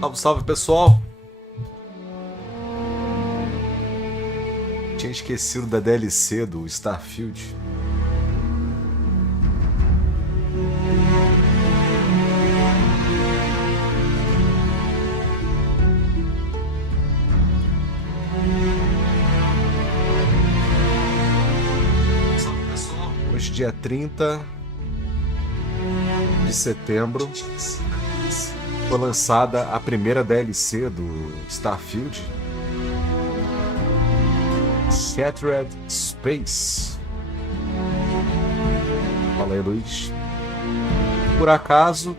Salve, salve pessoal! Tinha esquecido da DLC do Starfield. Hoje, dia 30 de setembro, foi lançada a primeira DLC do Starfield, Shattered Space. Fala aí, Luiz. Por acaso,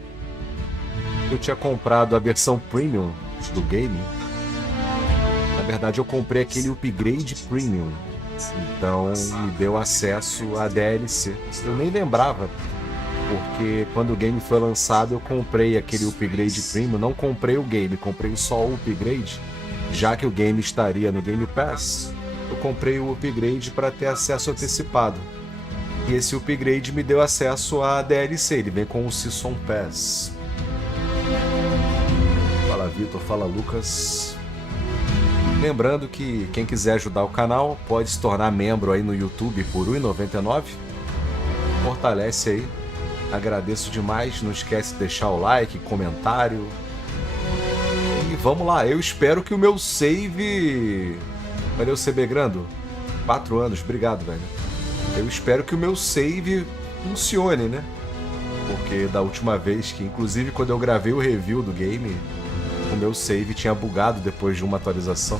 eu tinha comprado a versão Premium do game. Na verdade, eu comprei aquele upgrade Premium. Então, me deu acesso à DLC. Eu nem lembrava, porque quando o game foi lançado, eu comprei aquele upgrade Premium. Não comprei o game, comprei só o upgrade. Já que o game estaria no Game Pass, eu comprei o upgrade para ter acesso antecipado. E esse upgrade me deu acesso à DLC, ele vem com o Season Pass. Fala Vitor, fala Lucas. Lembrando que quem quiser ajudar o canal pode se tornar membro aí no YouTube por R$ 1,99. Fortalece aí. Agradeço demais. Não esquece de deixar o like, comentário. E vamos lá. Eu espero que o meu save... Valeu, CB Grando. 4 anos. Obrigado, velho. Eu espero que o meu save funcione, né? Porque da última vez que... Inclusive, quando eu gravei o review do game... O meu save tinha bugado depois de uma atualização.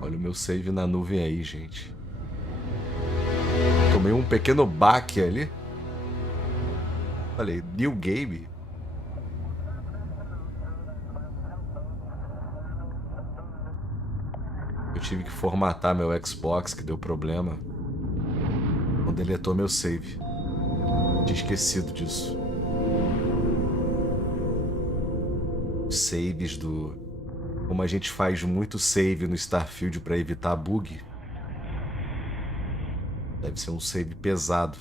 Olha o meu save na nuvem aí, gente. Tomei um pequeno baque ali. Falei, new game? Eu tive que formatar meu Xbox, que deu problema. Não deletou meu save. Tinha esquecido disso. Os saves do... Como a gente faz muito save no Starfield para evitar bug. Deve ser um save pesado.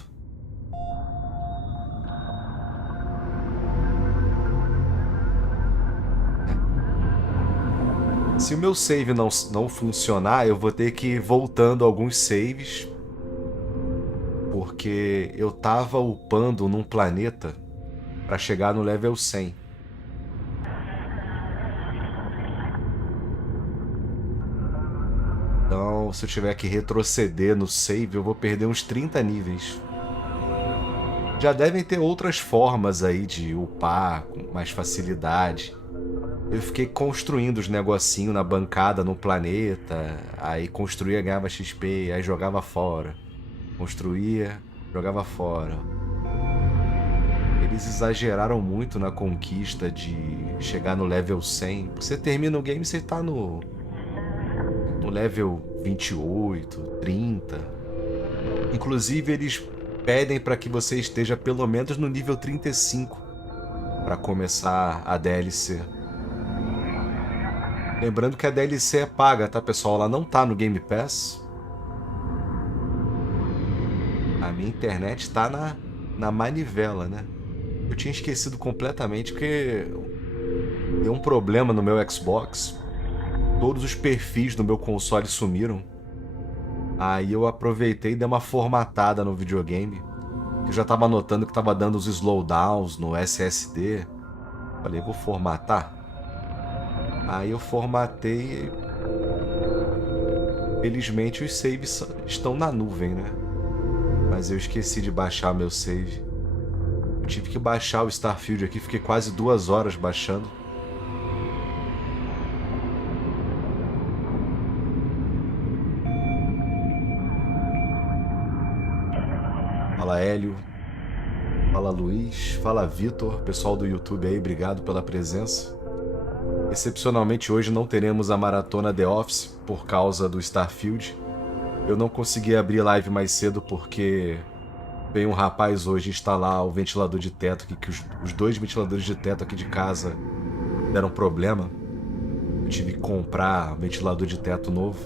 Se o meu save não funcionar, eu vou ter que ir voltando alguns saves, porque eu tava upando num planeta para chegar no level 100. Então, se eu tiver que retroceder no save, eu vou perder uns 30 níveis. Já devem ter outras formas aí de upar com mais facilidade. Eu fiquei construindo os negocinhos na bancada no planeta, aí construía, ganhava XP, aí jogava fora. Construía, jogava fora. Eles exageraram muito na conquista de chegar no level 100. Você termina o game, você tá no level 28, 30. Inclusive, eles pedem para que você esteja pelo menos no nível 35 para começar a DLC. Lembrando que a DLC é paga, tá, pessoal? Ela não tá no Game Pass. A minha internet tá na manivela, né? Eu tinha esquecido completamente porque deu um problema no meu Xbox. Todos os perfis do meu console sumiram. Aí eu aproveitei e dei uma formatada no videogame. Eu já tava notando que tava dando os slowdowns no SSD. Falei, vou formatar. Aí eu formatei e... Felizmente os saves estão na nuvem, né? Mas eu esqueci de baixar meu save. Eu tive que baixar o Starfield aqui, fiquei quase 2 horas baixando. Fala Hélio. Fala Luiz. Fala Vitor. Pessoal do YouTube aí, obrigado pela presença. Excepcionalmente hoje não teremos a maratona The Office por causa do Starfield. Eu não consegui abrir live mais cedo porque veio um rapaz hoje instalar o ventilador de teto aqui, que os 2 ventiladores de teto aqui de casa deram problema. Eu tive que comprar ventilador de teto novo.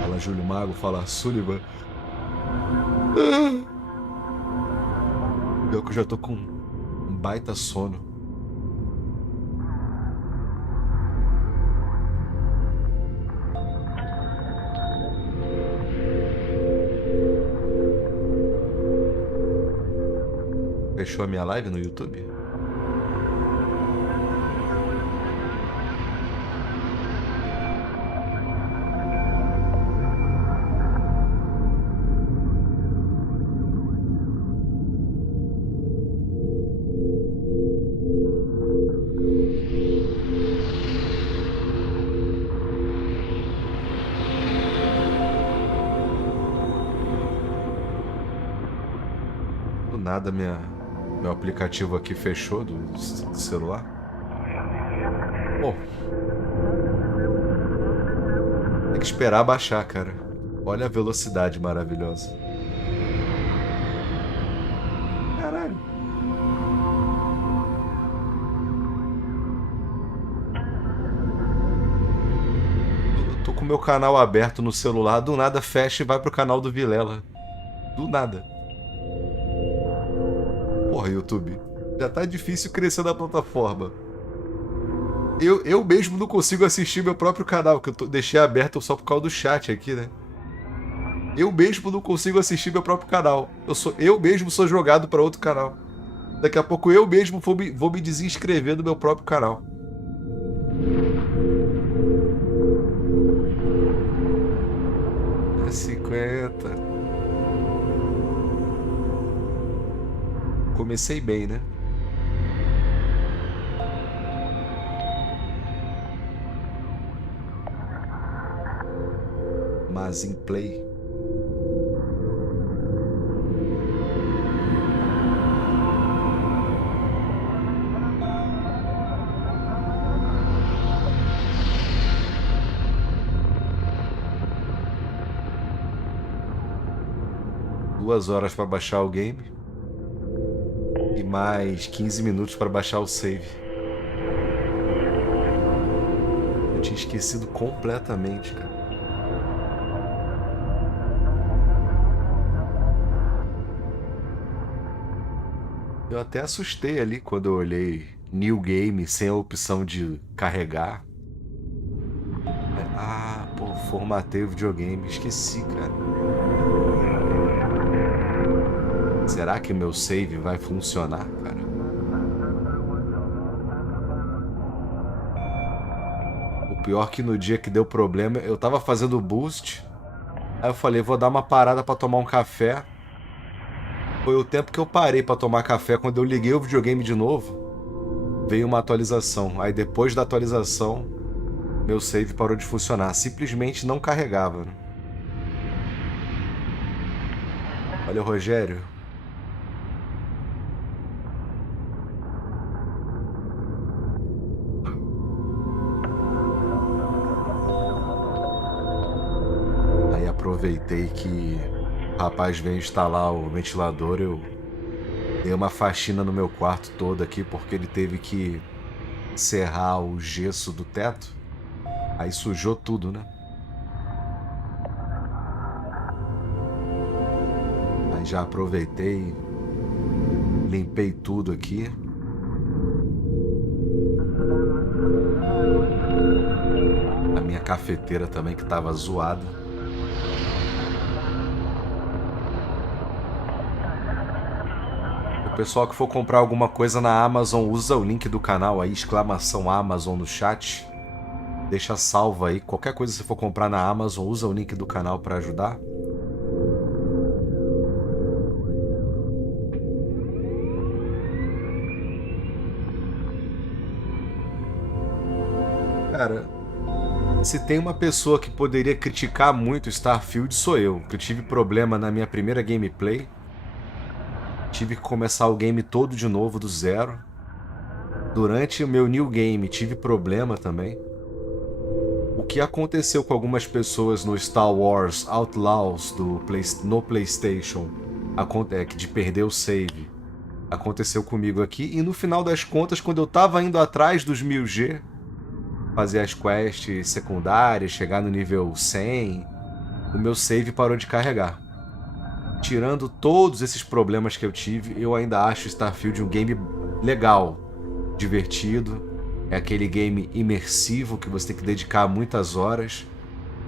Fala Júlio Mago, fala Sullivan. Pior que eu já tô com um baita sono. Fechou a minha live no YouTube? Do nada meu aplicativo aqui fechou do celular. Bom, tem que esperar baixar, cara. Olha a velocidade maravilhosa. Caralho. Eu tô com o meu canal aberto no celular, do nada fecha e vai pro canal do Vilela. Do nada. Porra, YouTube. Já tá difícil crescer na plataforma. Eu mesmo não consigo assistir meu próprio canal, que eu deixei aberto só por causa do chat aqui, né? Eu mesmo não consigo assistir meu próprio canal. Eu mesmo sou jogado para outro canal. Daqui a pouco eu mesmo vou me desinscrever do meu próprio canal. É 50. Comecei bem, né? Mas em play. Duas horas para baixar o game. E mais 15 minutos para baixar o save. Eu tinha esquecido completamente, cara. Eu até assustei ali quando eu olhei New Game sem a opção de carregar. Ah, pô, formatei o videogame. Esqueci, cara. Será que meu save vai funcionar, cara? O pior é que no dia que deu problema, eu tava fazendo boost. Aí eu falei, vou dar uma parada pra tomar um café. Foi o tempo que eu parei pra tomar café. Quando eu liguei o videogame de novo, veio uma atualização. Aí depois da atualização, meu save parou de funcionar. Simplesmente não carregava. Olha o Rogério. Aí aproveitei que o rapaz veio instalar o ventilador, eu dei uma faxina no meu quarto todo aqui, porque ele teve que serrar o gesso do teto. Aí sujou tudo, né? Aí já aproveitei, limpei tudo aqui. A minha cafeteira também, que estava zoada. O pessoal que for comprar alguma coisa na Amazon, usa o link do canal aí, exclamação Amazon no chat. Deixa salvo aí. Qualquer coisa que você for comprar na Amazon, usa o link do canal para ajudar. Cara, se tem uma pessoa que poderia criticar muito Starfield, sou eu. Que eu tive problema na minha primeira gameplay. Tive que começar o game todo de novo, do zero. Durante o meu new game, tive problema também. O que aconteceu com algumas pessoas no Star Wars Outlaws no PlayStation, de perder o save. aconteceu comigo aqui. E no final das contas, quando eu tava indo atrás dos 1000G, fazer as quests secundárias, chegar no nível 100, o meu save parou de carregar. Tirando todos esses problemas que eu tive, eu ainda acho Starfield um game legal, divertido. É aquele game imersivo que você tem que dedicar muitas horas.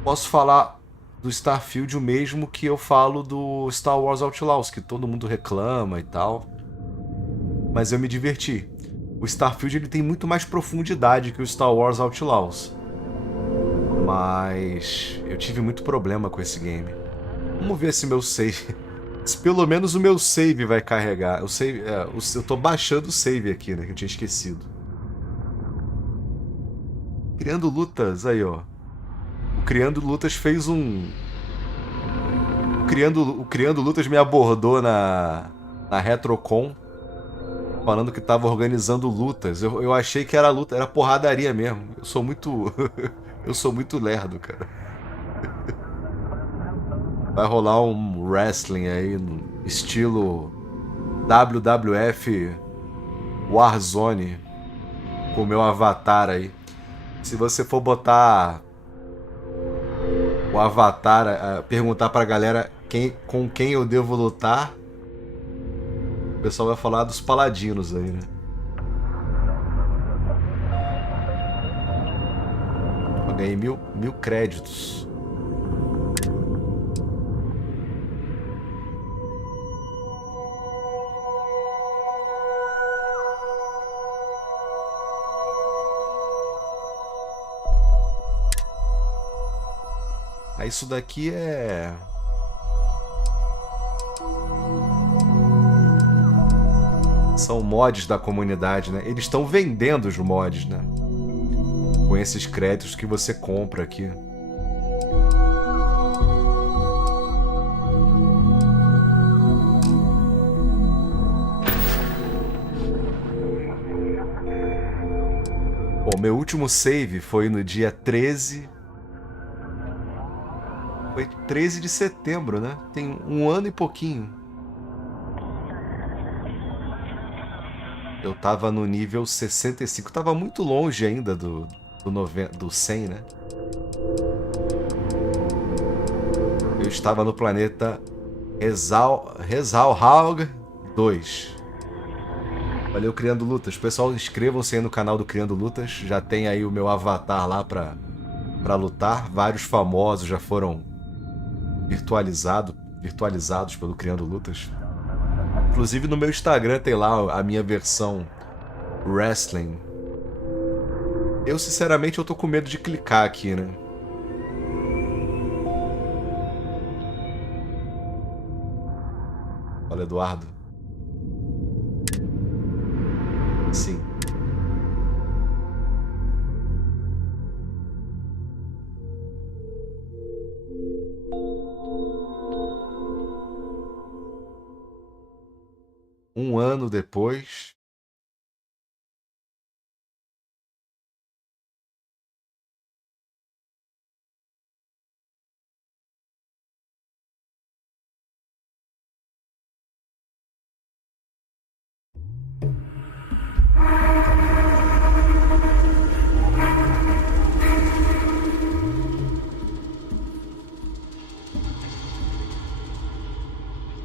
Posso falar do Starfield o mesmo que eu falo do Star Wars Outlaws, que todo mundo reclama e tal. Mas eu me diverti. O Starfield ele tem muito mais profundidade que o Star Wars Outlaws. Mas eu tive muito problema com esse game. Vamos ver se meu save... se pelo menos o meu save vai carregar. Eu tô baixando o save aqui, né? Que eu tinha esquecido. Criando Lutas, aí ó. O Criando Lutas fez um... O Criando Lutas me abordou na Retrocon, falando que tava organizando lutas. Eu achei que era luta, era porradaria mesmo. Eu sou muito... eu sou muito lerdo, cara. Vai rolar um wrestling aí, no estilo WWF Warzone, com o meu avatar aí. Se você for botar o avatar, perguntar pra galera com quem eu devo lutar, o pessoal vai falar dos paladinos aí, né? Eu ganhei 1000 créditos. Isso daqui é... são mods da comunidade, né? Eles estão vendendo os mods, né? Com esses créditos que você compra aqui. Bom, meu último save foi no dia 13... Foi 13 de setembro, né? Tem um ano e pouquinho. Eu tava no nível 65. Tava muito longe ainda do 100, né? Eu estava no planeta Rasalhague II. Valeu, Criando Lutas. Pessoal, inscrevam-se aí no canal do Criando Lutas. Já tem aí o meu avatar lá pra lutar. Vários famosos já foram virtualizados pelo Criando Lutas. Inclusive no meu Instagram tem lá a minha versão wrestling. Eu sinceramente eu tô com medo de clicar aqui, né? Fala, Eduardo. Sim. Um ano depois...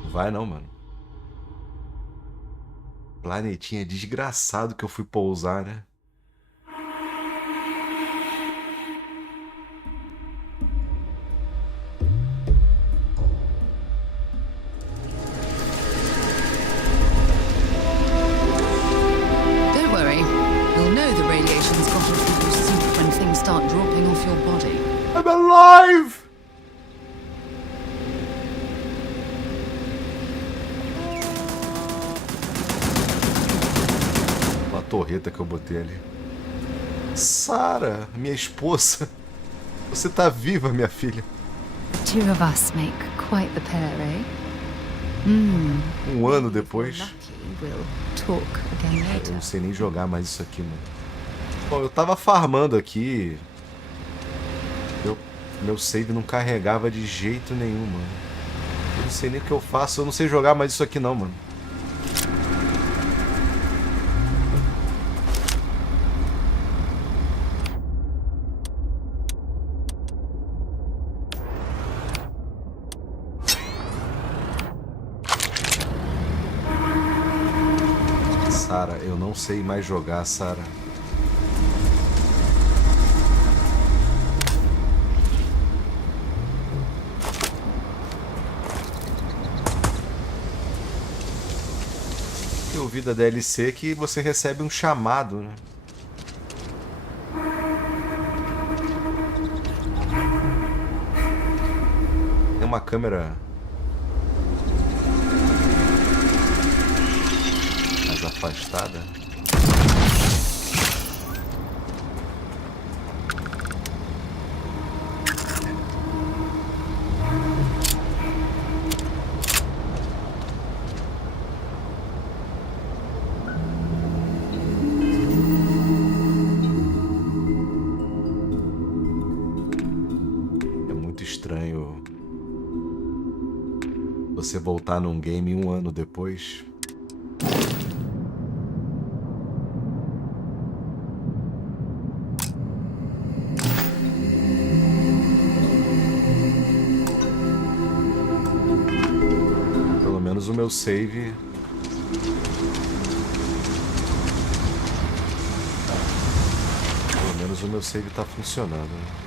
Não vai não, mano. Planetinha desgraçado que eu fui pousar, né? Don't worry. You'll know the radiation's gotten through your suit when things start dropping off your body. I'm alive! Torreta que eu botei ali. Sarah, minha esposa. Você tá viva, minha filha. The two of us make quite the pair, eh? Um ano depois. We'll talk again Eu later. não sei nem jogar mais isso aqui, mano. Bom, eu tava farmando aqui. Meu save não carregava de jeito nenhum, mano. Eu não sei nem o que eu faço. Eu não sei jogar mais isso aqui não, mano. Sara, eu não sei mais jogar, Sara. Eu ouvi da DLC que você recebe um chamado, né? Tem uma câmera mais afastada. É muito estranho você voltar num game 1 ano depois. Pelo menos o meu save tá funcionando, né?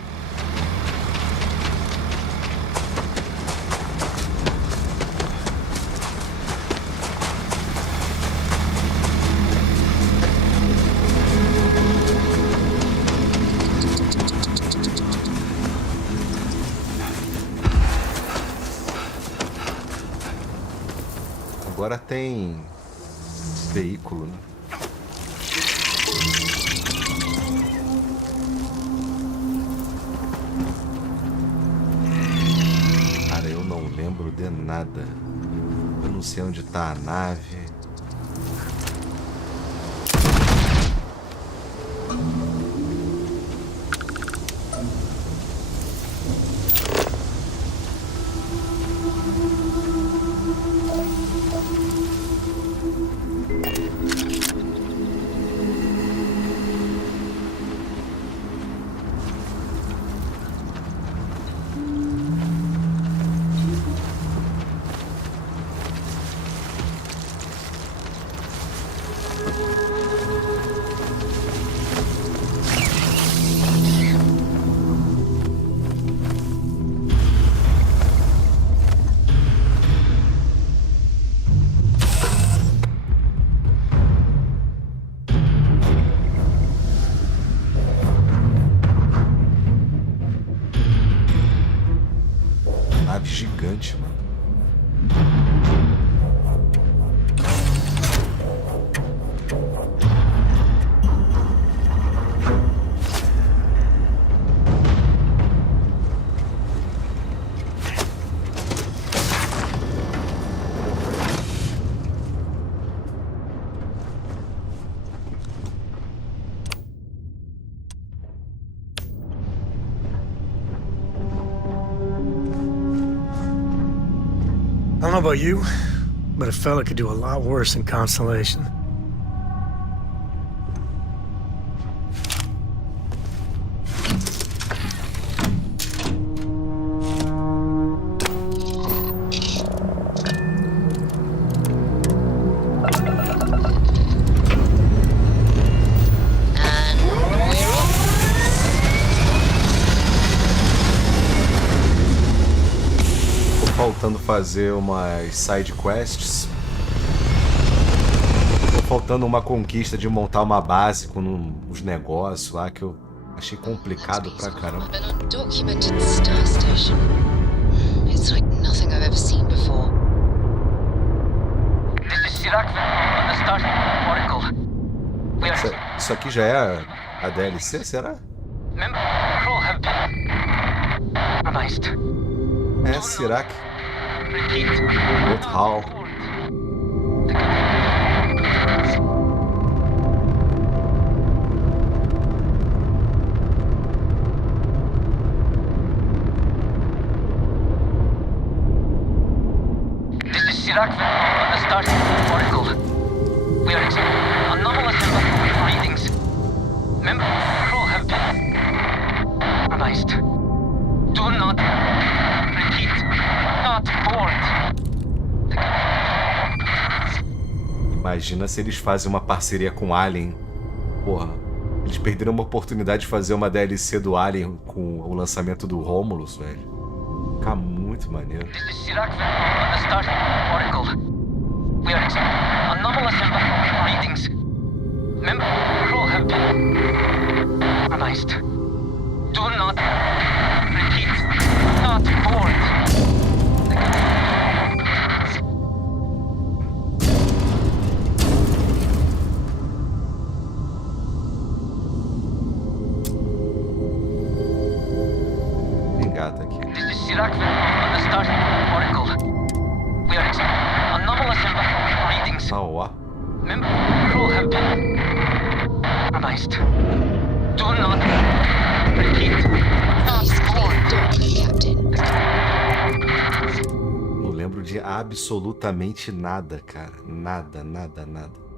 Agora tem veículo, né? Cara, eu não lembro de nada. Eu não sei onde tá a nave. Nave gigante, mano. I don't know about you, but a fella could do a lot worse in Constellation. Faltando fazer umas side quests. Tô faltando uma conquista de montar uma base com uns negócios lá que eu achei complicado pra caramba. Isso aqui já é a DLC, será? É, Sirac. Hall. This is Sirac on the start of Oráculo. We are experiencing anomalous readings. Members have been analyzed. Do not repeat. Not board. Imagina se eles fazem uma parceria com Alien. Porra, eles perderam uma oportunidade de fazer uma DLC do Alien com o lançamento do Romulus, velho. Fica muito maneiro. This is Oráculo, the Starfield Oráculo. We are experiencing anomalous readings. Member crew have been analyzed. Do not repeat. Not board. Tem gato aqui. This is Oráculo, the Starfield Oráculo. We are experiencing anomalous readings. Ah, ó. Member crew have been analyzed. Do not repeat. Not board. Captain. Não lembro de absolutamente nada, cara. Nada, nada, nada.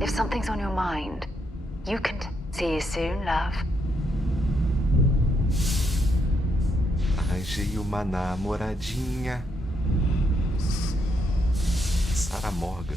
If something's on your mind, you can see you soon, love. Arranjei uma namoradinha. Sarah Morgan.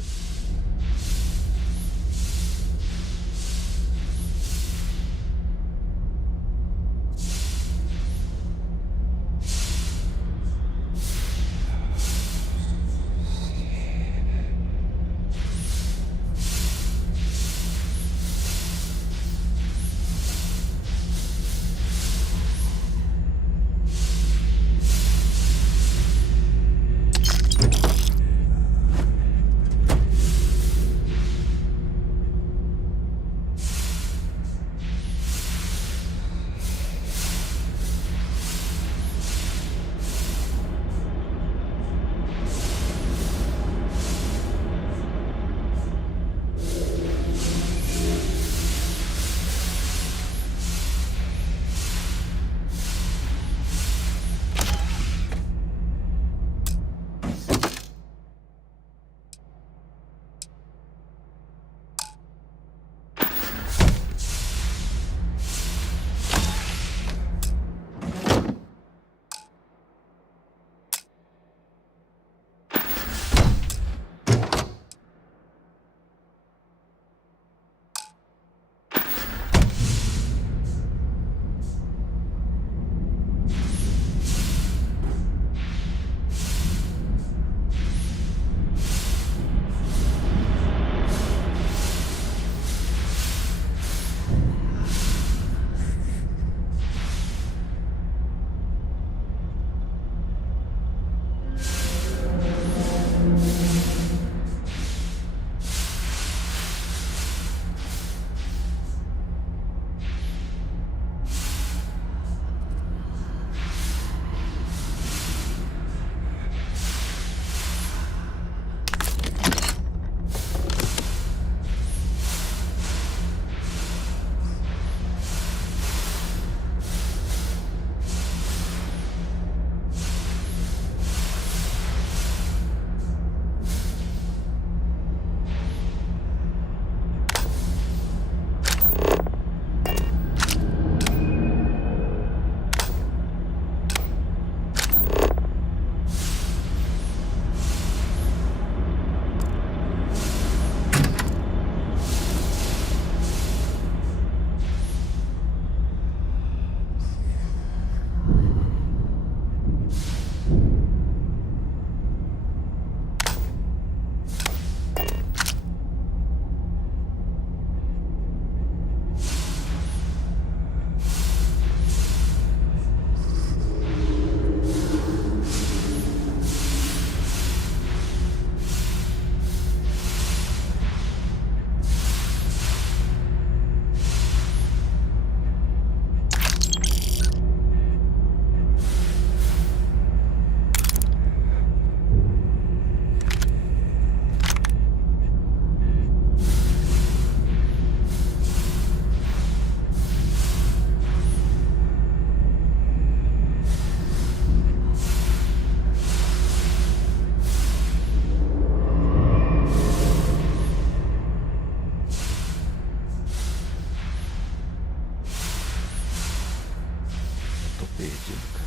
perdido, cara.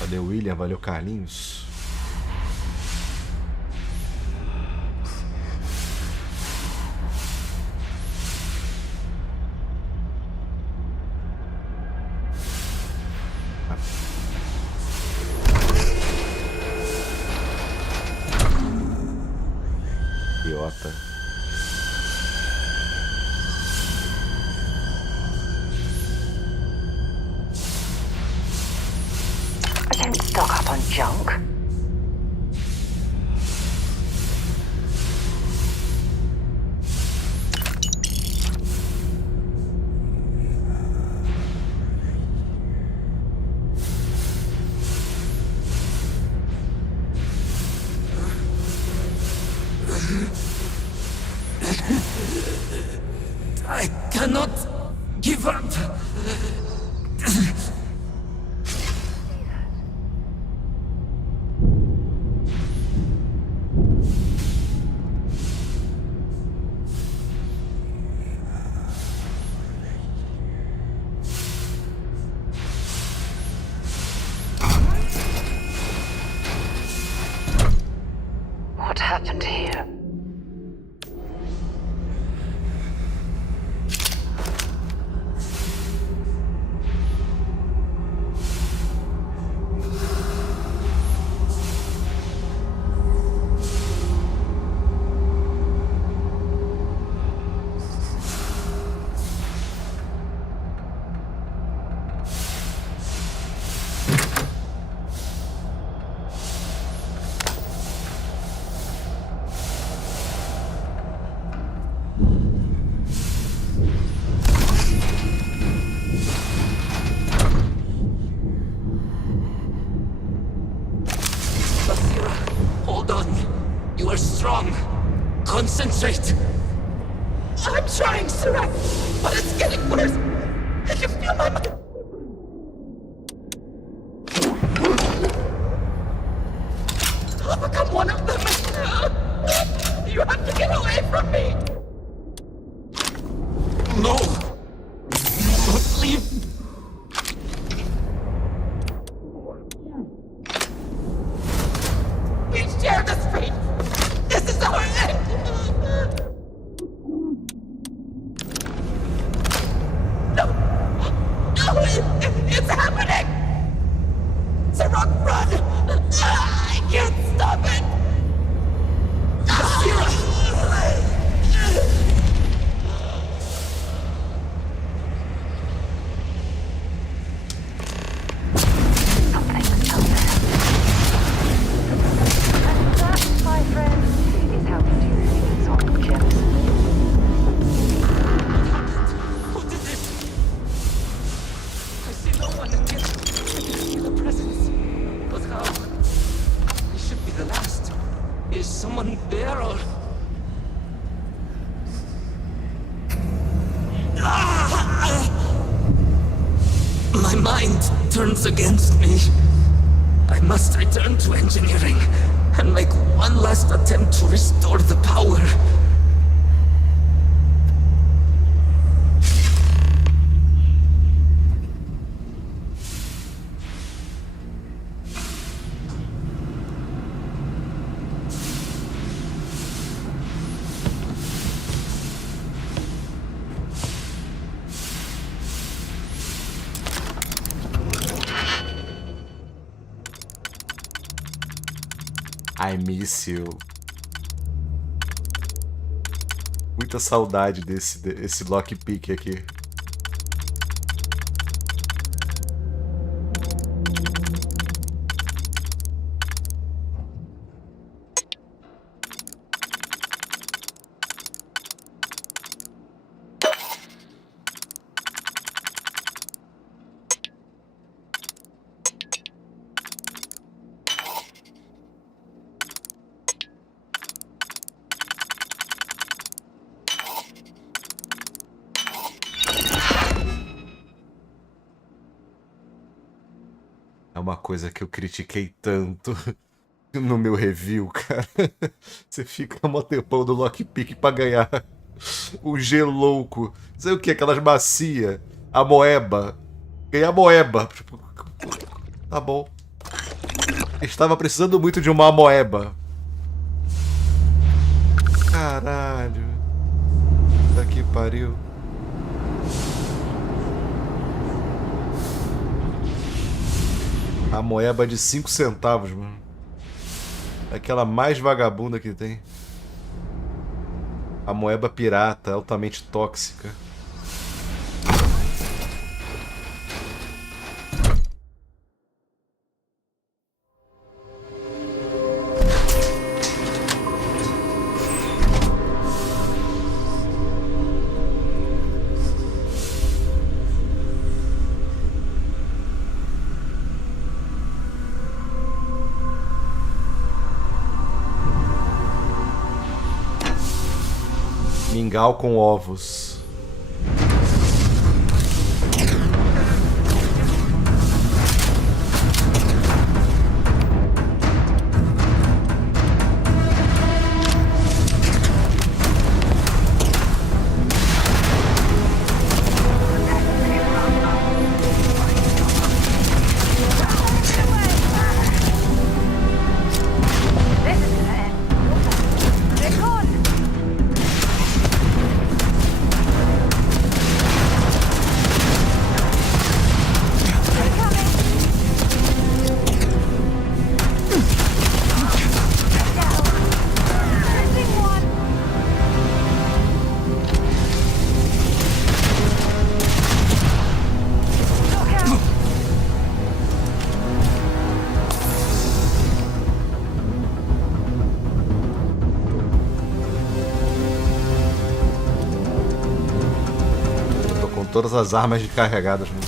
Valeu, William. Valeu, Carlinhos. Idiota. I don't stock up on junk. I cannot give up. What happened here? Hold on. You are strong. Concentrate. I'm trying, Sarah, but it's getting worse. I can feel my mind. I'll become one of them. You have to get away from me. No. Don't leave. We share this fate. This is our end. No. No, it's happening. Sarah, run. I can't stop it. Something's out there. And that, my friend, is how we do things on Genesis. Who did this? I see no one and yet I can feel the presence. But how? I should be the last. Is someone there or... My mind turns against me. I must return to engineering and make one last attempt to restore the power. I miss you. Muita saudade desse lockpick aqui. É uma coisa que eu critiquei tanto no meu review, cara. Você fica mó tempão do lockpick pra ganhar o G louco. Sei o que? Aquelas macia. A moeba. Ganhar moeba. Tá bom. Estava precisando muito de uma moeba. Caralho. Puta que pariu. A moeba de 5 centavos, mano. Aquela mais vagabunda que tem. A moeba pirata, altamente tóxica. Mingau com ovos. Todas as armas descarregadas, né?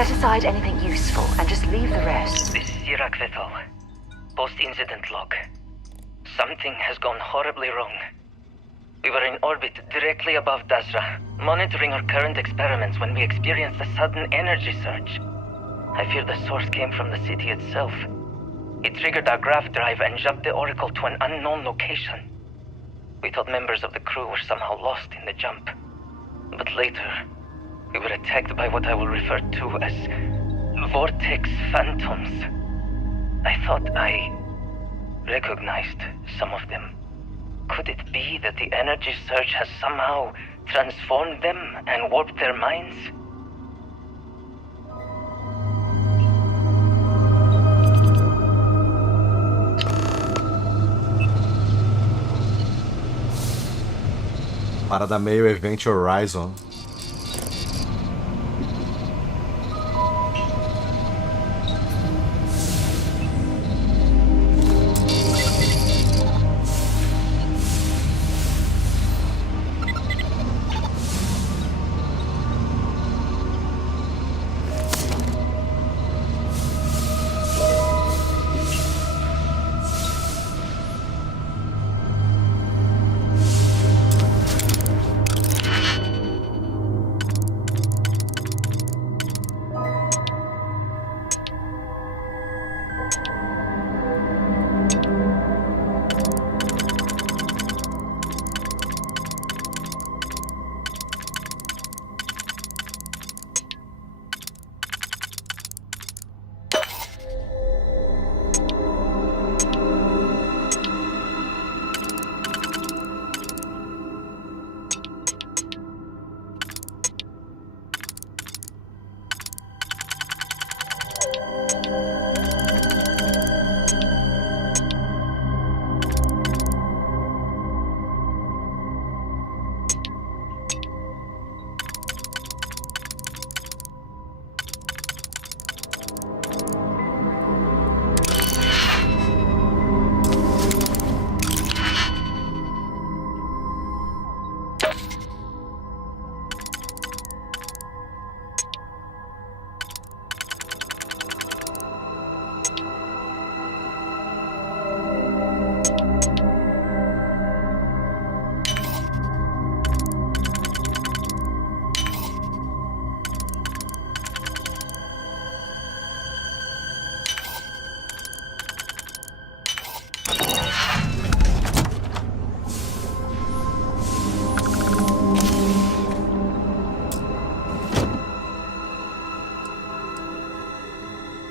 Set aside anything useful and just leave the rest. This is Iraq Vital. Post-incident log. Something has gone horribly wrong. We were in orbit directly above Dazra, monitoring our current experiments when we experienced a sudden energy surge. I fear the source came from the city itself. It triggered our graph drive and jumped the Oracle to an unknown location. We thought members of the crew were somehow lost in the jump. But later, we were attacked by what I will refer to as vortex phantoms. I thought I recognized some of them. Could it be that the energy surge has somehow transformed them and warped their minds? Parada meio Event Horizon.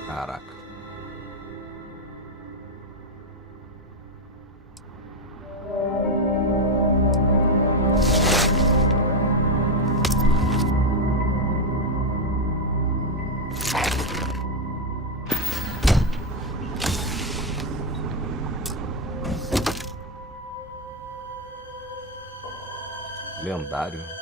Caraca. Lendário.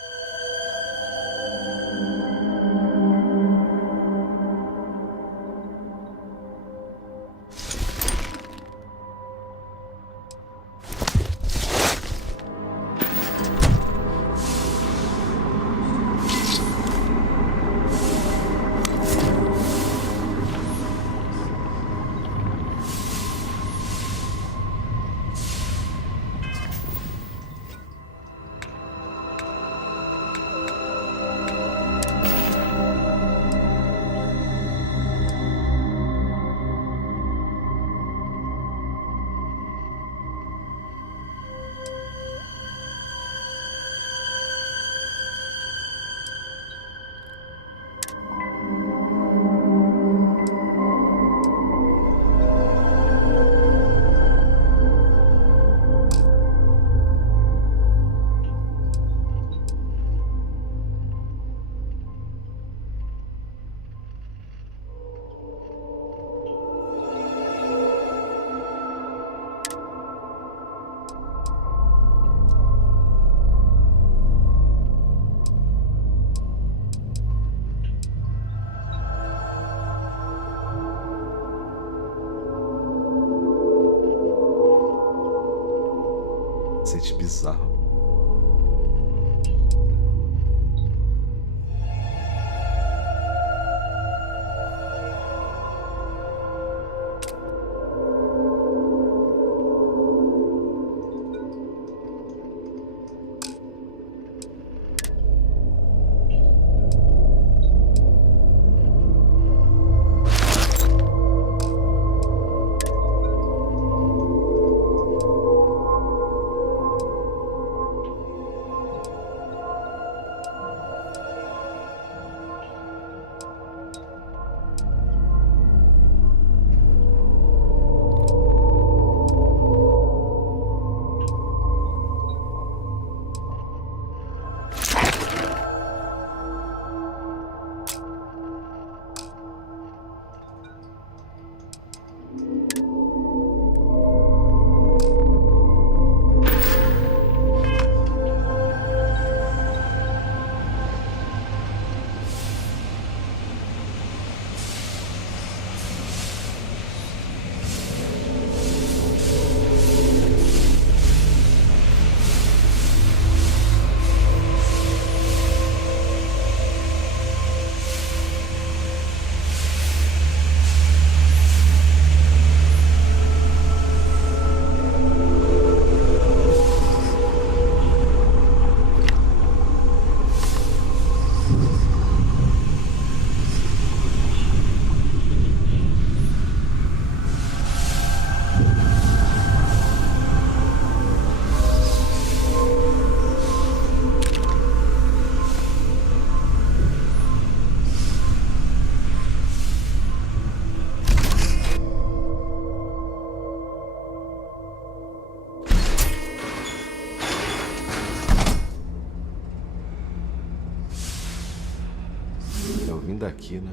Cacete bizarro. eu vim daqui, né?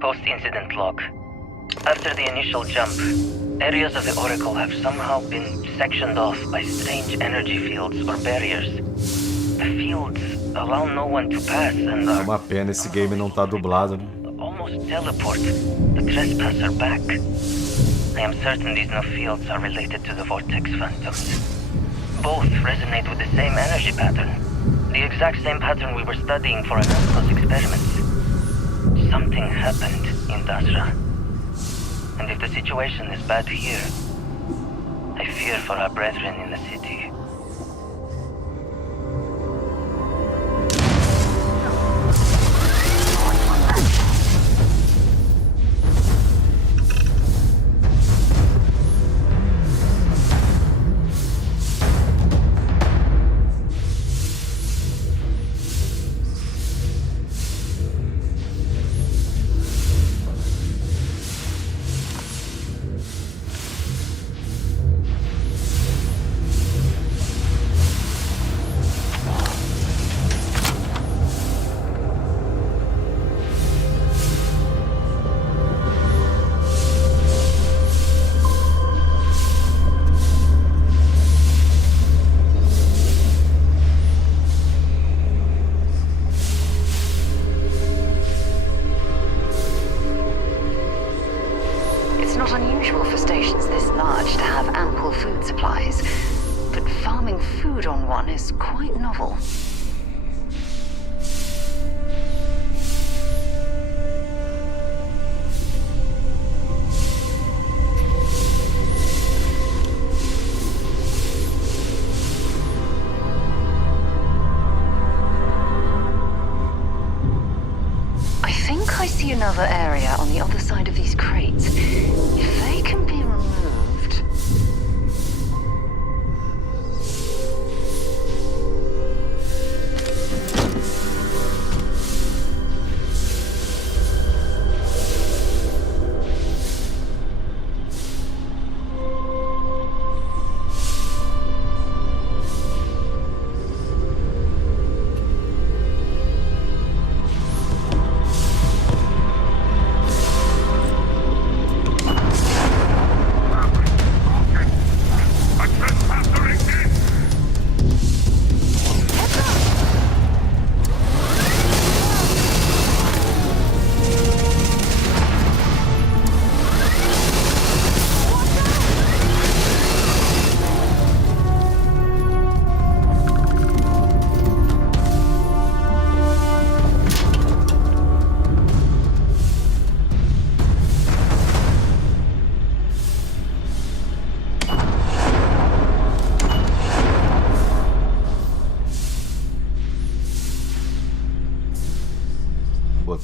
Post-incident log. After the initial jump, areas of the Oracle have somehow been sectioned off by strange energy fields or barriers. The fields allow no one to pass and É uma pena esse game não tá dublado, né? almost teleport the trespasser back. I am certain these new fields are related to the vortex phantoms. Both resonate with the same energy pattern. The exact same pattern we were studying for Arnaldo's experiments. Something happened in Dasra. And if the situation is bad here, I fear for our brethren in the city. Another area on the other side of these crates. If they can be removed...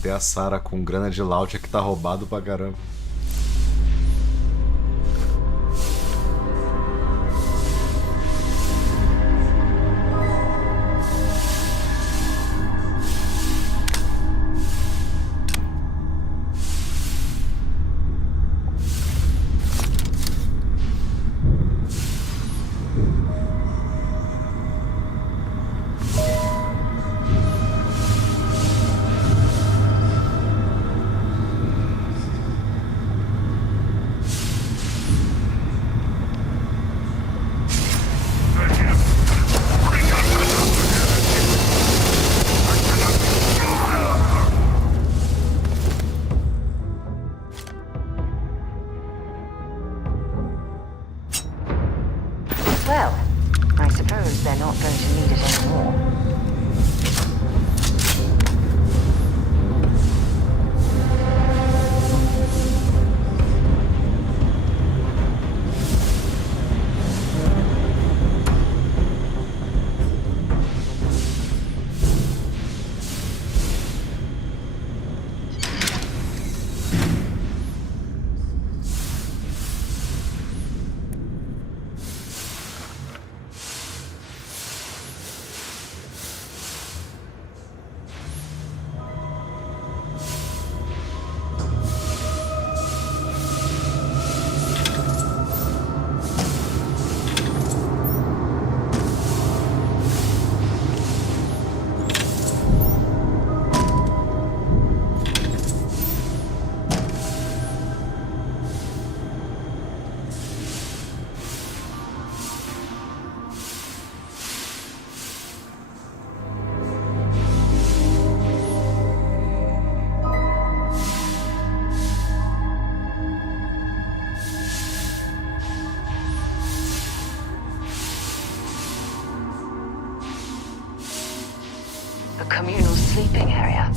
Botei a Sarah com grana de launcher que tá roubado pra caramba. Well, I suppose they're not going to need it anymore. A communal sleeping area.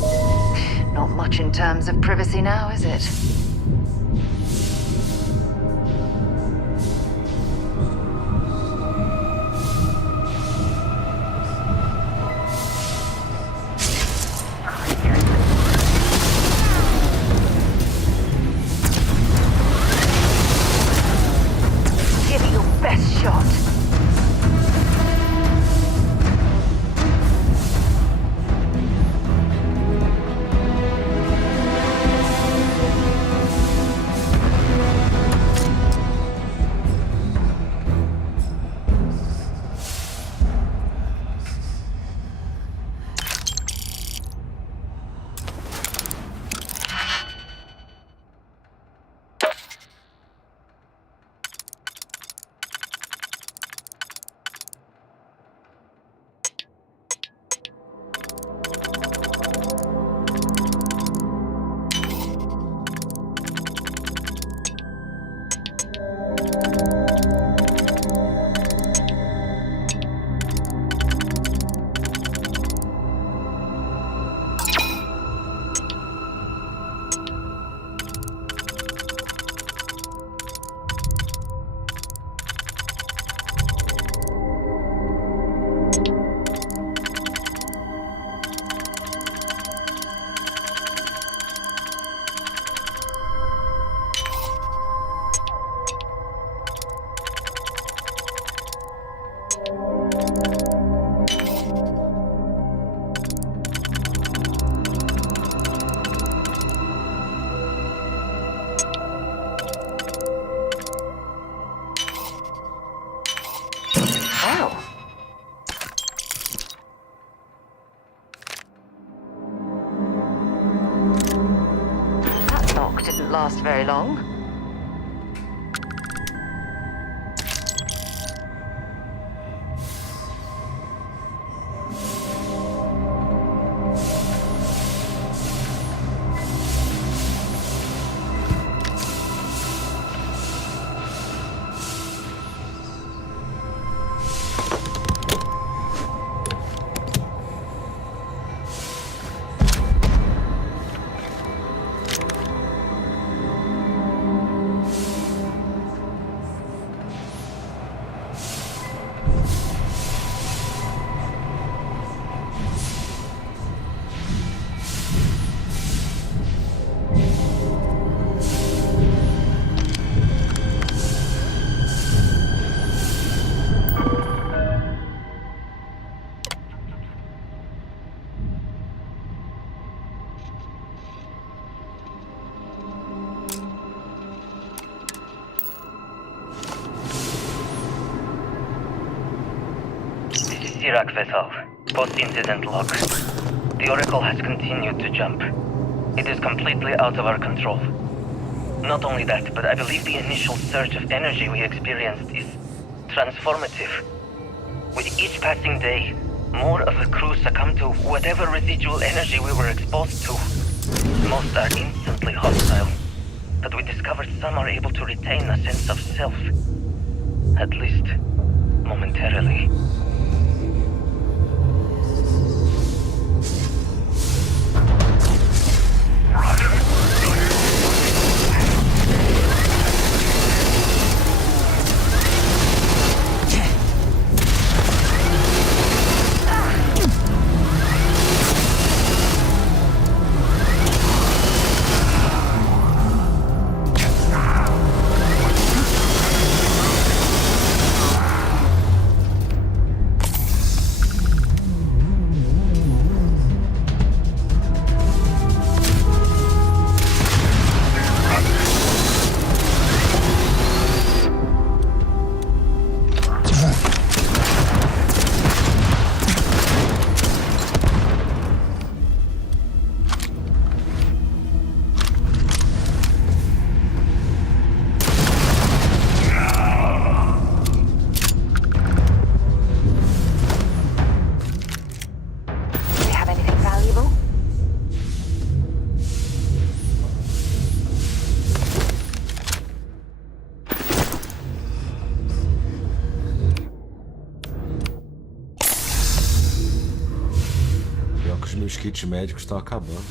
Not much in terms of privacy now, is it? Give it your best shot. Didn't last very long. Sirac vessel. Post-incident log. The Oracle has continued to jump. It is completely out of our control. Not only that, but I believe the initial surge of energy we experienced is transformative. With each passing day, more of the crew succumb to whatever residual energy we were exposed to. Most are instantly hostile, but we discovered some are able to retain a sense of self. At least, momentarily. Os kits médicos estão acabando.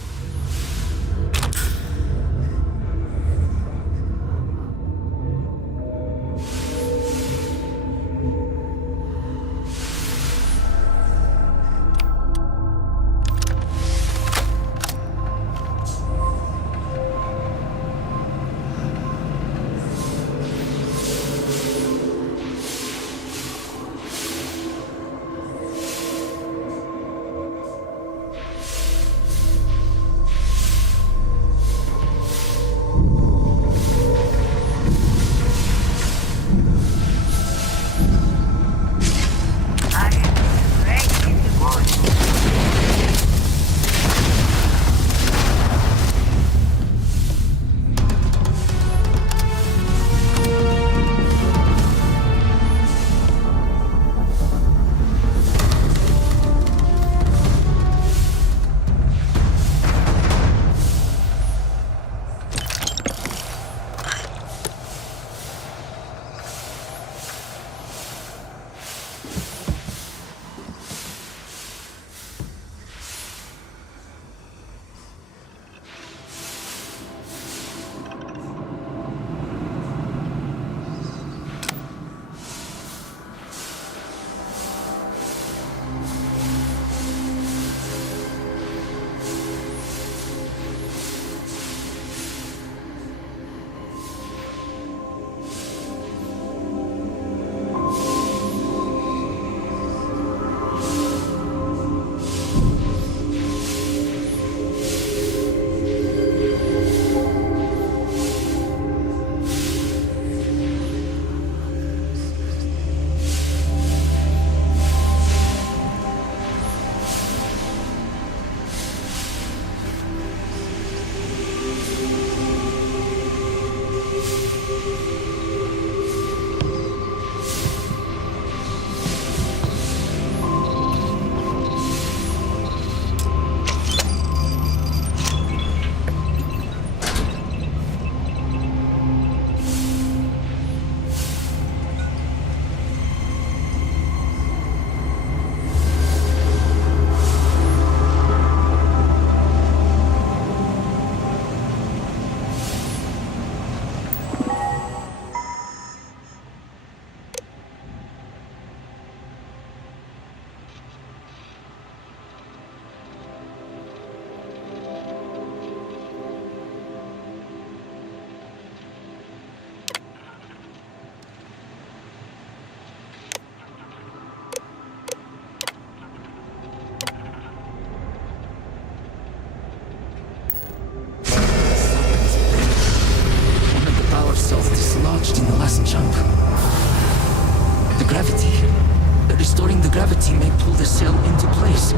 pull the cell into place.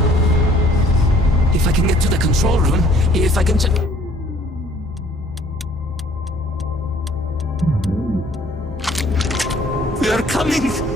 If I can get to the control room, if I can just... We are coming!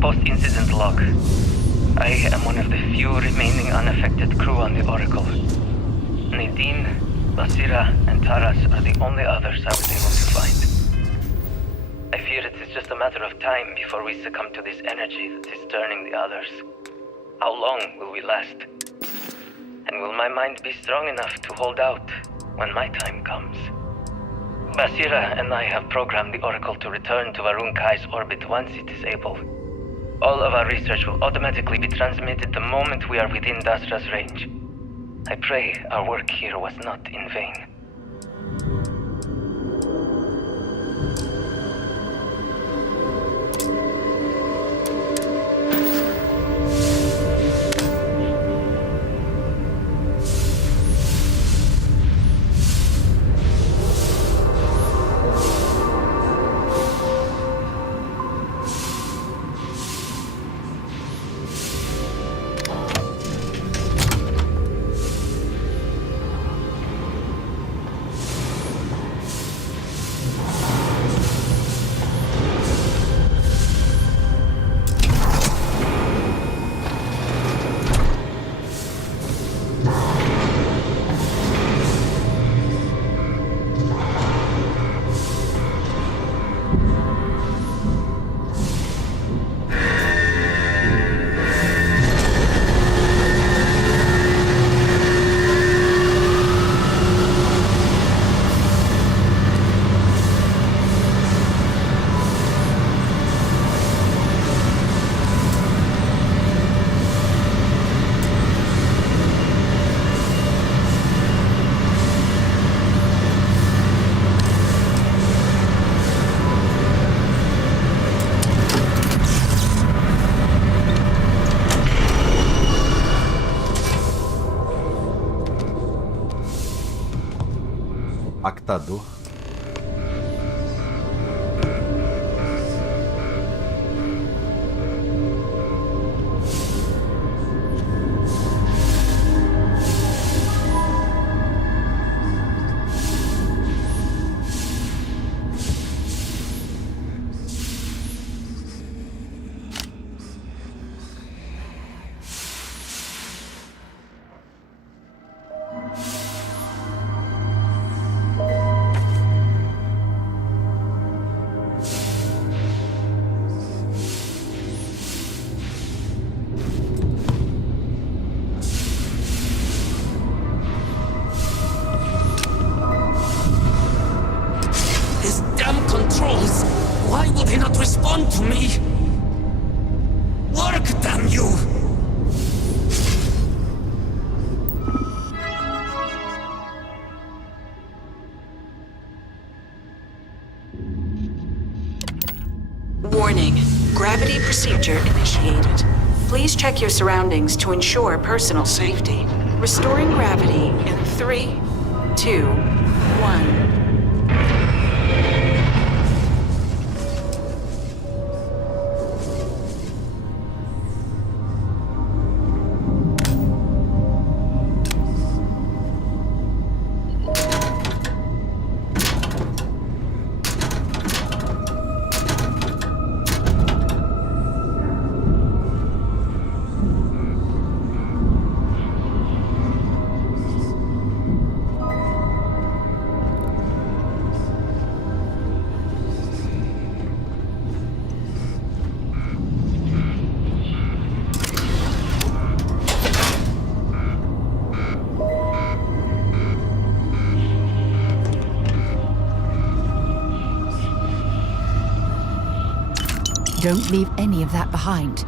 Post-incident log. I am one of the few remaining unaffected crew on the Oráculo. Nadine, Basira, and Taras are the only others I was able to find. I fear it is just a matter of time before we succumb to this energy that is turning the others. How long will we last? And will my mind be strong enough to hold out when my time comes? Basira and I have programmed the Oráculo to return to Varun Kai's orbit once it is able. All of our research will automatically be transmitted the moment we are within Dasra's range. I pray our work here was not in vain. Pactador. Why would he not respond to me? Work, damn you! Warning. Gravity procedure initiated. Please check your surroundings to ensure personal safety. Restoring gravity in 3, 2, 1. Don't leave any of that behind.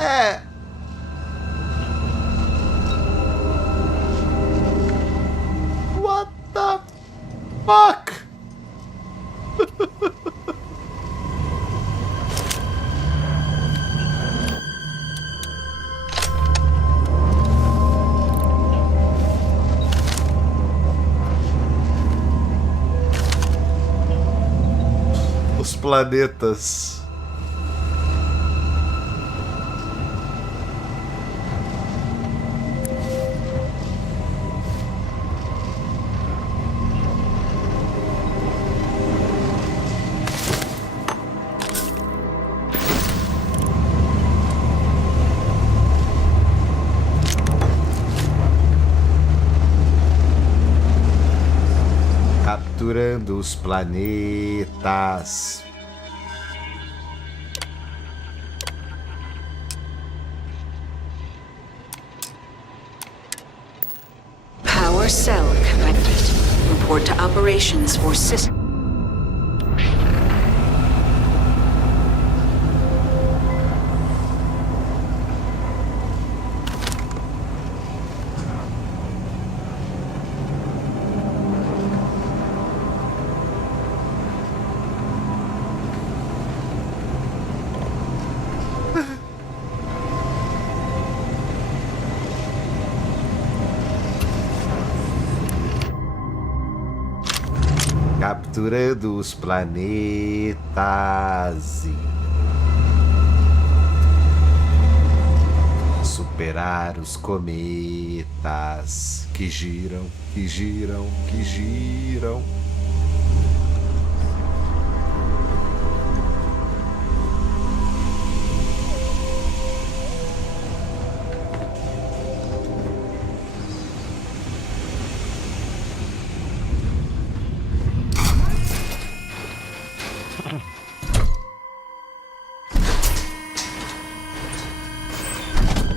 É. What the fuck? Os planetas. Capturando os planetas. Power cell connected. Report to operations for system. Capturando os planetas. Superar os cometas que giram, que giram, que giram.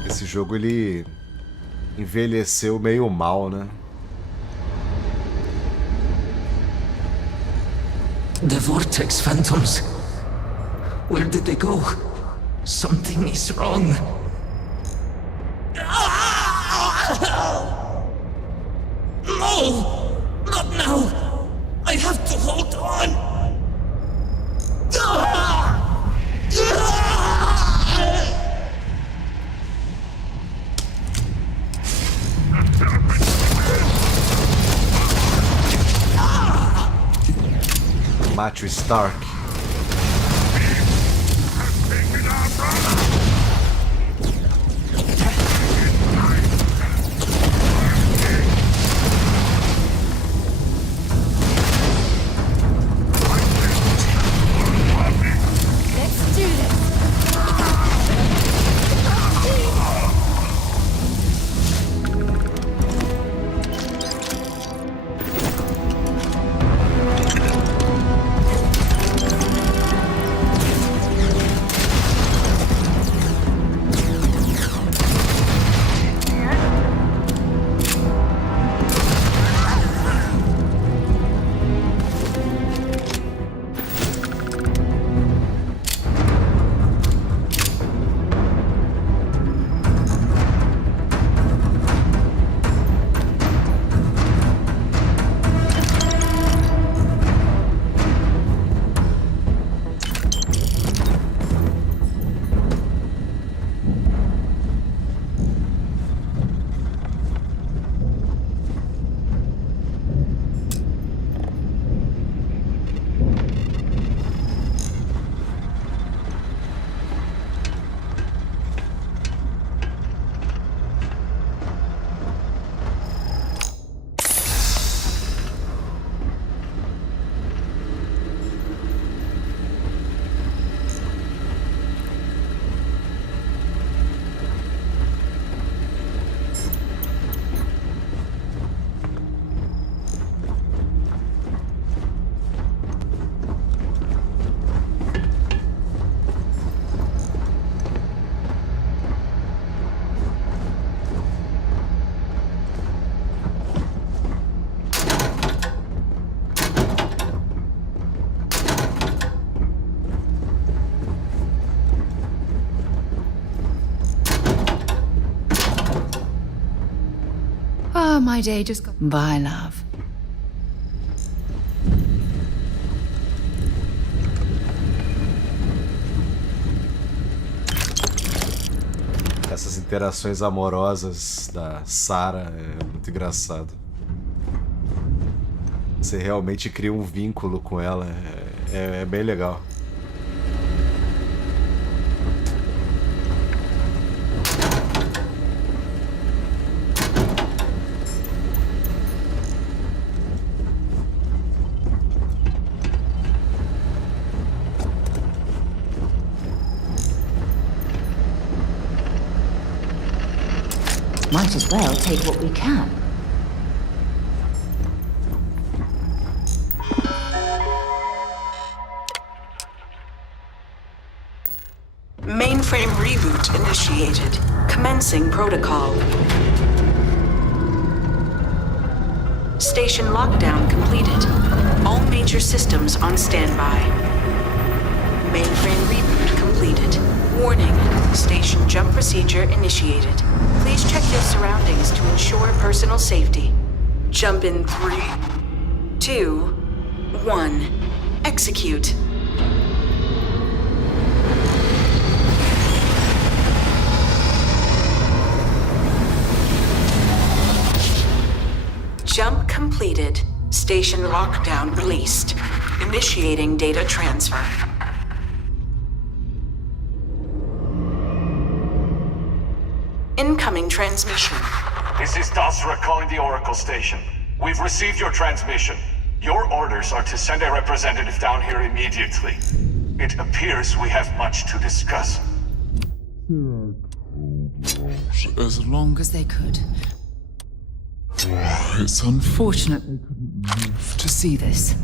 Esse jogo ele envelheceu meio mal, né? The Vortex Phantoms. Where did they go? Something is wrong. No! Not now! I have to hold on! Mate o Stark. Let's do this. My day just got... Bye, love. Essas interações amorosas da Sarah é muito engraçado. Você realmente cria um vínculo com ela, é bem legal. Might as well take what we can. Mainframe reboot initiated. Commencing protocol. Station lockdown completed. All major systems on standby. Mainframe reboot completed. Warning. Station jump procedure initiated. Please check your surroundings to ensure personal safety. Jump in 3, 2, 1. Execute. Jump completed. Station lockdown released. Initiating data transfer. Incoming transmission. This is Dasra calling the Oracle station. We've received your transmission. Your orders are to send a representative down here immediately. It appears we have much to discuss. As long as they could. It's unfortunate they couldn't live to see this.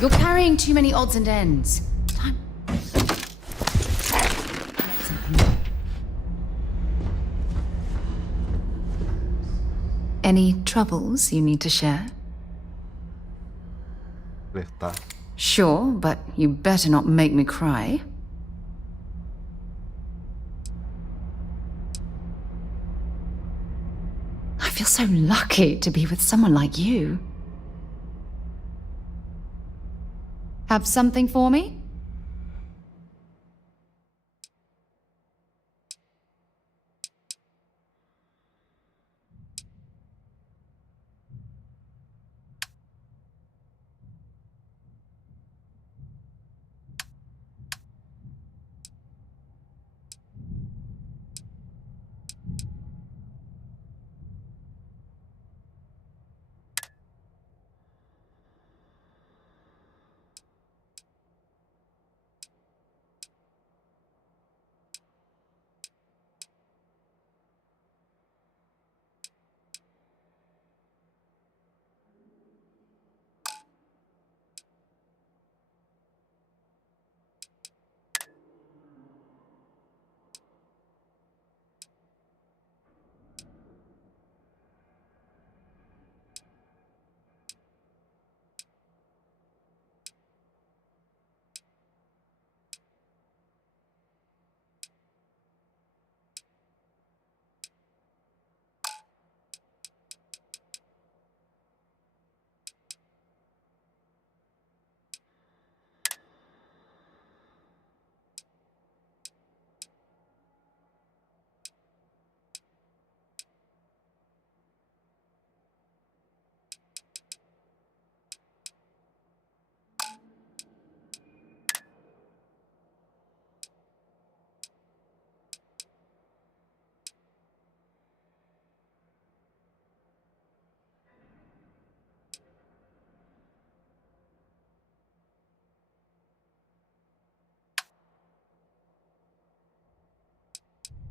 You're carrying too many odds and ends. Time. Any troubles you need to share? Alertar. Sure, but you better not make me cry. feel so lucky to be with someone like you. Have something for me?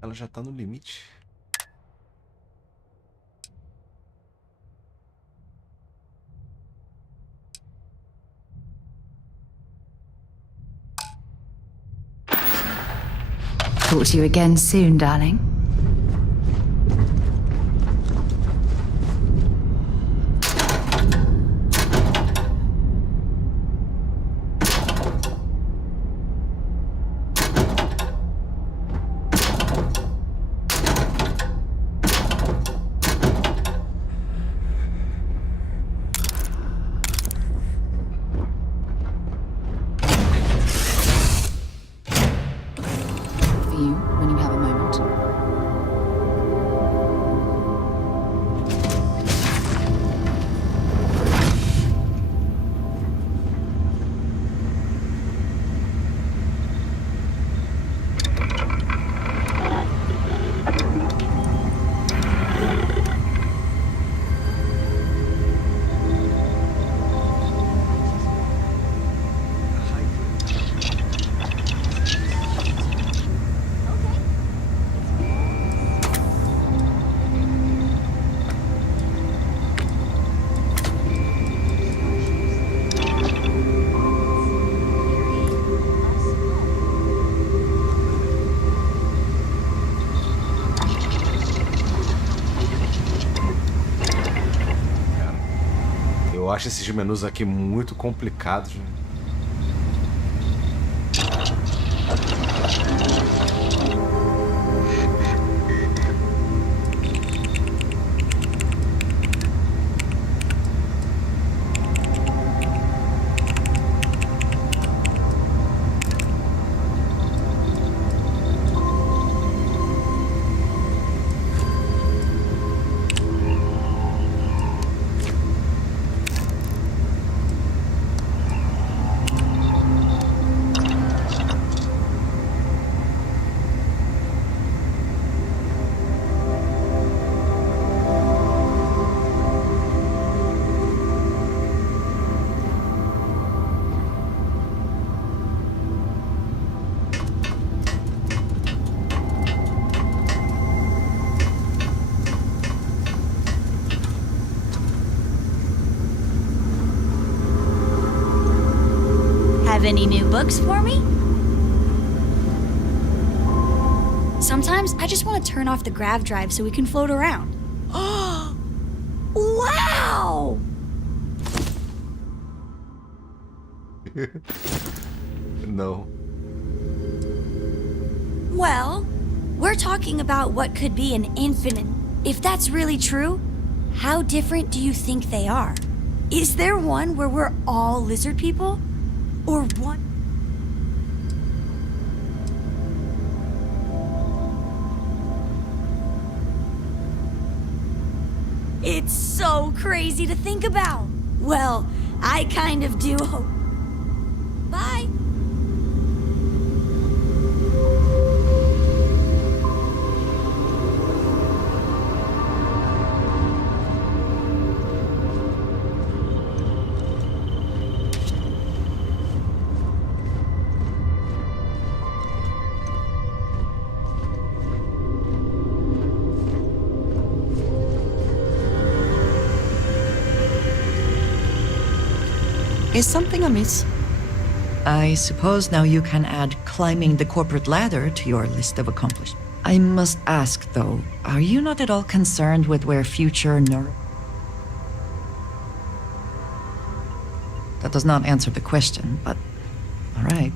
Ela já tá no limite. Talk to you again soon, darling. When you have a moment. Eu acho esses menus aqui muito complicados, né? Have any new books for me? Sometimes I just want to turn off the grav drive so we can float around. Wow! No. Well, we're talking about what could be an infinite. If that's really true, How different do you think they are? Is there one where we're all lizard people? Or one... It's so crazy to think about. Well, I kind of do hope. Bye. Is something amiss? I suppose now you can add climbing the corporate ladder to your list of accomplishments. I must ask, though, are you not at all concerned with where future That does not answer the question, but all right.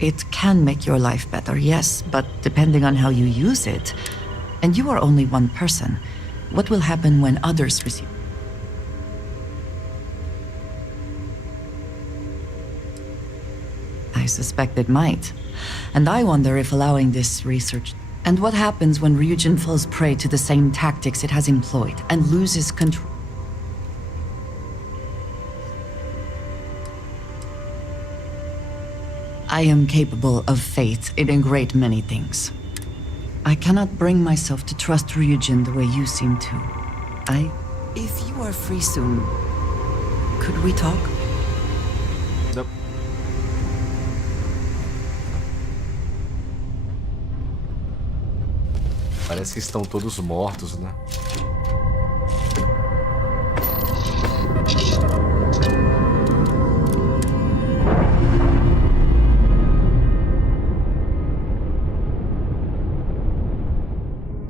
It can make your life better, yes, but depending on how you use it, and you are only one person, what will happen when others receive? I suspect it might. And I wonder if allowing this research... And what happens when Ryujin falls prey to the same tactics it has employed and loses control? I am capable of faith in a great many things. I cannot bring myself to trust Ryujin the way you seem to. If you are free soon, could we talk? Nope. Parece que estão todos mortos, né?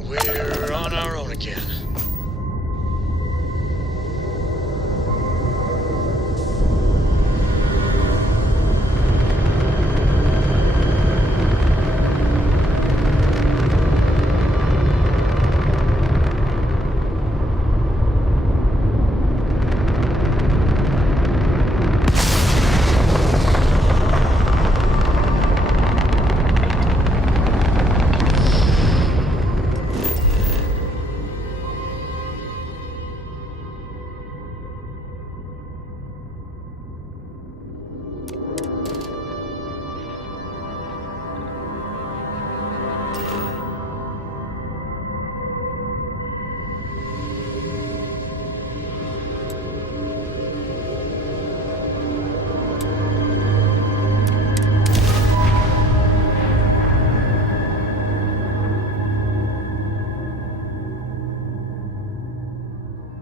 We're on our own again.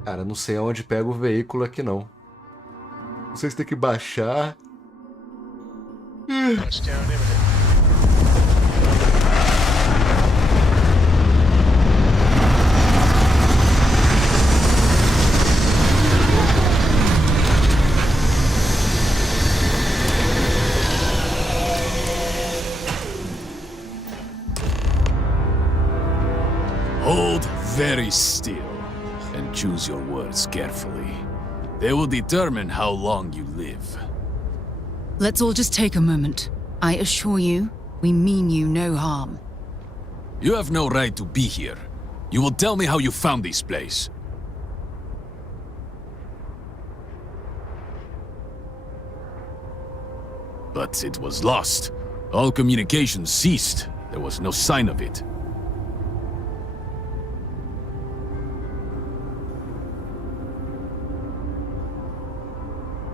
Cara, não sei aonde pega o veículo aqui não. Não sei se tem que baixar. Touchdown imminent. Hold very still and choose your words carefully. They will determine how long you live. Let's all just take a moment. I assure you, we mean you no harm. You have no right to be here. You will tell me how you found this place. But it was lost. All communication ceased. There was no sign of it.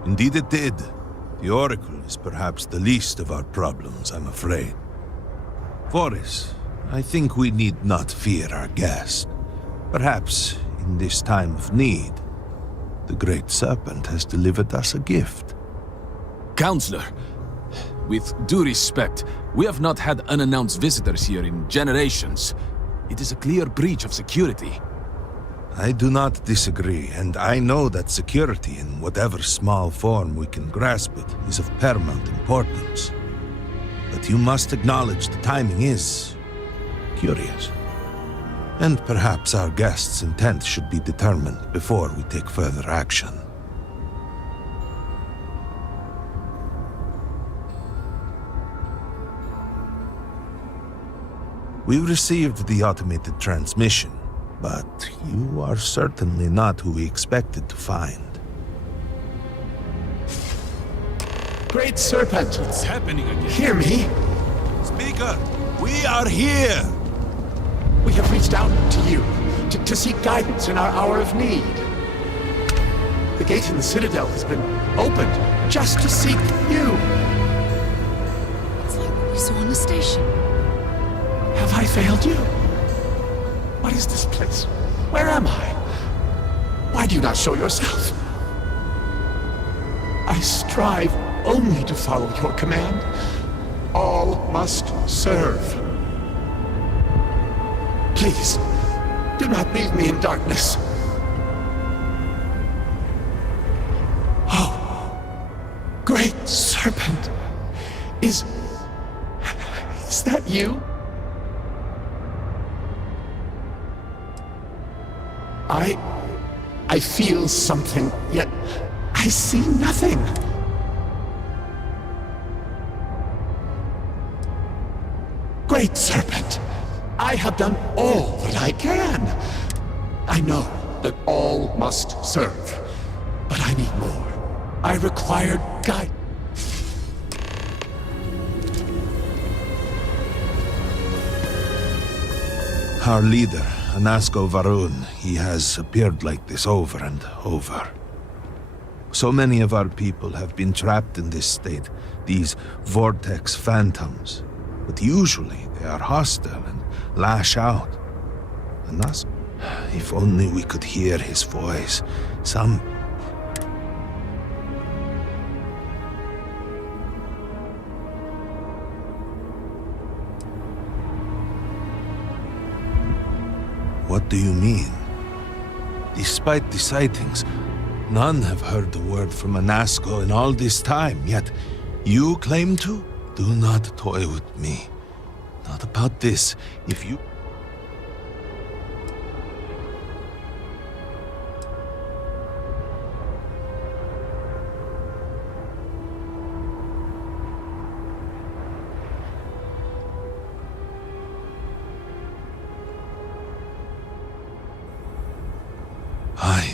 Indeed it did. The Oracle is perhaps the least of our problems, I'm afraid. Forrest, I think we need not fear our guest. Perhaps, in this time of need, the Great Serpent has delivered us a gift. Counselor, with due respect, we have not had unannounced visitors here in generations. It is a clear breach of security. I do not disagree, and I know that security, in whatever small form we can grasp it, is of paramount importance. But you must acknowledge the timing is curious. And perhaps our guest's intent should be determined before we take further action. We received the automated transmission, but you are certainly not who we expected to find. Great Serpent! What's happening again? Hear me! Speaker, we are here! We have reached out to you to seek guidance in our hour of need. The gate in the Citadel has been opened just to seek you. It's like what we saw on the station. Have I failed you? What is this place? Where am I? Why do you not show yourself? I strive only to follow your command. All must serve. Please, do not leave me in darkness. Oh, Great Serpent, is that you? I feel something, yet I see nothing. Great Serpent, I have done all that I can. I know that all must serve, but I need more. I require guidance. Our leader, Anasko Varun, he has appeared like this over and over. So many of our people have been trapped in this state, these vortex phantoms. But usually they are hostile and lash out. Anasko, if only we could hear his voice, What do you mean? Despite the sightings, none have heard the word from Anasko in all this time, yet you claim to? Do not toy with me. Not about this. If you...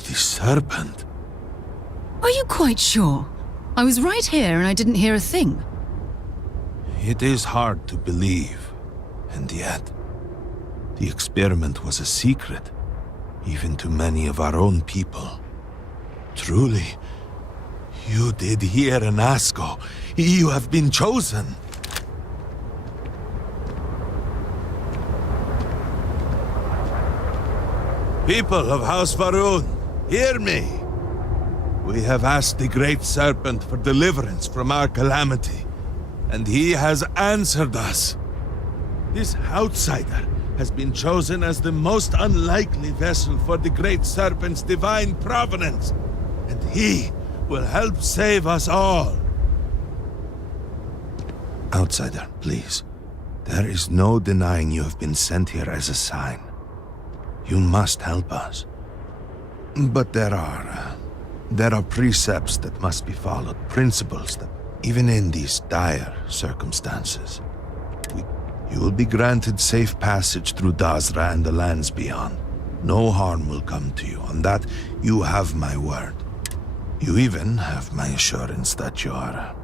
The serpent. Are you quite sure? I was right here and I didn't hear a thing. It is hard to believe, and yet, the experiment was a secret, even to many of our own people. Truly, you did hear Anasko. You have been chosen. People of House Varun, hear me. We have asked the Great Serpent for deliverance from our calamity, and he has answered us. This outsider has been chosen as the most unlikely vessel for the Great Serpent's divine providence, and he will help save us all. Outsider, please. There is no denying you have been sent here as a sign. You must help us. But there are precepts that must be followed, principles that, even in these dire circumstances, you will be granted safe passage through Dazra and the lands beyond. No harm will come to you. On that, you have my word. You even have my assurance that you are.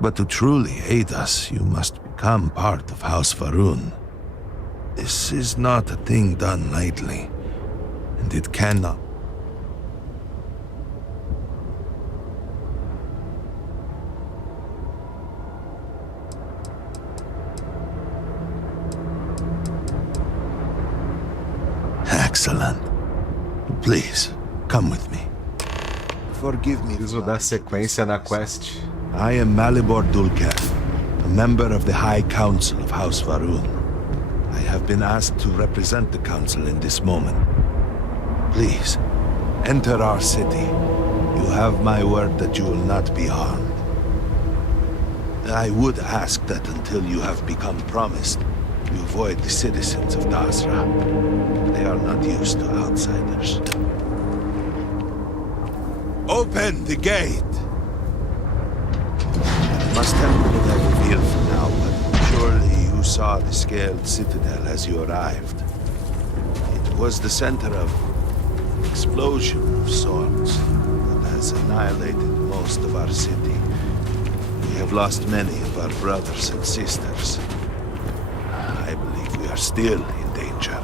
But to truly aid us, you must become part of House Varun. This is not a thing done lightly, and it cannot. Excellent. Please, come with me. Forgive me. Preciso dar sequência na quest. I am Malibor Dulker, a member of the High Council of House Varun. I have been asked to represent the Council in this moment. Please, enter our city. You have my word that you will not be harmed. I would ask that until you have become promised, to avoid the citizens of Dasra. They are not used to outsiders. Open the gate! I must have put that revealed for now, but surely you saw the scaled citadel as you arrived. It was the center of explosion of sorts that has annihilated most of our city. We have lost many of our brothers and sisters. I believe we are still in danger.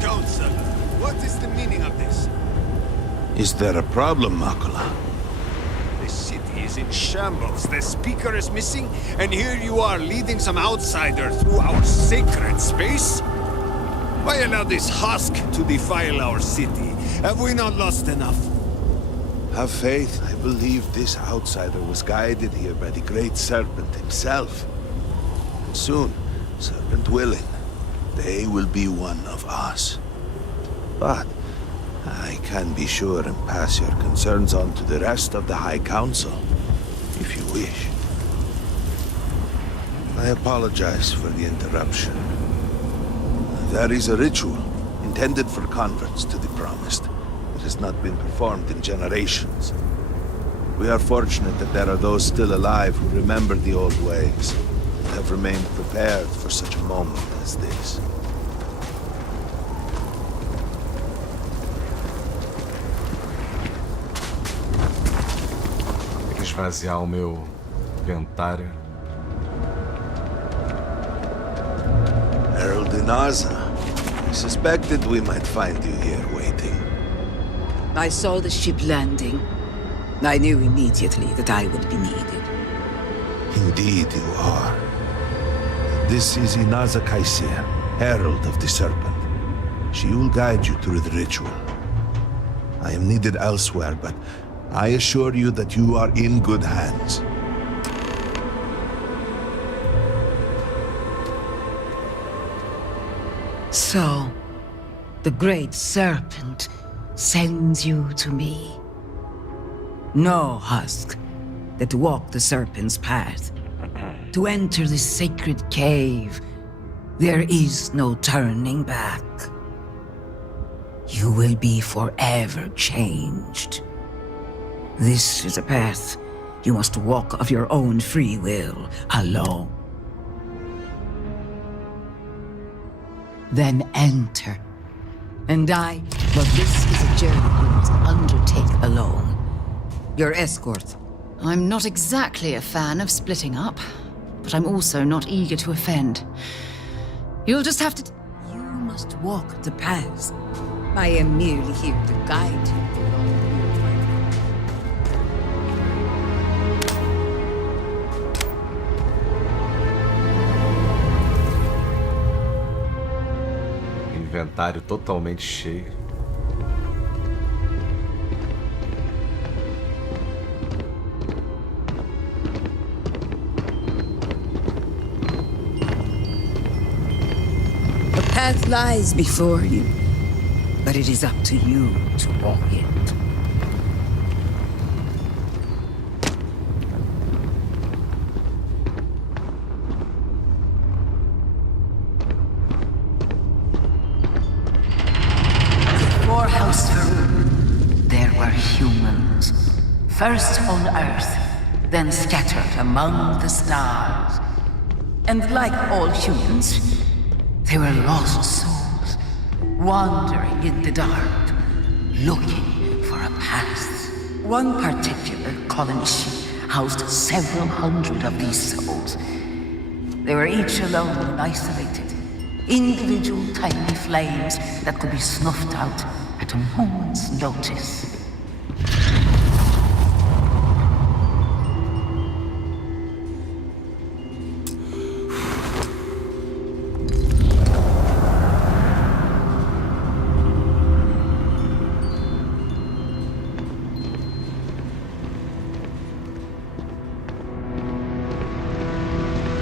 Council, what is the meaning of this? Is there a problem, Makula? The city is in shambles, the speaker is missing, and here you are leading some outsider through our sacred space? Why allow this husk to defile our city? Have we not lost enough? Have faith. I believe this outsider was guided here by the Great Serpent himself. And soon, Serpent willing, they will be one of us. But I can be sure and pass your concerns on to the rest of the High Council, if you wish. I apologize for the interruption. There is a ritual intended for converts to the Promised. It has not been performed in generations. We are fortunate that there are those still alive who remember the old ways and have remained prepared for such a moment as this. Tem que esvaziar o meu inventário. ArnaldoDK, I suspected we might find you here waiting. I saw the ship landing. I knew immediately that I would be needed. Indeed you are. This is Inaza Kaisir, Herald of the Serpent. She will guide you through the ritual. I am needed elsewhere, but I assure you that you are in good hands. So, the Great Serpent sends you to me. No husk that walk the Serpent's path. To enter this sacred cave, there is no turning back. You will be forever changed. This is a path you must walk of your own free will, alone. Then enter. And well, this is a journey you must undertake alone. Your escort. I'm not exactly a fan of splitting up, but I'm also not eager to offend. You'll just have to... You must walk the path. I am merely here to guide you. Inventário totalmente cheio. The path lies before you, but it is up to you to walk it. There were humans, first on Earth, then scattered among the stars. And like all humans, they were lost souls, wandering in the dark, looking for a path. One particular colony ship housed several hundred of these souls. They were each alone and isolated, individual tiny flames that could be snuffed out at a moment's notice.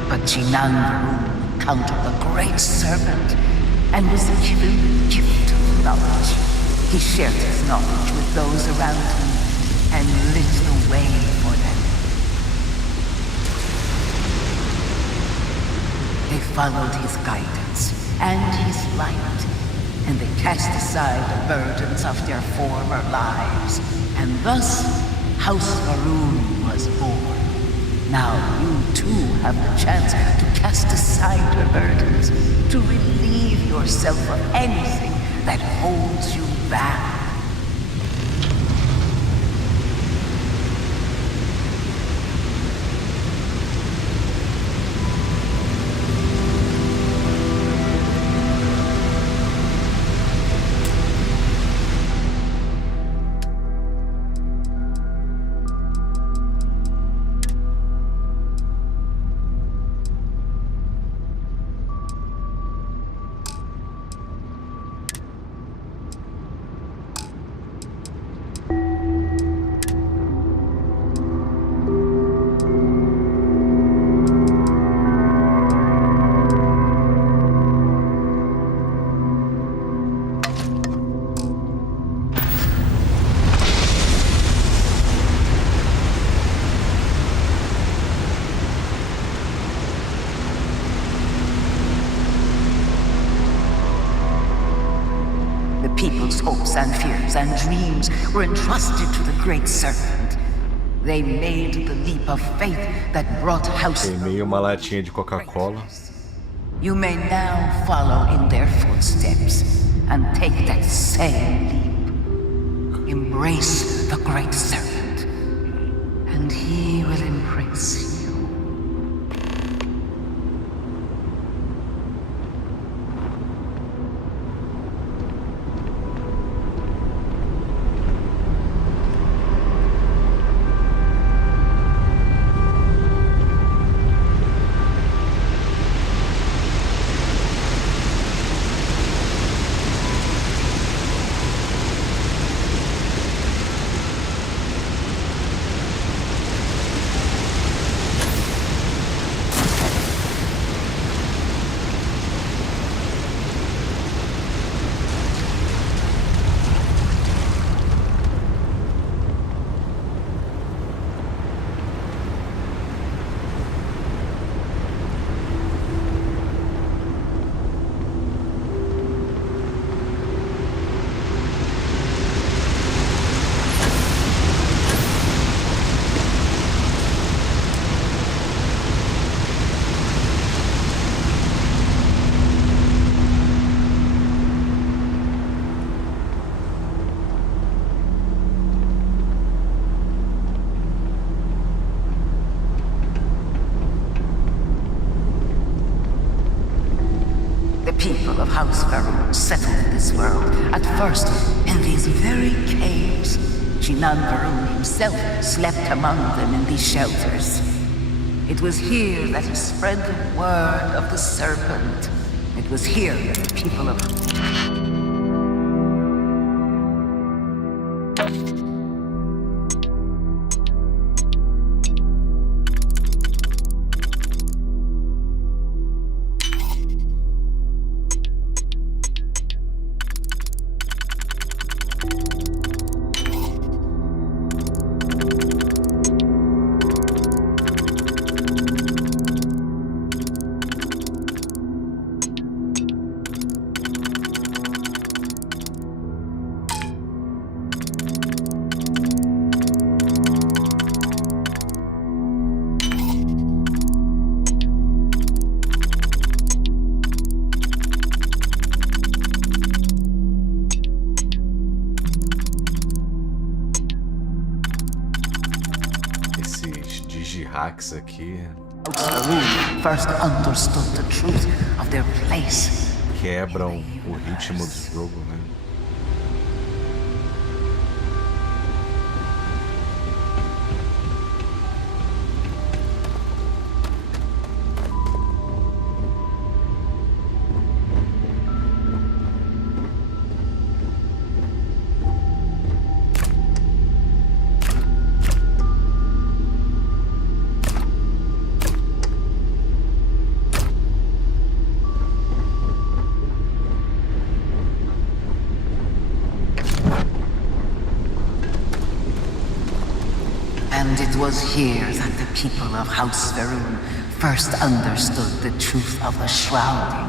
But Jinangaru encountered the Great Serpent and was given the gift of knowledge. He shared his knowledge with those around him and lit the way for them. They followed his guidance and his light, and they cast aside the burdens of their former lives. And thus, House Varun was born. Now you too have the chance to cast aside your burdens, to relieve yourself of anything that holds you back. People's hopes and fears and dreams were entrusted to the Great Serpent. They made the leap of faith that brought House. Queimei uma latinha de Coca-Cola. You may now follow in their footsteps and take that same leap. Embrace the Great Serpent, and he will embrace you. People of House Varun settled in this world, at first in these very caves. Shinan Varun himself slept among them in these shelters. It was here that he spread the word of the serpent. It was here that the people of... Hacks aqui. First understood the truth of their place. Quebram o ritmo do jogo, né? And it was here that the people of House Varun first understood the truth of the shrouding,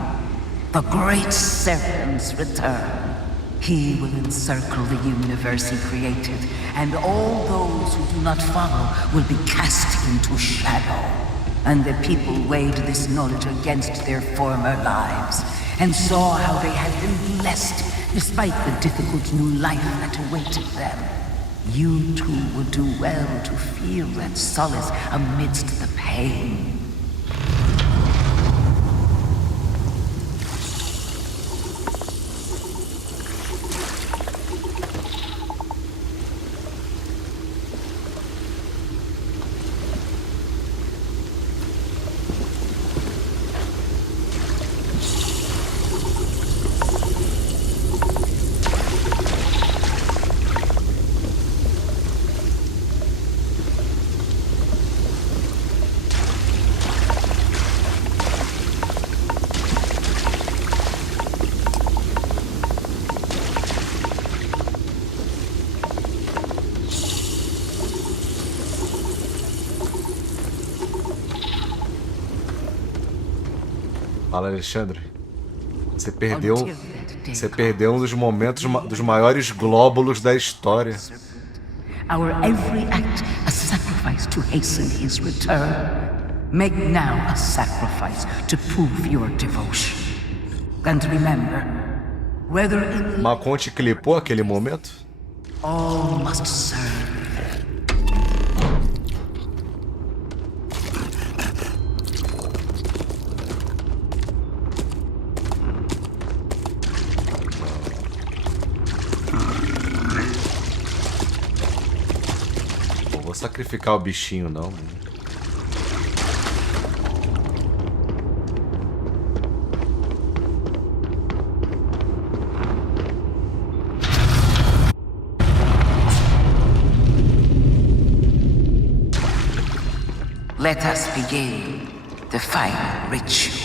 the great serpent's return. He will encircle the universe he created, and all those who do not follow will be cast into shadow. And the people weighed this knowledge against their former lives, and saw how they had been blessed despite the difficult new life that awaited them. You too would do well to feel that solace amidst the pain. Fala, Alexandre. Você perdeu um dos momentos dos maiores glóbulos da história. Our every act a sacrifice to hasten his return. Make now a sacrifice to prove your devotion. And remember, whether in Maconte clipou aquele momento? all must serve. Não vou sacrificar o bichinho, não. Let us begin the final ritual.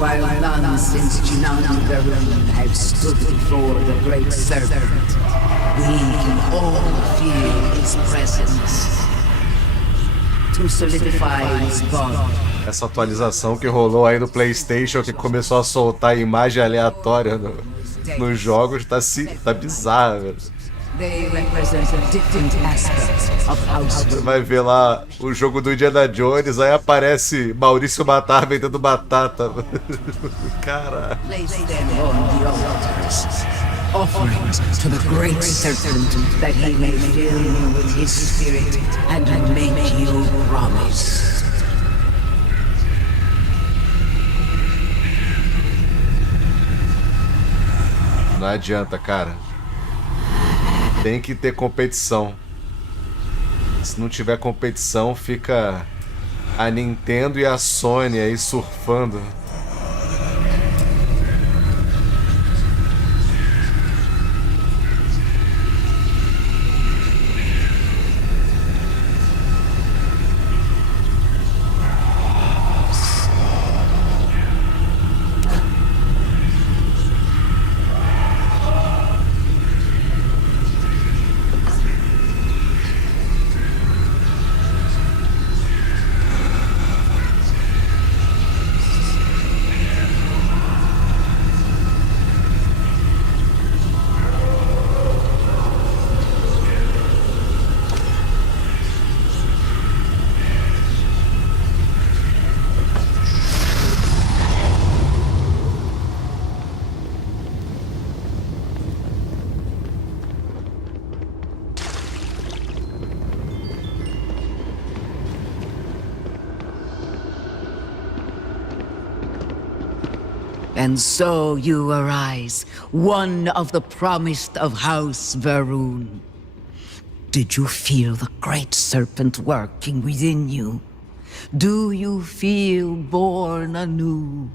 While none since Jogos have stood before the great serpent, we can all feel his presence. To solidify his bond. Essa atualização que rolou aí no PlayStation, que começou a soltar imagem aleatória nos jogos, tá bizarro, velho. Você vai ver lá o jogo do Indiana Jones, aí aparece Maurício Matar vendendo batata. Caralho. Offerings to the great serpent that he may fill you with his spirit and make you promise. Não adianta, cara. Tem que ter competição. Se não tiver competição, fica a Nintendo e a Sony aí surfando. And so you arise, one of the promised of House Varun. Did you feel the great serpent working within you? Do you feel born anew?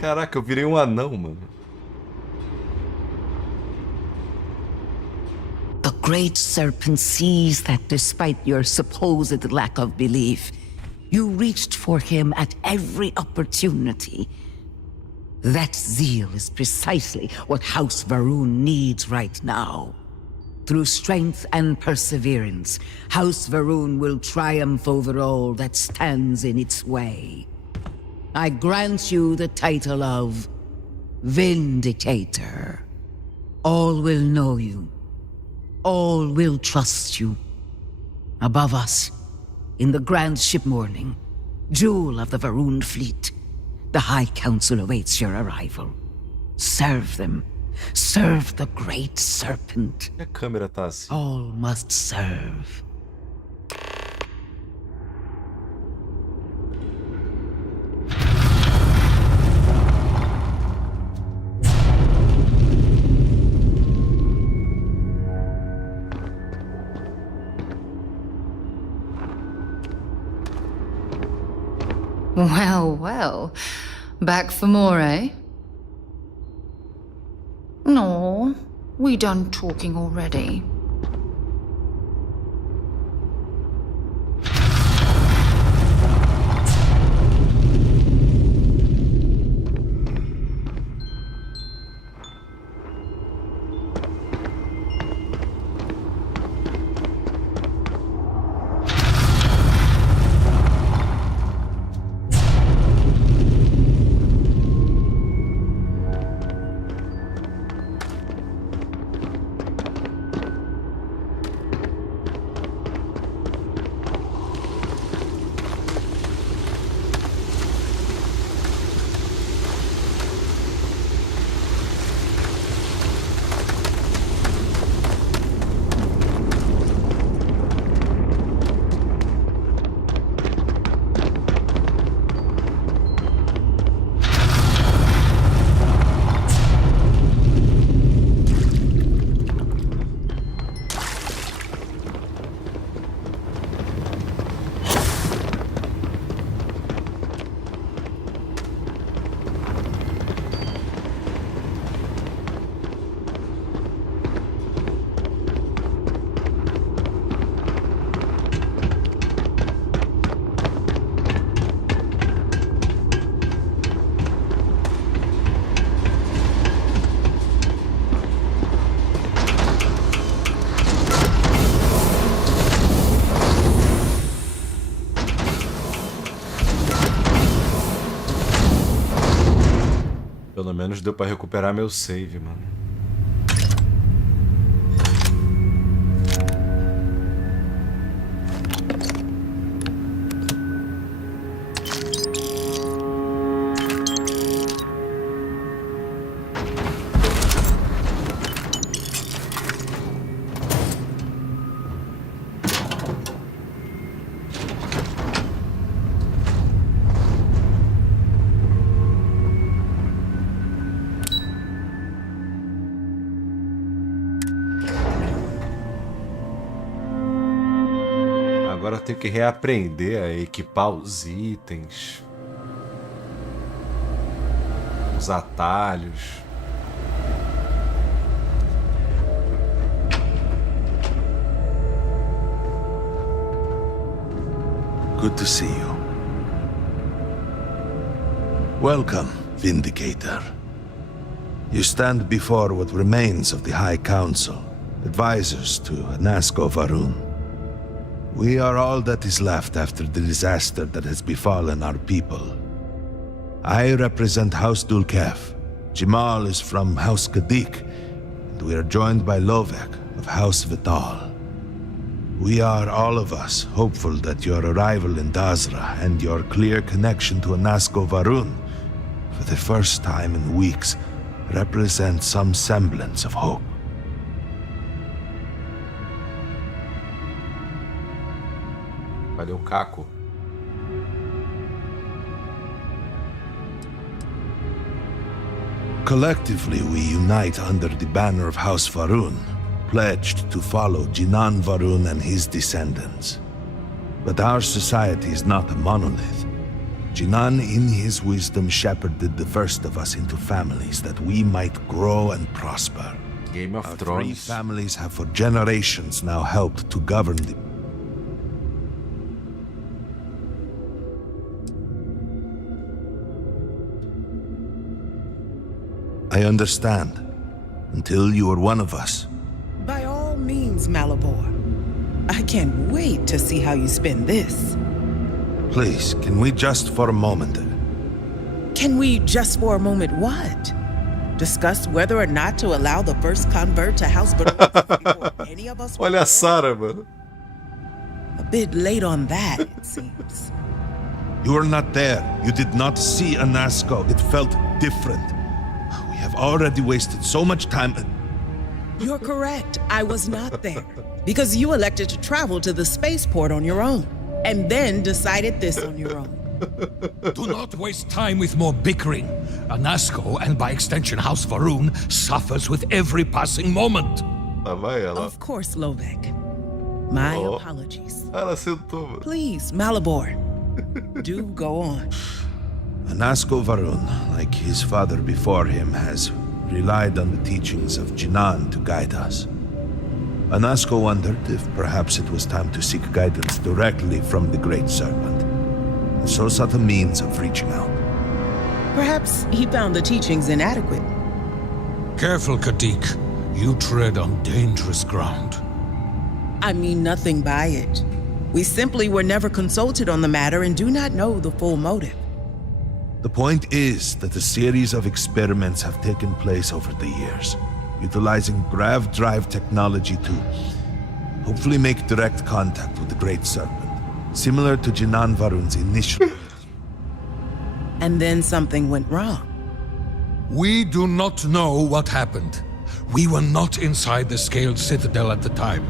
Caraca, eu virei um anão, mano. The Great Serpent sees that despite your supposed lack of belief, you reached for him at every opportunity. That zeal is precisely what House Va'ruun needs right now. Through strength and perseverance, House Va'ruun will triumph over all that stands in its way. I grant you the title of Vindicator. All will know you. All will trust you. Above us, in the grand ship morning, jewel of the Va'ruun fleet, the High Council awaits your arrival. Serve them. Serve the Great Serpent. A câmera tá assim. All must serve. Well, well. Back for more, eh? No, we done talking already. Pelo menos deu pra recuperar meu save, mano. Agora eu tenho que reaprender a equipar os itens, os atalhos. Good to see you. Welcome, Vindicator. You stand before what remains of the High Council, advisors to Nazgo Va'ruun. We are all that is left after the disaster that has befallen our people. I represent House Dulkef. Jamal is from House Kadik, and we are joined by Lovek of House Vital. We are, all of us, hopeful that your arrival in Dazra and your clear connection to Nazgo Va'ruun, for the first time in weeks, represent some semblance of hope. Valeu, Caco. Collectively, we unite under the banner of House Va'ruun, pledged to follow Jinan Va'ruun and his descendants. But our society is not a monolith. Jinan, in his wisdom, shepherded the first of us into families that we might grow and prosper. Game of Our Thrones. three families have for generations now helped to govern the... I understand. Until you were one of us. By all means, Malabor. I can't wait to see how you spend this. Please, can we just for a moment... Can we just for a moment what? Discuss whether or not to allow the first convert to House Baroque before any of us... Olha a Sarah, mano. A bit late on that, it seems. You were not there. You did not see Anasco. It felt different. We have already wasted so much time... You're correct. I was not there. Because you elected to travel to the spaceport on your own. And then decided this on your own. Do not waste time with more bickering. Anasco, and by extension House Varun, suffers with every passing moment. Of course, Lovek. My apologies. Ela sentou, mano. Please, Malabor. Do go on. Anasco Varun, like his father before him, has relied on the teachings of Jinan to guide us. Anasco wondered if perhaps it was time to seek guidance directly from the Great Serpent, and so sought a means of reaching out. Perhaps he found the teachings inadequate. Careful, Kadik. You tread on dangerous ground. I mean nothing by it. We simply were never consulted on the matter and do not know the full motive. The point is that a series of experiments have taken place over the years, utilizing grav drive technology to hopefully make direct contact with the Great Serpent, similar to Jinan Varun's initial... And then something went wrong. We do not know what happened. We were not inside the Scaled Citadel at the time.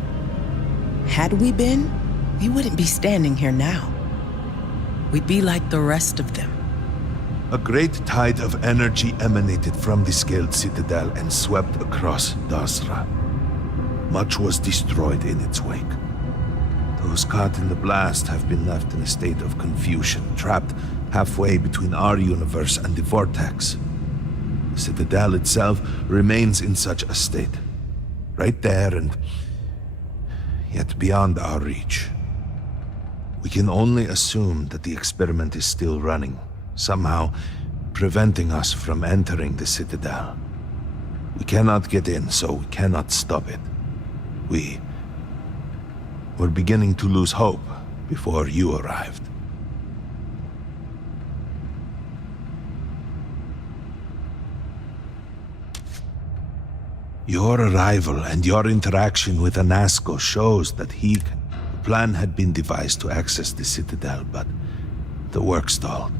Had we been, we wouldn't be standing here now. We'd be like the rest of them. A great tide of energy emanated from the Scaled Citadel and swept across Dasra. Much was destroyed in its wake. Those caught in the blast have been left in a state of confusion, trapped halfway between our universe and the Vortex. The Citadel itself remains in such a state. Right there and yet beyond our reach. We can only assume that the experiment is still running, somehow preventing us from entering the Citadel. We cannot get in, so we cannot stop it. We're beginning to lose hope before you arrived. Your arrival and your interaction with Anasco shows that the plan had been devised to access the Citadel, but the work stalled.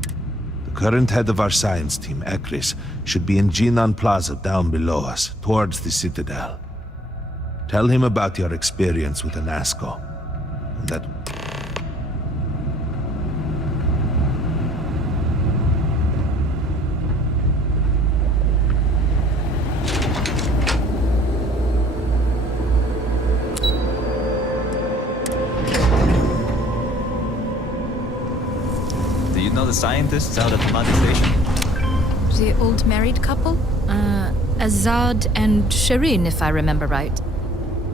The current head of our science team, Ekris, should be in Jinan Plaza down below us, towards the Citadel. Tell him about your experience with Anasco, and that... Do you know the scientists out at the Muddy Station? The old married couple? Azad and Shireen, if I remember right.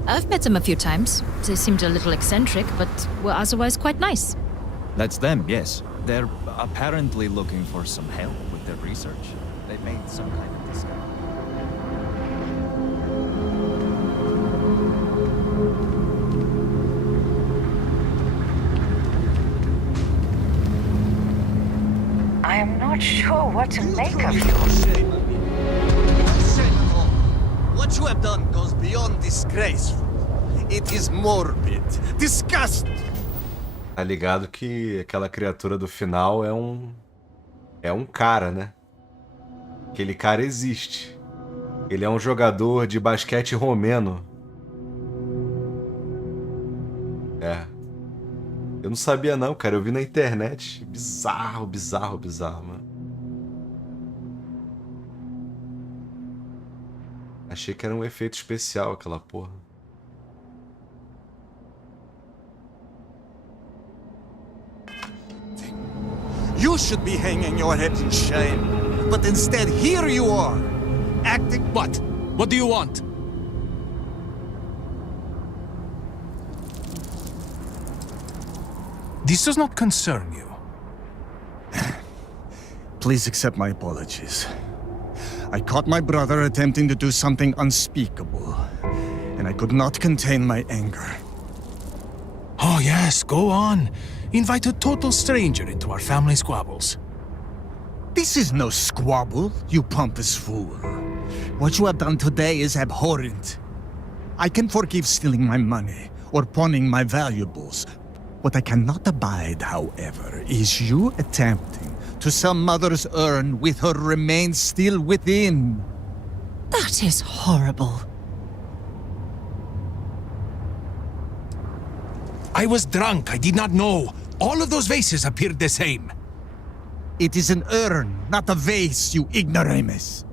I've met them a few times. They seemed a little eccentric, but were otherwise quite nice. That's them, yes. They're apparently looking for some help with their research. They made some kind of discovery. I am not sure what to make of you. What you have done goes beyond disgraceful. It is morbid, disgusting. Tá ligado que aquela criatura do final é um cara, né? Aquele cara existe. Ele é um jogador de basquete romeno. É. Eu não sabia não, cara. Eu vi na internet. Bizarro, bizarro, bizarro, mano. Achei que era um efeito especial aquela porra. You should be hanging your head in shame. But instead, here you are. Acting what? What do you want? This does not concern you. Please accept my apologies. I caught my brother attempting to do something unspeakable, and I could not contain my anger. Oh yes, go on. Invite a total stranger into our family squabbles. This is no squabble, you pompous fool. What you have done today is abhorrent. I can forgive stealing my money or pawning my valuables. What I cannot abide, however, is you attempting to sell Mother's urn with her remains still within. That is horrible. I was drunk, I did not know. All of those vases appeared the same. It is an urn, not a vase, you ignoramus.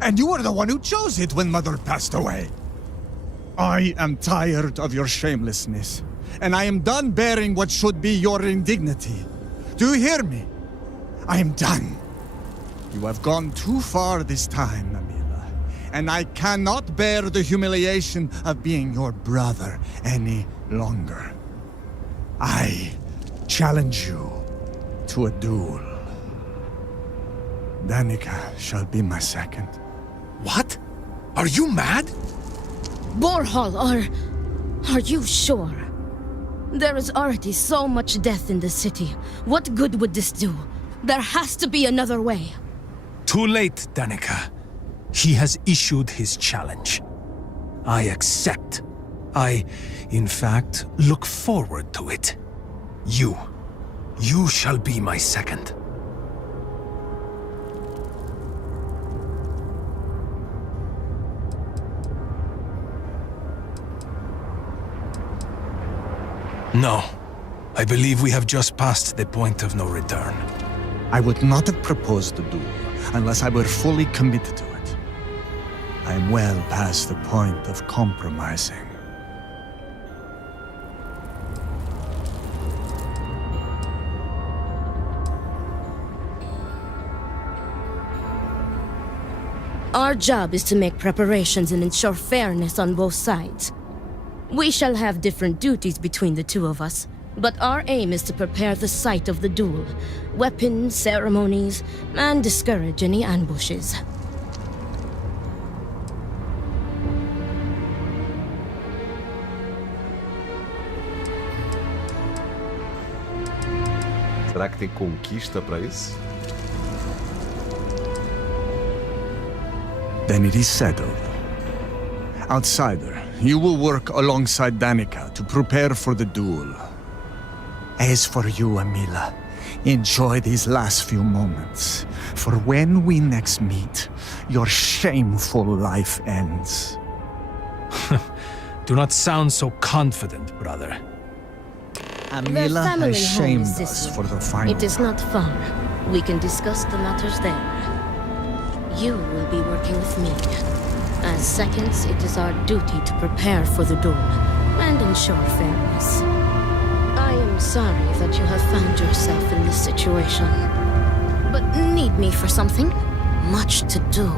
And you were the one who chose it when Mother passed away. I am tired of your shamelessness, and I am done bearing what should be your indignity. Do you hear me? I am done. You have gone too far this time, Amila, and I cannot bear the humiliation of being your brother any longer. I challenge you to a duel. Danica shall be my second. What? Are you mad? Borhal, are you sure? There is already so much death in the city. What good would this do? There has to be another way. Too late, Danica. He has issued his challenge. I accept. I, in fact, look forward to it. You shall be my second. No. I believe we have just passed the point of no return. I would not have proposed a duel unless I were fully committed to it. I am well past the point of compromising. Our job is to make preparations and ensure fairness on both sides. We shall have different duties between the two of us, but our aim is to prepare the site of the duel, weapons, ceremonies, and discourage any ambushes. Será que tem conquista pra isso? Then it is settled. Outsider, you will work alongside Danica to prepare for the duel. As for you, Amila, enjoy these last few moments, for when we next meet, your shameful life ends. Do not sound so confident, brother. Amila has shamed us for the final. It is not far. We can discuss the matters there. You will be working with me. As seconds, it is our duty to prepare for the duel and ensure fairness. I am sorry that you have found yourself in this situation. But need me for something? Much to do.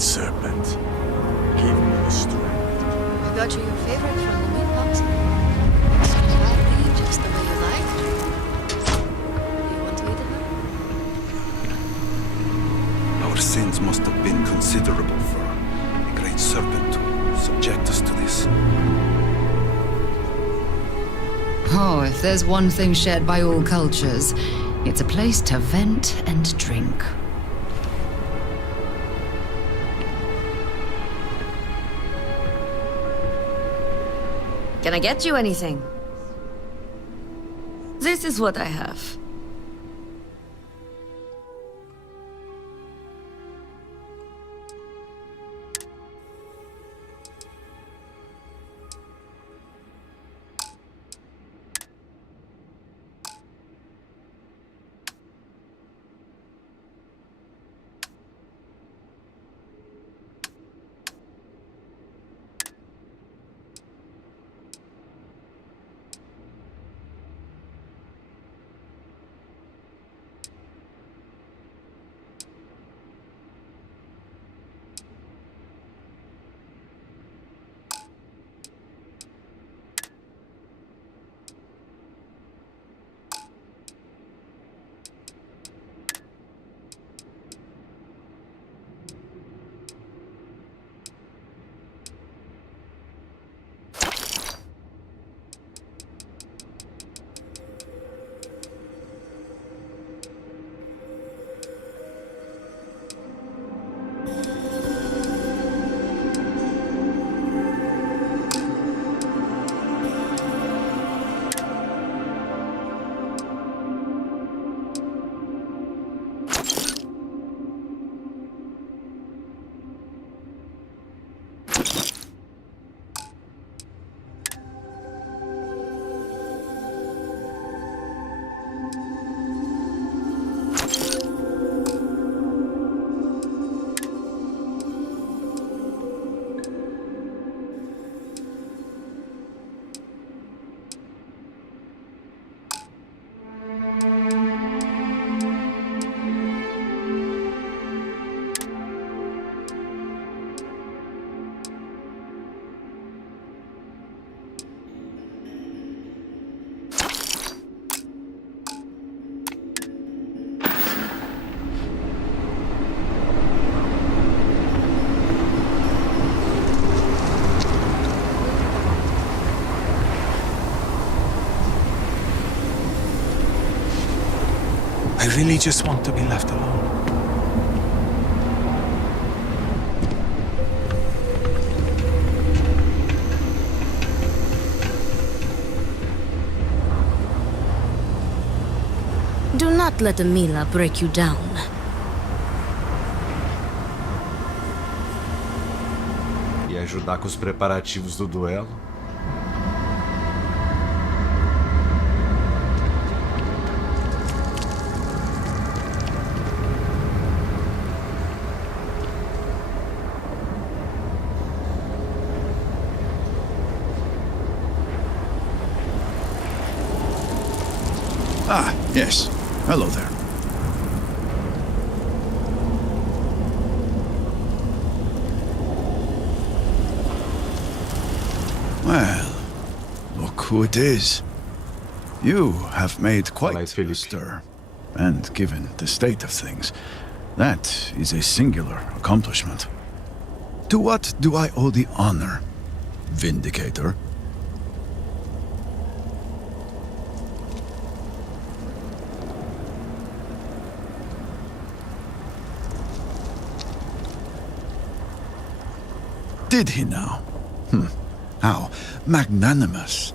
Serpent, give me the strength. I got you your favorite from the meat box. It's exactly just the way you like. You want to eat it? Our sins must have been considerable for a great serpent to subject us to this. Oh, if there's one thing shared by all cultures, it's a place to vent and drink. Can I get you anything? This is what I have. I really just want to be left alone. Do not let Amila break you down. E ajudar com os preparativos do duelo. Ah, yes. Hello there. Well, look who it is. You have made quite a stir. And given the state of things, that is a singular accomplishment. To what do I owe the honor, Vindicator? Did he now? How magnanimous.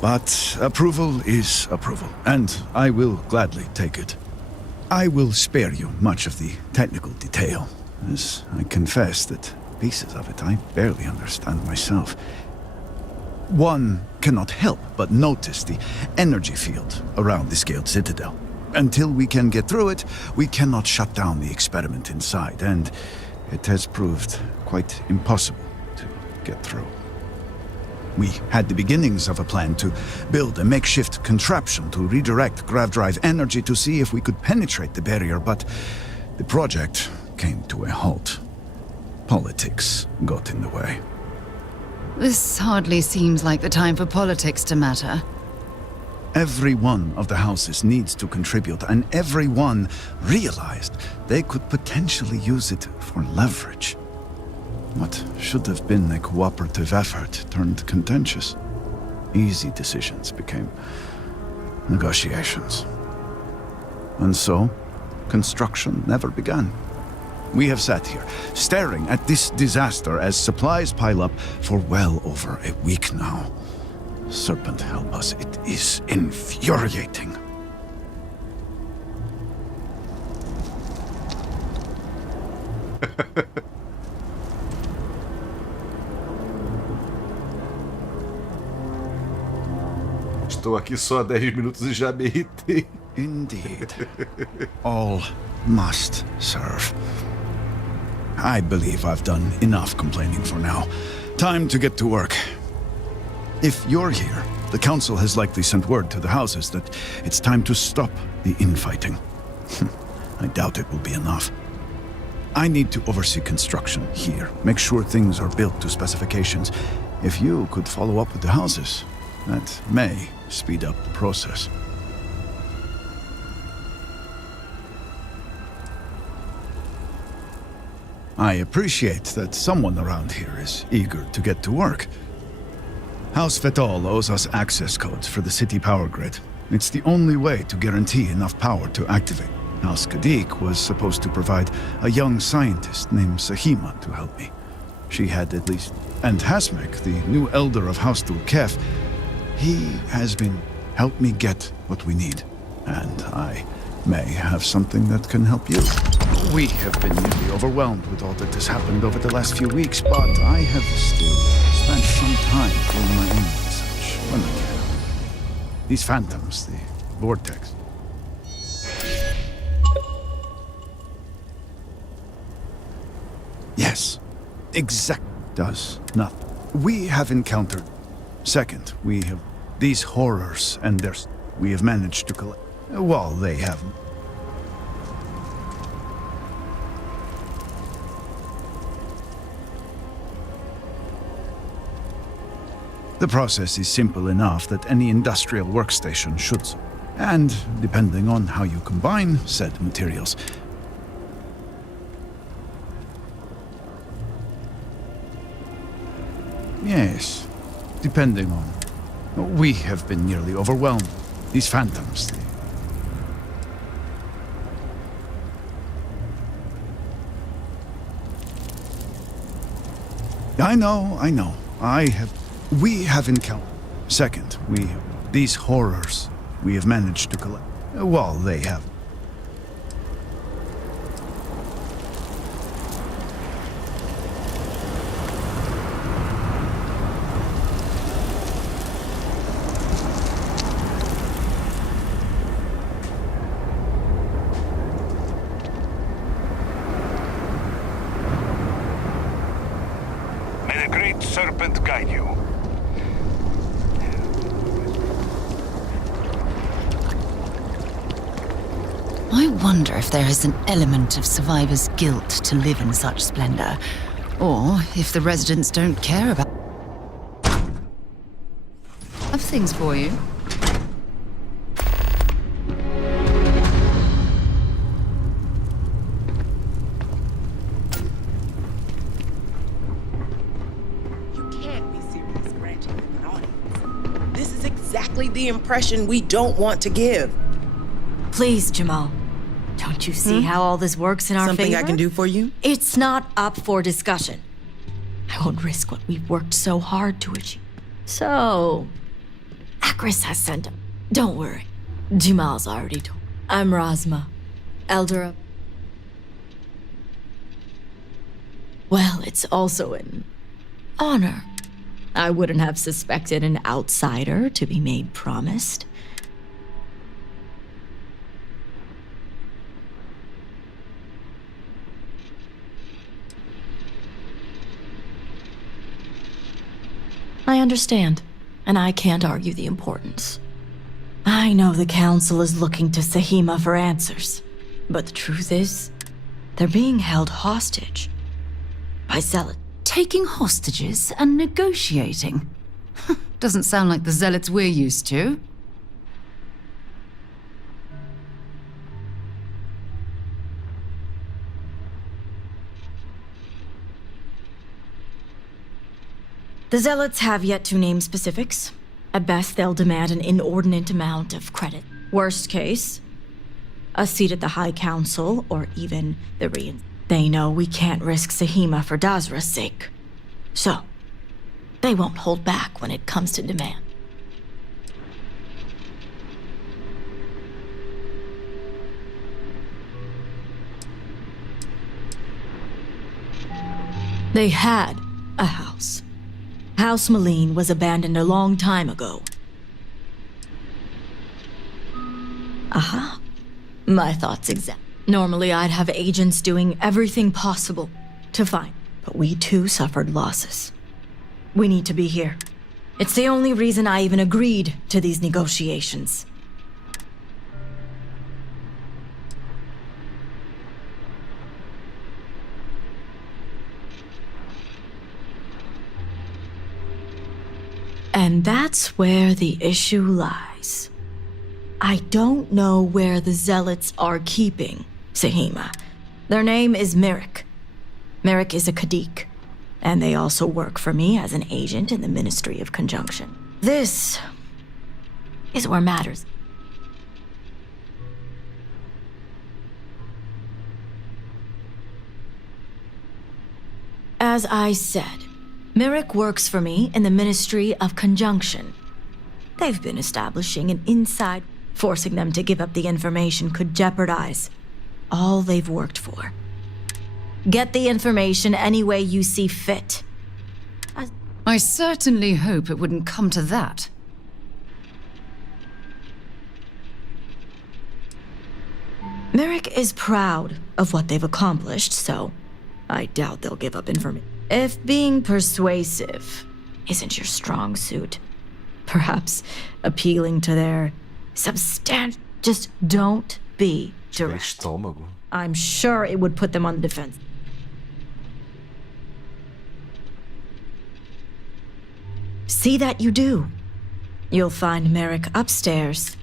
But approval is approval, and I will gladly take it. I will spare you much of the technical detail, as I confess that pieces of it I barely understand myself. One cannot help but notice the energy field around the scaled citadel. Until we can get through it, we cannot shut down the experiment inside, and it has proved quite impossible to get through. We had the beginnings of a plan to build a makeshift contraption to redirect grav drive energy to see if we could penetrate the barrier, but the project came to a halt. Politics got in the way. This hardly seems like the time for politics to matter. Every one of the houses needs to contribute, and everyone realized they could potentially use it for leverage. What should have been a cooperative effort turned contentious. Easy decisions became negotiations. And so, construction never began. We have sat here, staring at this disaster as supplies pile up for well over a week now. Serpent help us, it is infuriating. Estou aqui só há 10 minutos e já me irritei. Indeed. All must serve. I believe I've done enough complaining for now. Time to get to work. If you're here, the Council has likely sent word to the houses that it's time to stop the infighting. I doubt it will be enough. I need to oversee construction here, make sure things are built to specifications. If you could follow up with the houses, that may speed up the process. I appreciate that someone around here is eager to get to work. House Fetal owes us access codes for the city power grid. It's the only way to guarantee enough power to activate. House Kadik was supposed to provide a young scientist named Sahima to help me. She had at least... And Hasmek, the new elder of House Dulkef, he has been helped me get what we need. And I may have something that can help you. We have been nearly overwhelmed with all that has happened over the last few weeks, but I have still spent some time doing my own research when I can. These phantoms, the vortex. Yes, exact does not. We have encountered. Second, we have these horrors, and there's we have managed to collect. Well, they haven't. The process is simple enough that any industrial workstation should. And depending on how you combine said materials. Yes, depending on. We have been nearly overwhelmed. These phantoms. I know. We have encountered. Second, these horrors we have managed to collect. Well, they have. May the great serpent guide you. I wonder if there is an element of survivor's guilt to live in such splendor, or if the residents don't care about. Have things for you. You can't be serious granting them an audience. This is exactly the impression we don't want to give. Please, Jamal. Don't you see how all this works in our favor? Something I can do for you? It's not up for discussion. I won't risk what we've worked so hard to achieve. So, Akris has sent him. Don't worry. Jamal's already told. I'm Rasma, elder of... Well, it's also an honor. I wouldn't have suspected an outsider to be made promised. I understand, and I can't argue the importance. I know the Council is looking to Sahima for answers, but the truth is, they're being held hostage by zealots. Taking hostages and negotiating? Doesn't sound like the zealots we're used to. The zealots have yet to name specifics. At best, they'll demand an inordinate amount of credit. Worst case, a seat at the High Council, or even the They know we can't risk Sahima for Dazra's sake. So, they won't hold back when it comes to demand. They had a house. House Maline was abandoned a long time ago. Aha. My thoughts exact. Normally I'd have agents doing everything possible to find, but we too suffered losses. We need to be here. It's the only reason I even agreed to these negotiations. And that's where the issue lies. I don't know where the zealots are keeping Sahima. Their name is Merrick. Merrick is a Kadik, and they also work for me as an agent in the Ministry of Conjunction. This is where matters. As I said, Merrick works for me in the Ministry of Conjunction. They've been establishing an inside. Forcing them to give up the information could jeopardize all they've worked for. Get the information any way you see fit. I certainly hope it wouldn't come to that. Merrick is proud of what they've accomplished, so I doubt they'll give up information. If being persuasive isn't your strong suit, perhaps appealing to their substantial... Just don't be direct. I'm sure it would put them on the defense. See that you do. You'll find Merrick upstairs.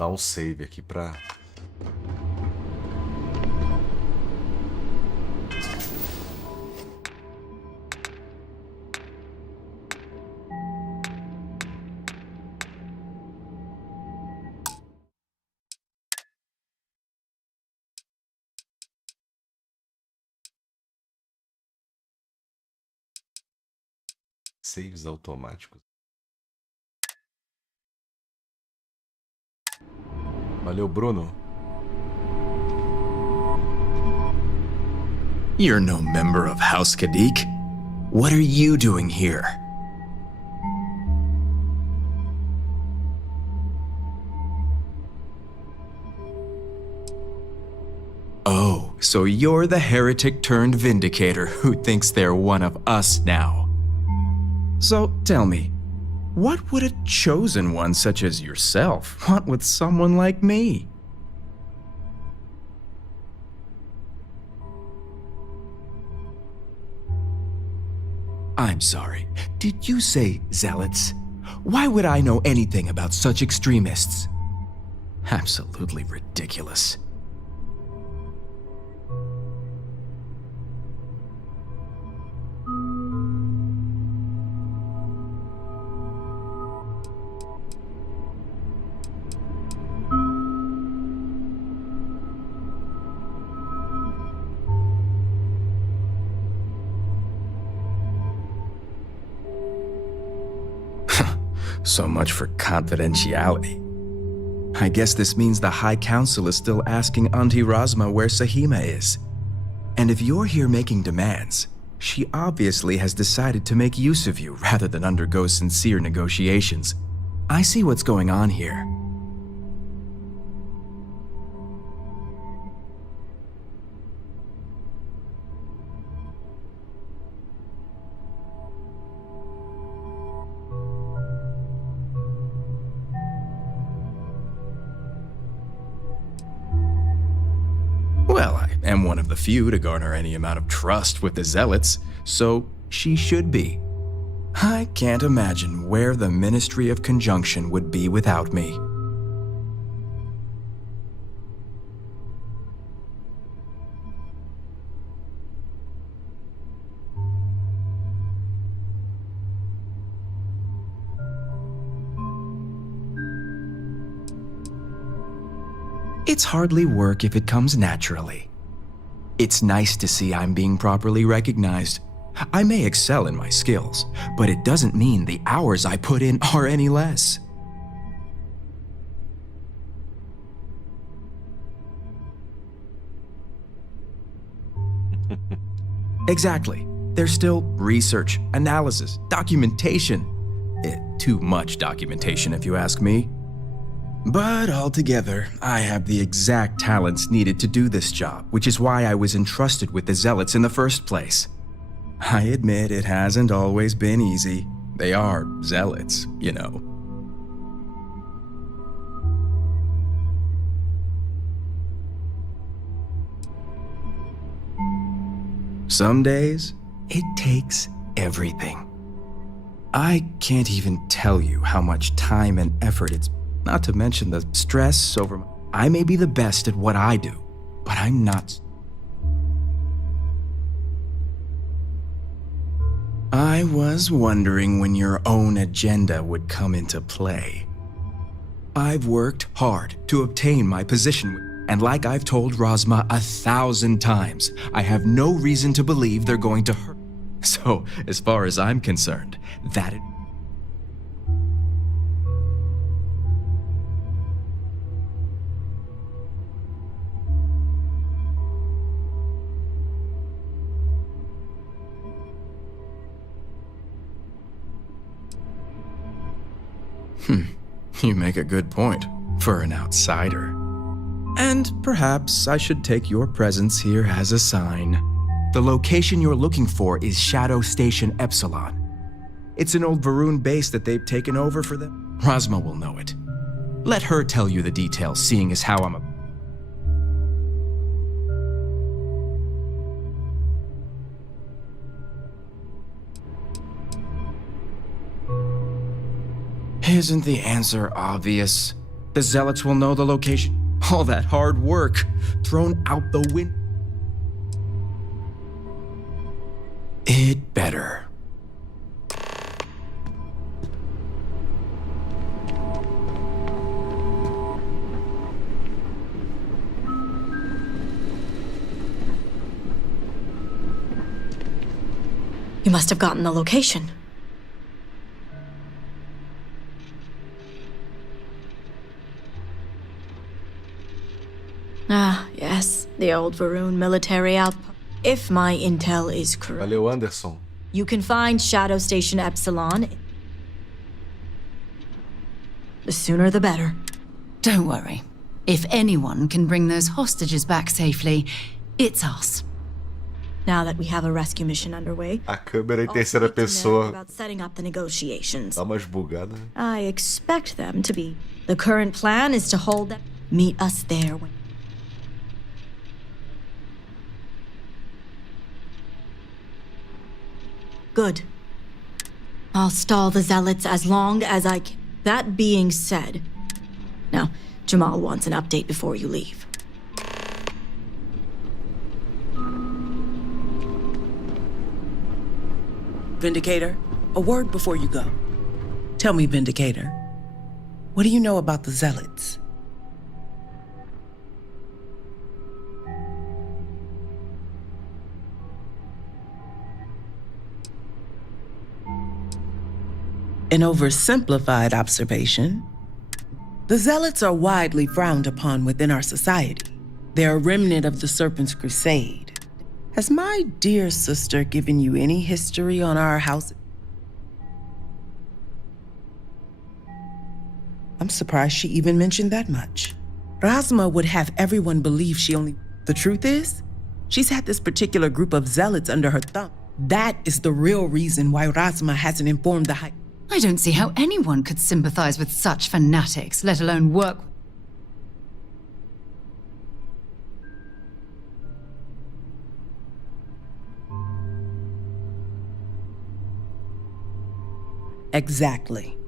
dar um save aqui pra... Saves automáticos. Valeu, Bruno. You're no member of House Kadik. What are you doing here? Oh, so you're the heretic turned vindicator who thinks they're one of us now. So tell me, what would a chosen one such as yourself want with someone like me? I'm sorry, did you say zealots? Why would I know anything about such extremists? Absolutely ridiculous. So much for confidentiality. I guess this means the High Council is still asking Auntie Rosma where Sahima is. And if you're here making demands, she obviously has decided to make use of you rather than undergo sincere negotiations. I see what's going on here. Well, I am one of the few to garner any amount of trust with the zealots, so she should be. I can't imagine where the Ministry of Conjunction would be without me. It's hardly work if it comes naturally. It's nice to see I'm being properly recognized. I may excel in my skills, but it doesn't mean the hours I put in are any less. Exactly. There's still research, analysis, documentation. Too much documentation, if you ask me. But altogether, I have the exact talents needed to do this job, which is why I was entrusted with the zealots in the first place. I admit it hasn't always been easy. They are zealots, you know. Some days, it takes everything. I can't even tell you how much time and effort it's, not to mention the stress over. I may be the best at what I do, but I'm not. I was wondering when your own agenda would come into play. I've worked hard to obtain my position, and like I've told Rosma 1,000 times, I have no reason to believe they're going to hurt. So, as far as I'm concerned, that it. You make a good point for an outsider. And perhaps I should take your presence here as a sign. The location you're looking for is Shadow Station Epsilon. It's an old Varun base that they've taken over for them. Rosma will know it. Let her tell you the details, seeing as how I'm a... Isn't the answer obvious? The zealots will know the location. All that hard work thrown out the window. It better. You must have gotten the location. Ah, yes, the old Varun military outpost. If my intel is correct, Valeu, Anderson. you can find Shadow Station Epsilon. The sooner the better. Don't worry. If anyone can bring those hostages back safely, it's us. Now that we have a rescue mission underway, A câmera em terceira pessoa about setting up the negotiations. dá umas bugadas. I expect them to be. The current plan is to hold them. Meet us there when. Good. I'll stall the zealots as long as I can. That being said, now, Jamal wants an update before you leave. Vindicator, a word before you go. Tell me, Vindicator, what do you know about the zealots? An oversimplified observation. The zealots are widely frowned upon within our society. They're a remnant of the Serpent's Crusade. Has my dear sister given you any history on our house? I'm surprised she even mentioned that much. Rasma would have everyone believe she only... The truth is, she's had this particular group of zealots under her thumb. That is the real reason why Rasma hasn't informed the High... I don't see how anyone could sympathize with such fanatics, let alone work. Exactly.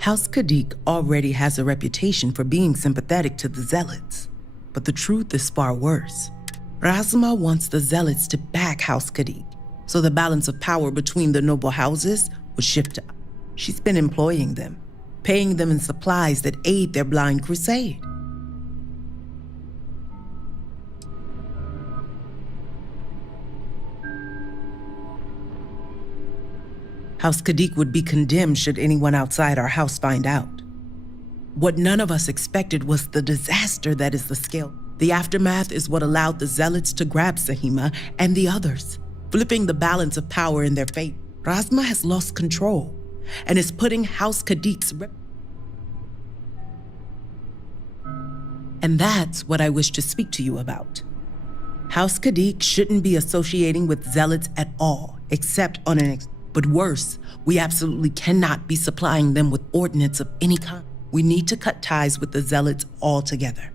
House Kadik already has a reputation for being sympathetic to the zealots. But the truth is far worse. Rasma wants the zealots to back House Kadik, so the balance of power between the noble houses would shift to... She's been employing them, paying them in supplies that aid their blind crusade. House Kadik would be condemned should anyone outside our house find out. What none of us expected was the disaster that is the scale. The aftermath is what allowed the zealots to grab Sahima and the others, flipping the balance of power in their favor. Rasma has lost control and is putting House Kadik's And that's what I wish to speak to you about. House Kadik shouldn't be associating with zealots at all, except on an But worse, we absolutely cannot be supplying them with ordnance of any kind. We need to cut ties with the zealots altogether.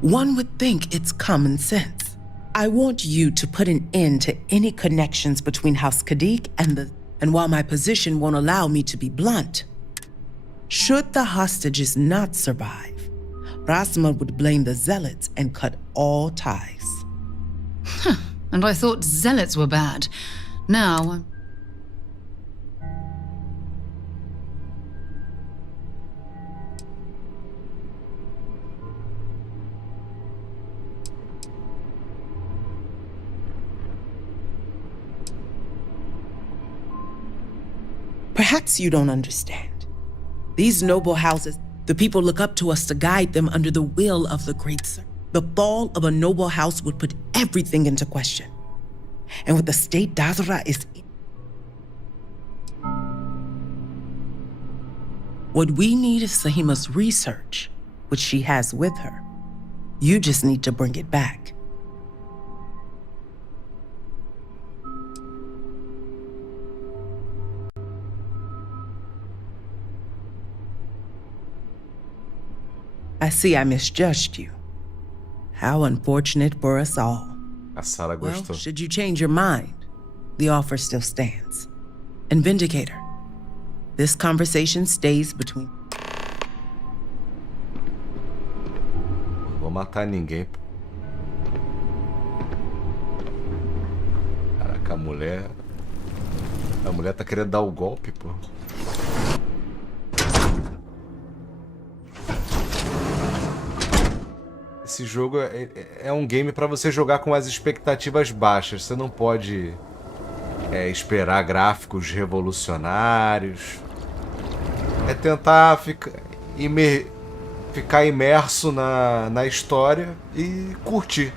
One would think it's common sense. I want you to put an end to any connections between House Kadik and while my position won't allow me to be blunt, should the hostages not survive, Rasma would blame the zealots and cut all ties. And I thought zealots were bad. Now... Perhaps you don't understand. These noble houses, the people look up to us to guide them under the will of the great sir. The fall of a noble house would put everything into question. And with the state Dazra is in, what we need is Sahima's research, which she has with her. You just need to bring it back. I see I misjudged you. How unfortunate for us all. A Sarah Well, gostou. should you change your mind, the offer still stands. And Vindicator, this conversation stays between... Não vou matar ninguém. Caraca, a mulher tá querendo dar o golpe, pô. Esse jogo é um game pra você jogar com as expectativas baixas. Você não pode esperar gráficos revolucionários. É tentar ficar imerso na história e curtir.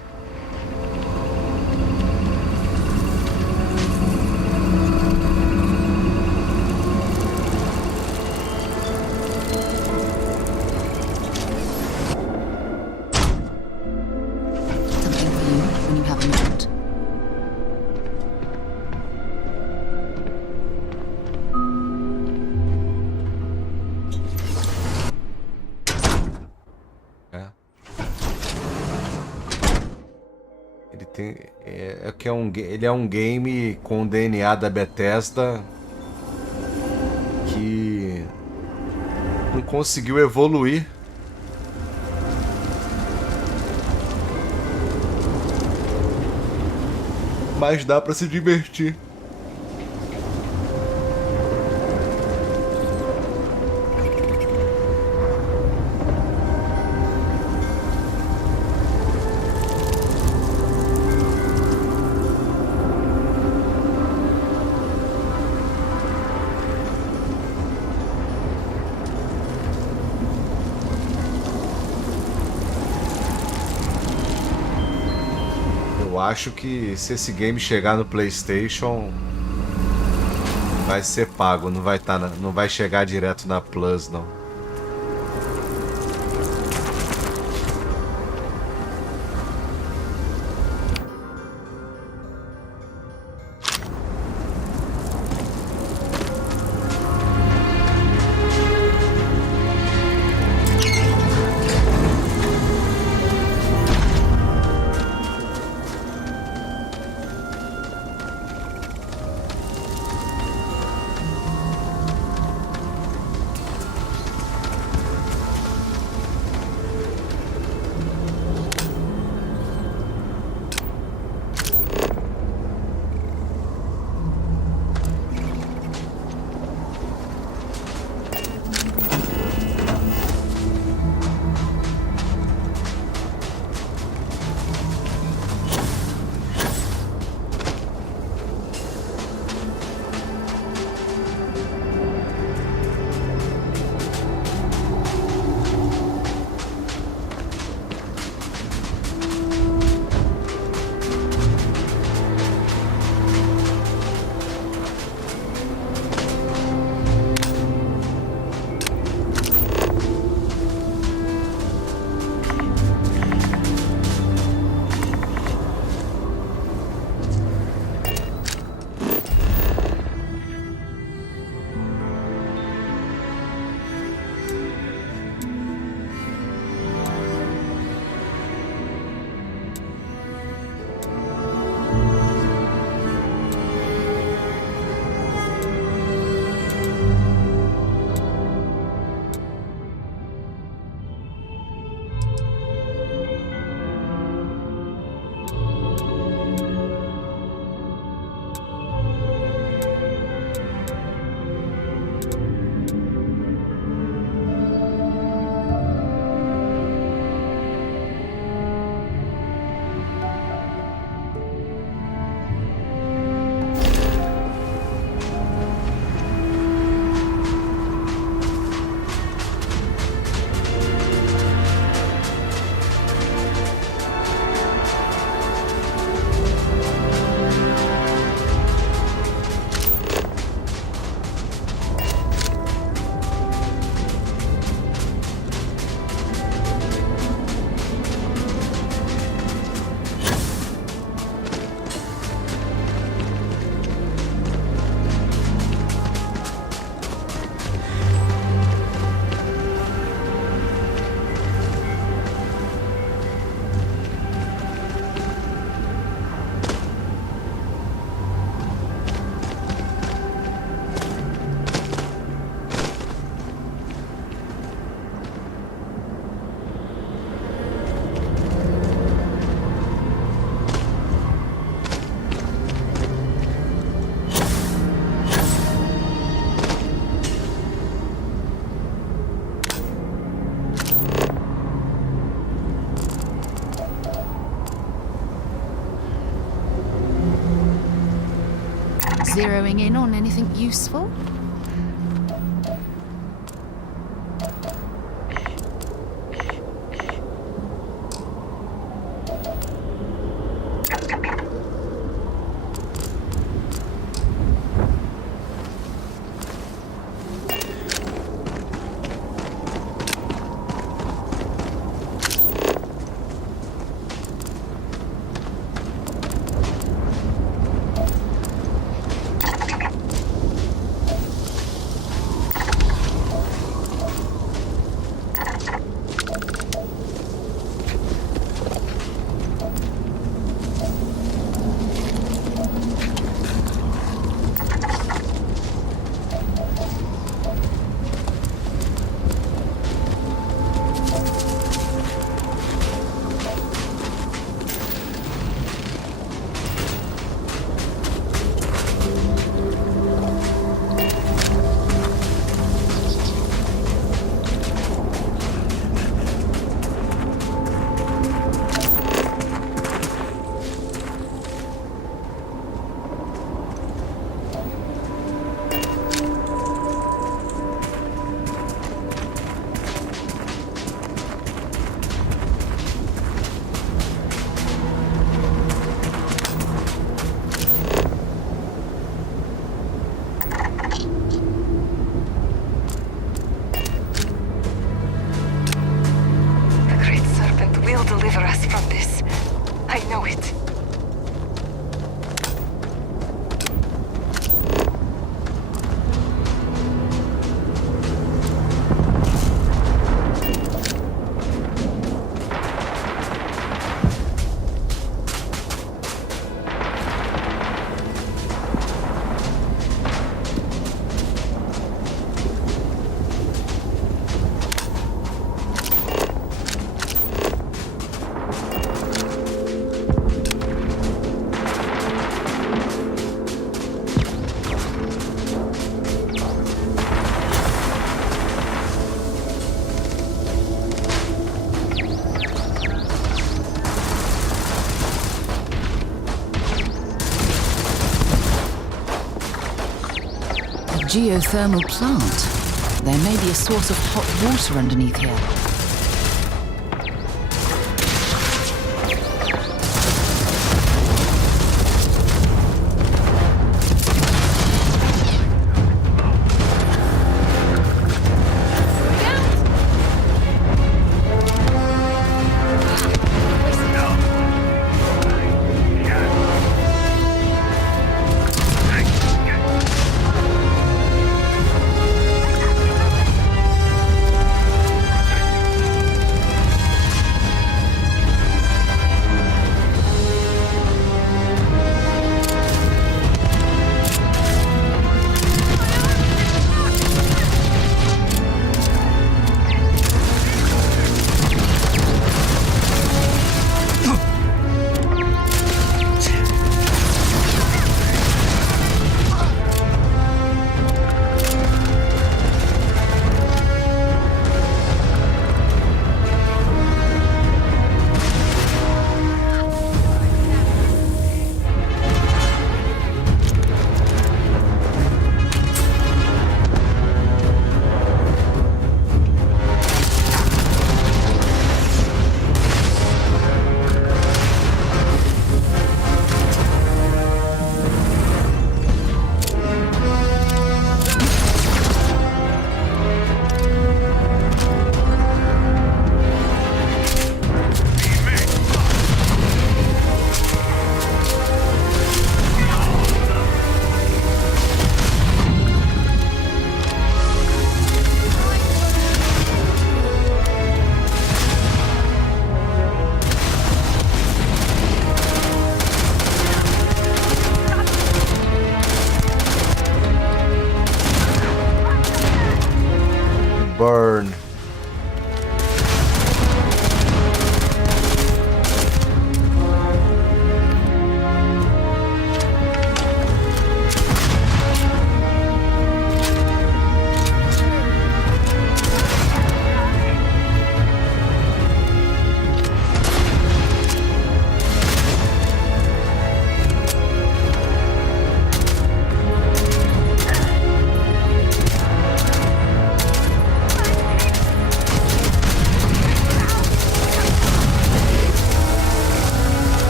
Ele é um game com DNA da Bethesda que não conseguiu evoluir. Mas dá pra se divertir. Eu acho que se esse game chegar no PlayStation vai ser pago, não vai chegar direto na Plus, não. zeroing in on anything useful? Geothermal plant. There may be a source of hot water underneath here.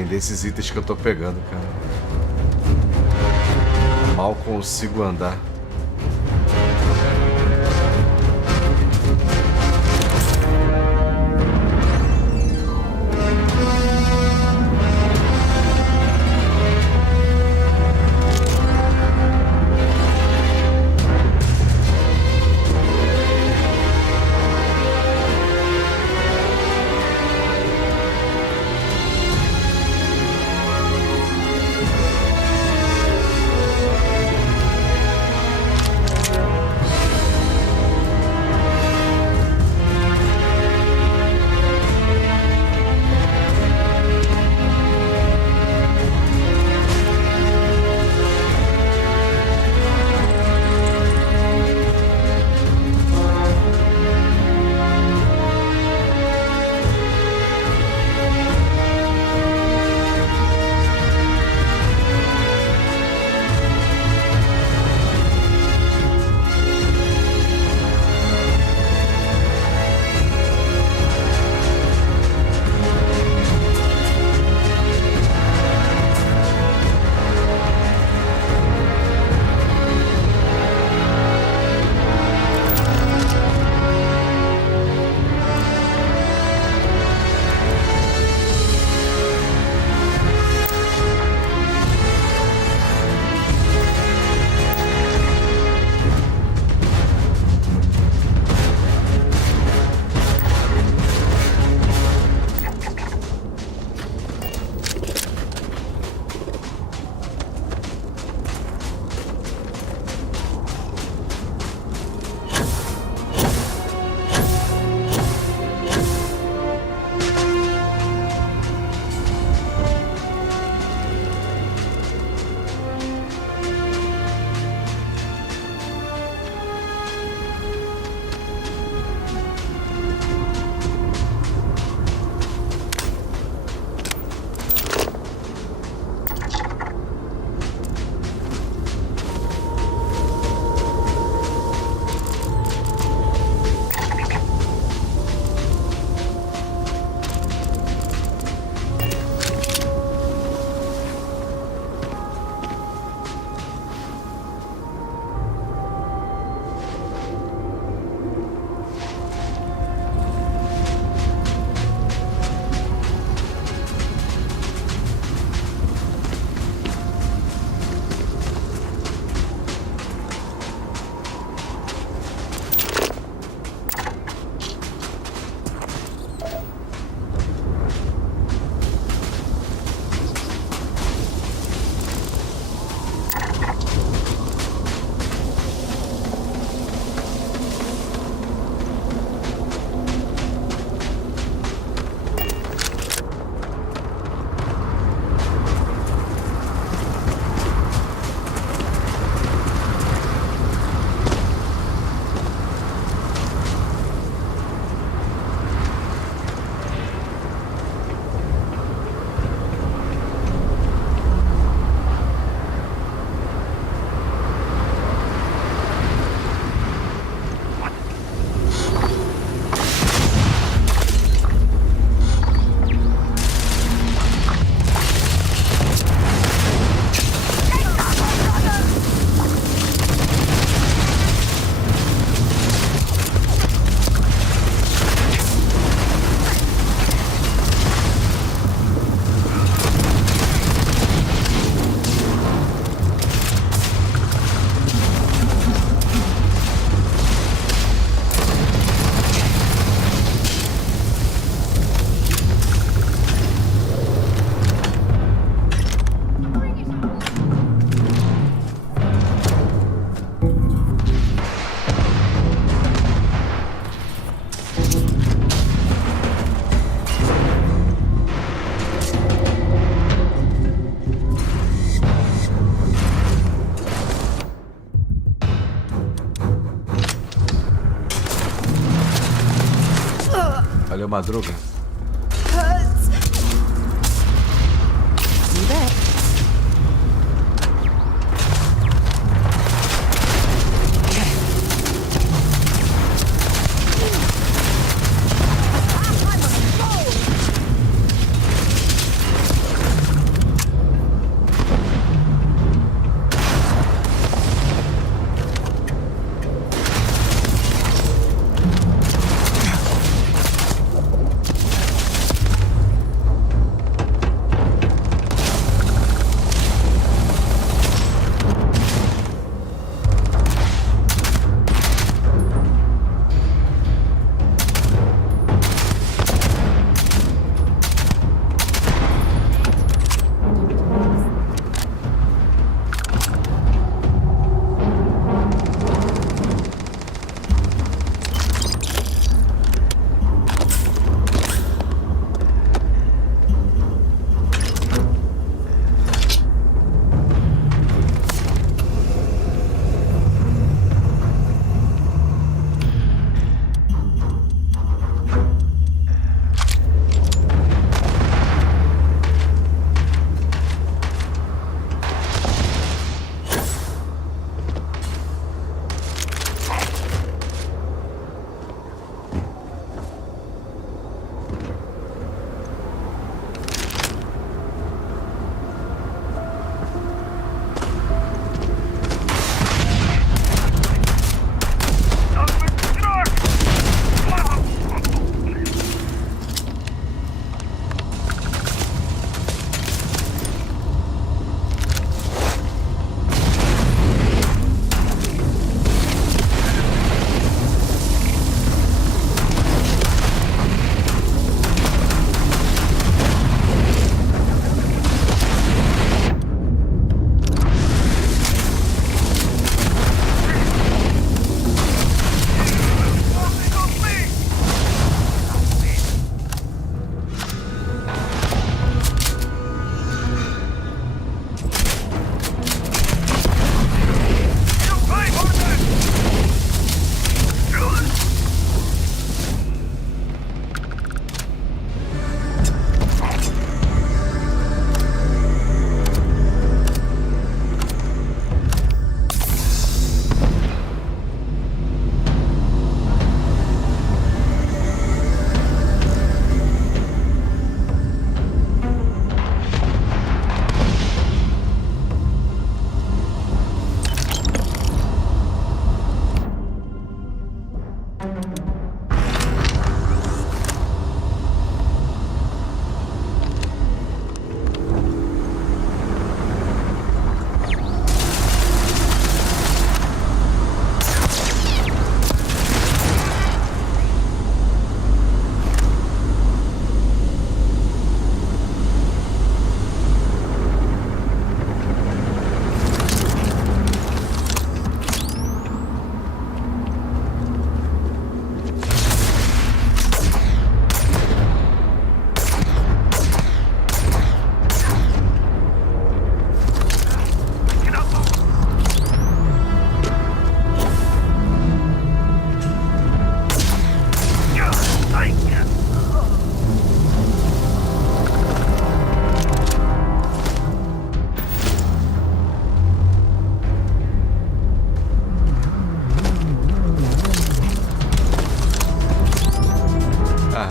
vender esses itens que eu tô pegando, cara. Mal consigo andar. Valeu, Madruga.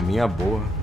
Arminha boa.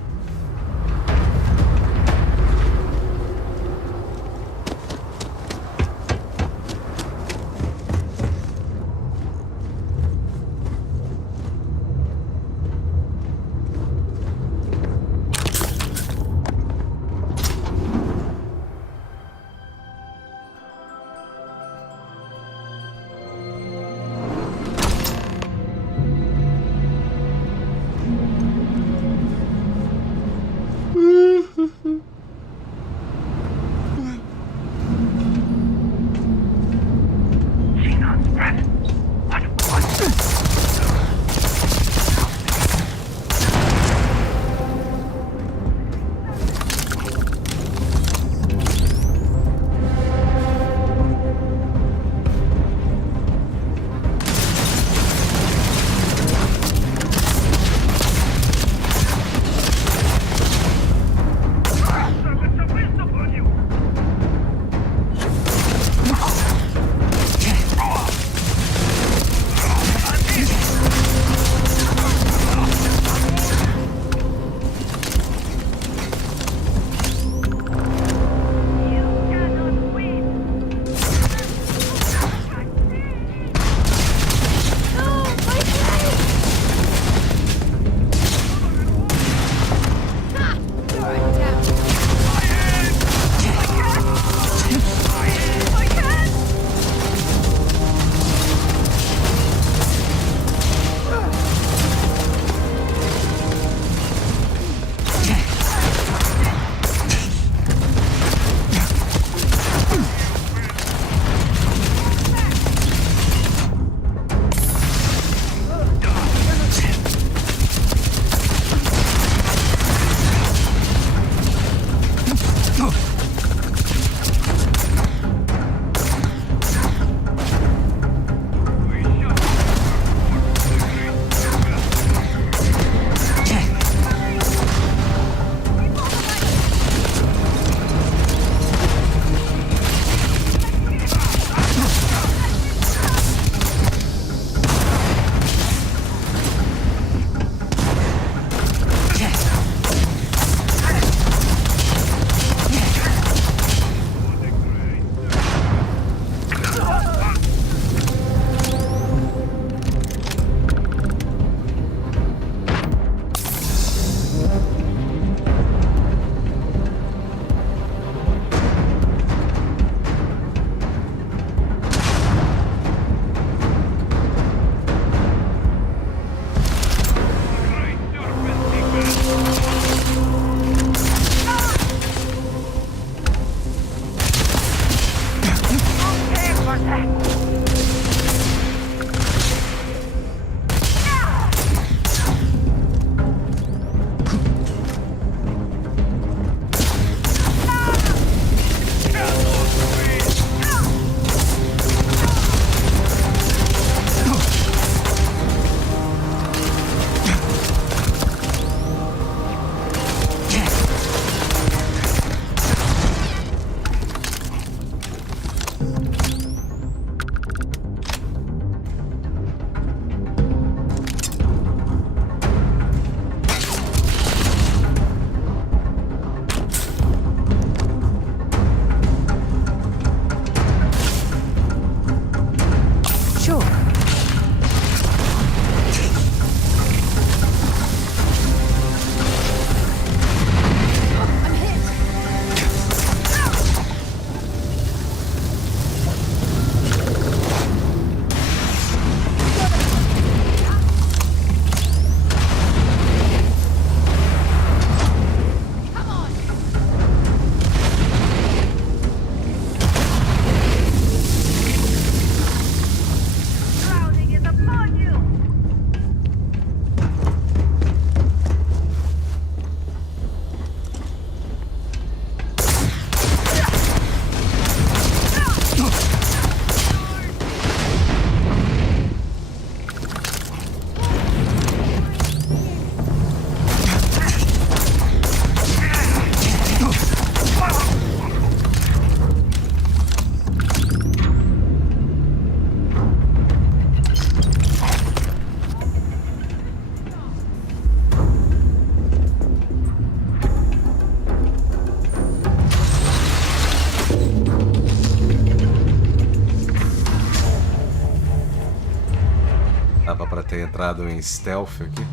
entrado em stealth aqui.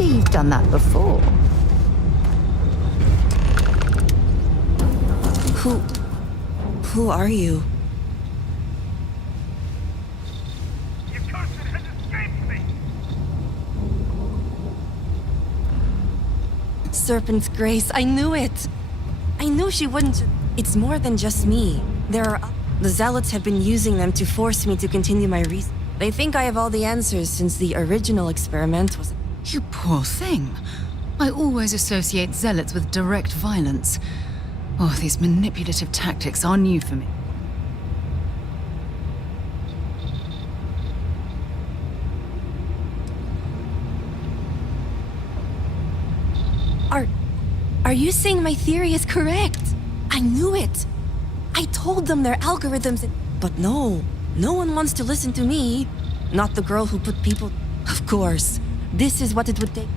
You've done that before. Who are you? Serpent's Grace, I knew it! I knew she wouldn't. It's more than just me. The Zealots have been using them to force me to continue my research. They think I have all the answers since the original experiment was... You poor thing. I always associate zealots with direct violence. Oh, these manipulative tactics are new for me. Are you saying my theory is correct? I knew it! I told them their algorithms... But no one wants to listen to me. Not the girl who put people... Of course. This is what it would take.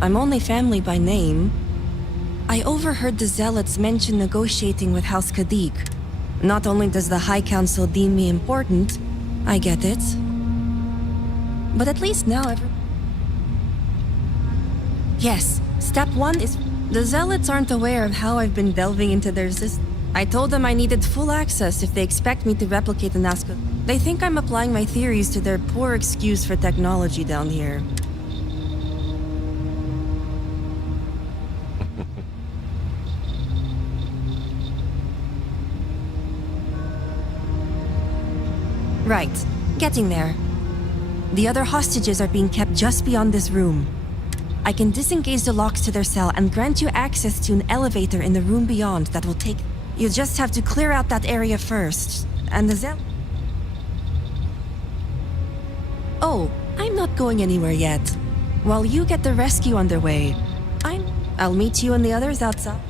I'm only family by name. I overheard the Zealots mention negotiating with House Kadik. Not only does the High Council deem me important, I get it. But at least now Yes, step 1 is... The Zealots aren't aware of how I've been delving into their system. I told them I needed full access if they expect me to replicate the Nazca. They think I'm applying my theories to their poor excuse for technology down here. Right, getting there. The other hostages are being kept just beyond this room. I can disengage the locks to their cell and grant you access to an elevator in the room beyond that will take... You just have to clear out that area first, and the zealot... Oh, I'm not going anywhere yet. While you get the rescue underway, I'll meet you and the others outside.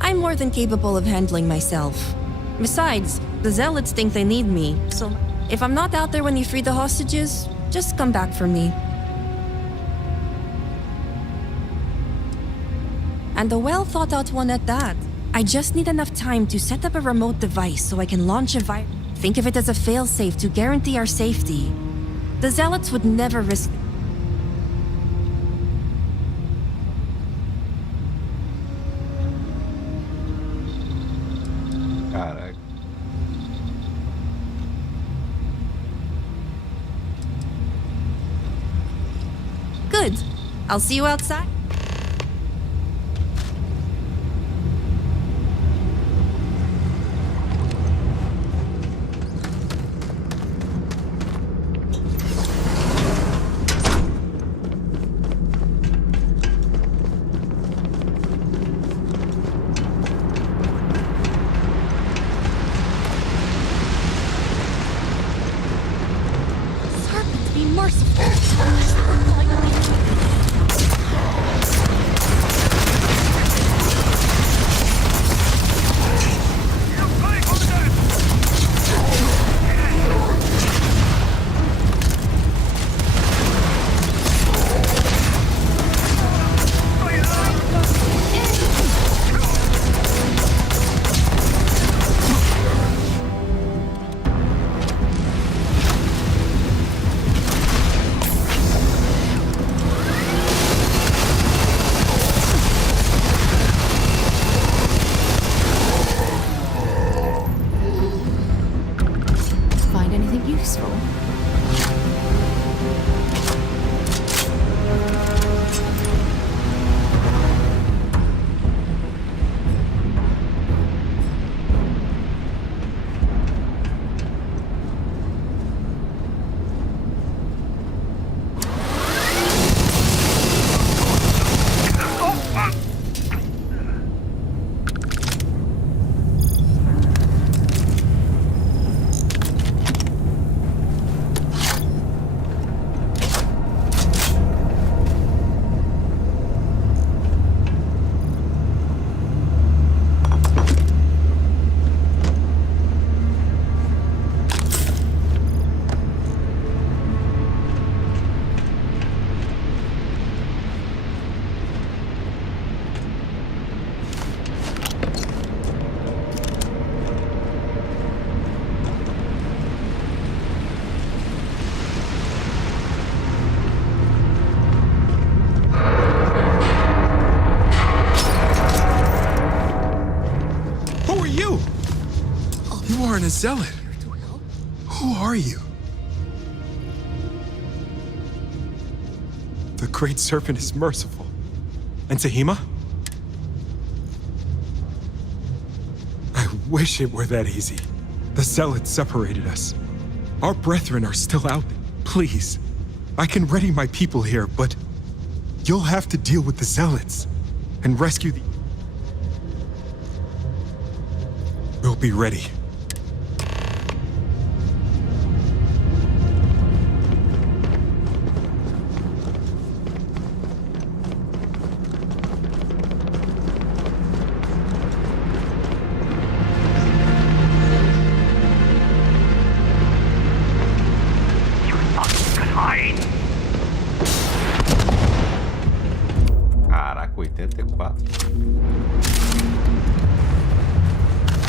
I'm more than capable of handling myself. Besides, the zealots think they need me, so if I'm not out there when you free the hostages, just come back for me. And a well-thought-out one at that. I just need enough time to set up a remote device so I can launch a virus. Think of it as a failsafe to guarantee our safety. The zealots would never risk... Caraca. Good. I'll see you outside. Serpent, be merciful. Find anything useful? You aren't a zealot. Who are you? The Great Serpent is merciful. And Tehima? I wish it were that easy. The zealots separated us. Our brethren are still out there. Please, I can ready my people here, but you'll have to deal with the zealots and rescue the... We'll be ready. Caraca, 84.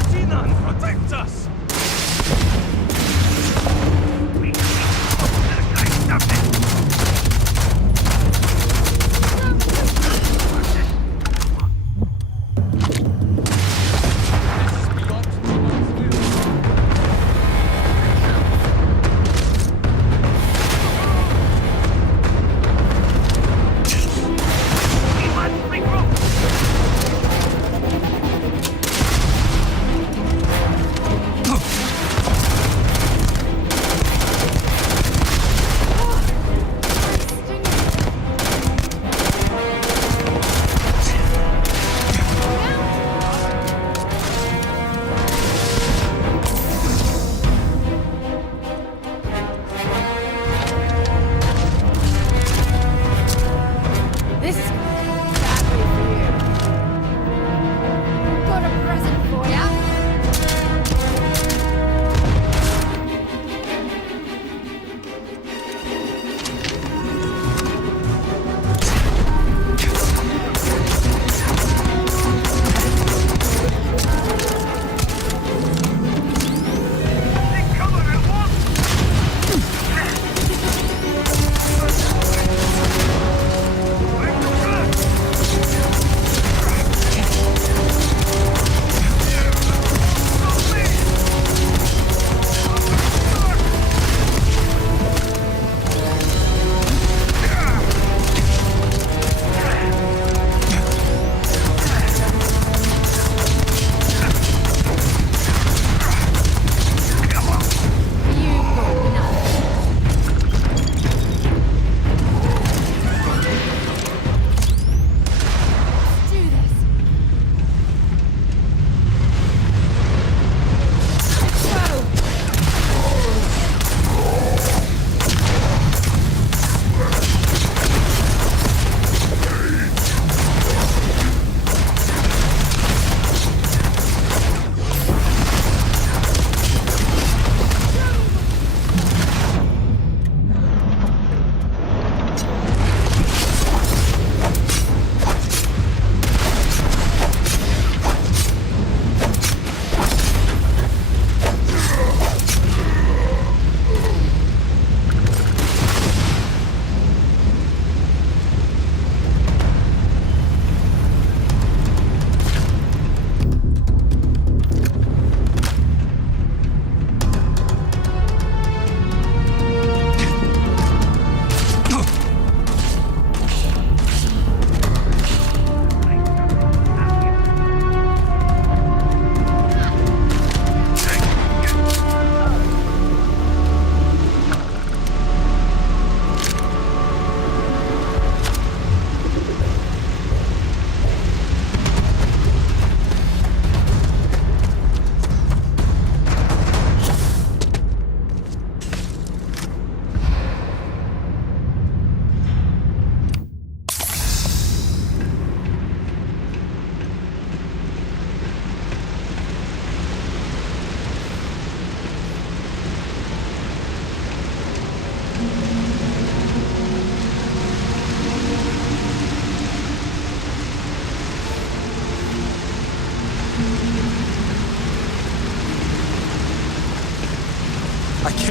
Sinan protects us!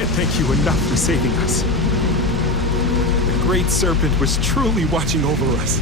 can't thank you enough for saving us. The Great Serpent was truly watching over us.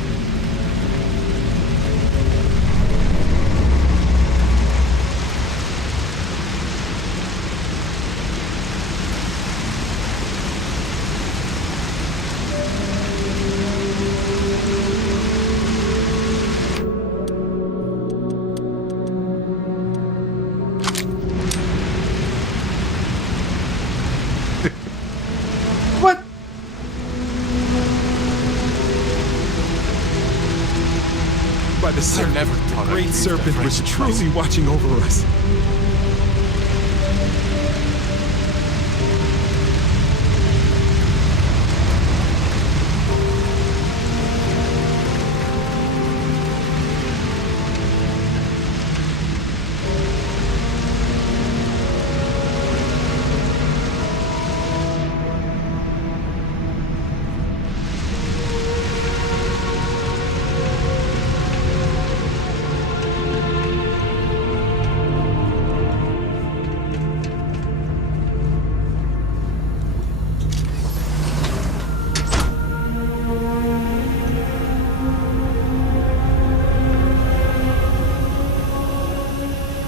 The Great Serpent was truly watching over us.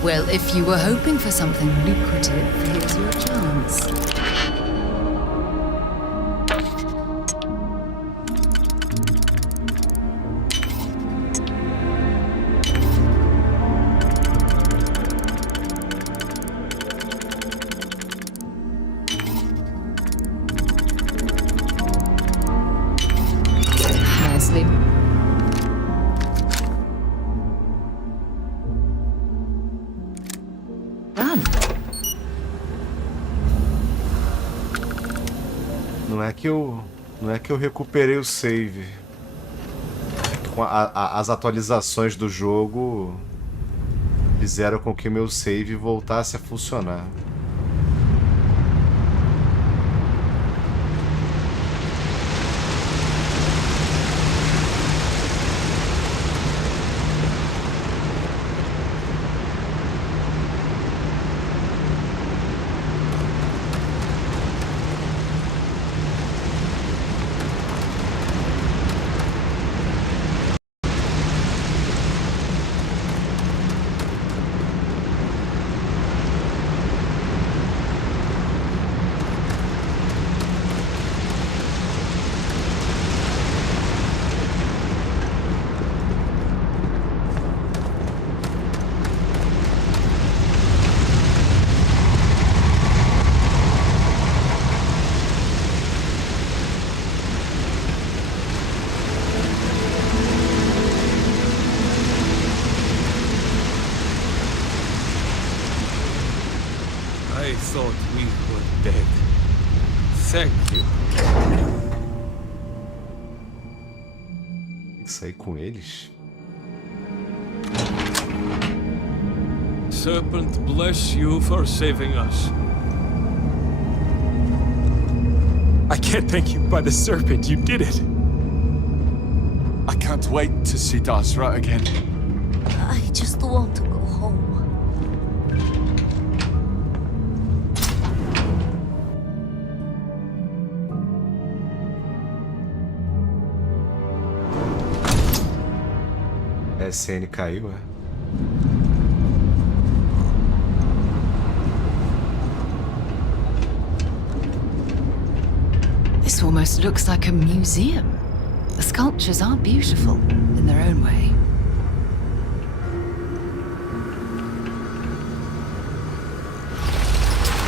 Well, if you were hoping for something lucrative, here's your chance. Nicely. Não é que eu recuperei o save. Com as atualizações do jogo fizeram com que meu save voltasse a funcionar. I thought we were dead. Thank you. Tem que sair com eles? Serpent bless you for saving us. I can't thank you by the Serpent. You did it. I can't wait to see Dasra again. I just want to go home. SN caiu, é? This almost looks like a museum. The sculptures are beautiful in their own way.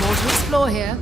More to explore here.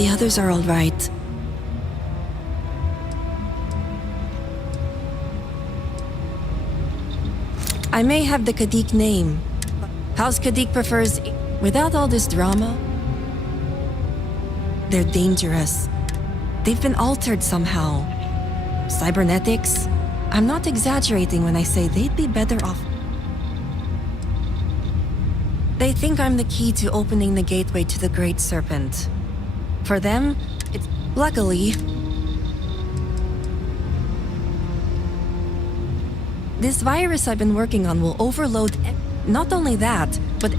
the others are all right. I may have the Kadik name. House Kadik prefers... Without all this drama, they're dangerous. They've been altered somehow. Cybernetics? I'm not exaggerating when I say they'd be better off. They think I'm the key to opening the gateway to the Great Serpent. For them, it's... Luckily... This virus I've been working on will overload... Not only that, but...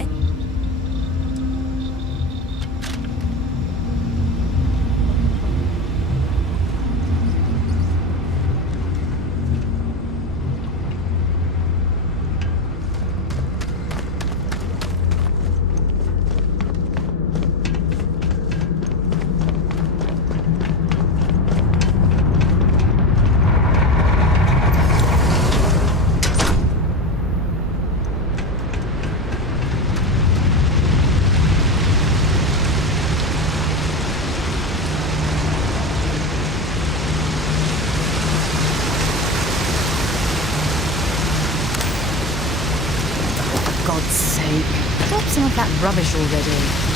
God's sake. Drop some of that rubbish already.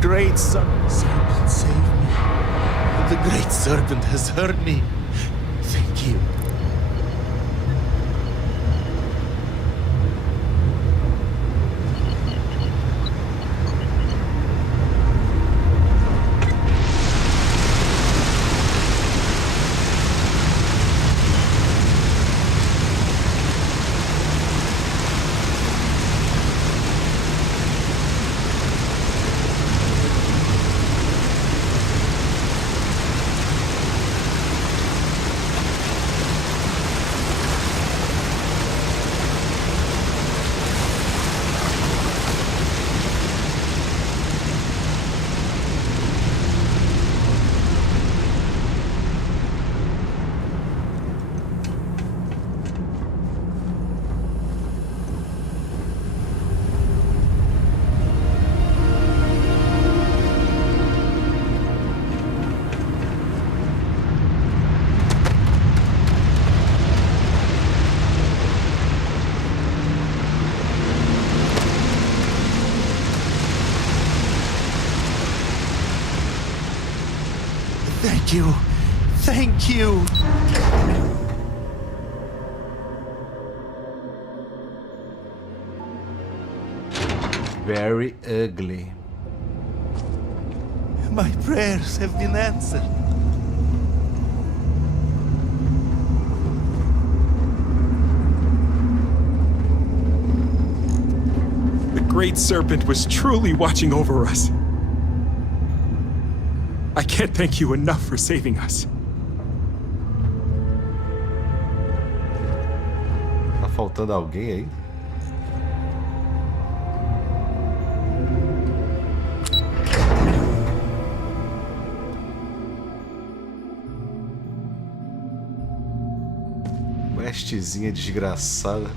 Great Serpent, save me. The Great Serpent has heard me. Thank you. Thank you. Thank you. Very ugly. My prayers have been answered. The Great Serpent was truly watching over us. I can't thank you enough for saving us. Tá faltando alguém aí? Questzinha desgraçada.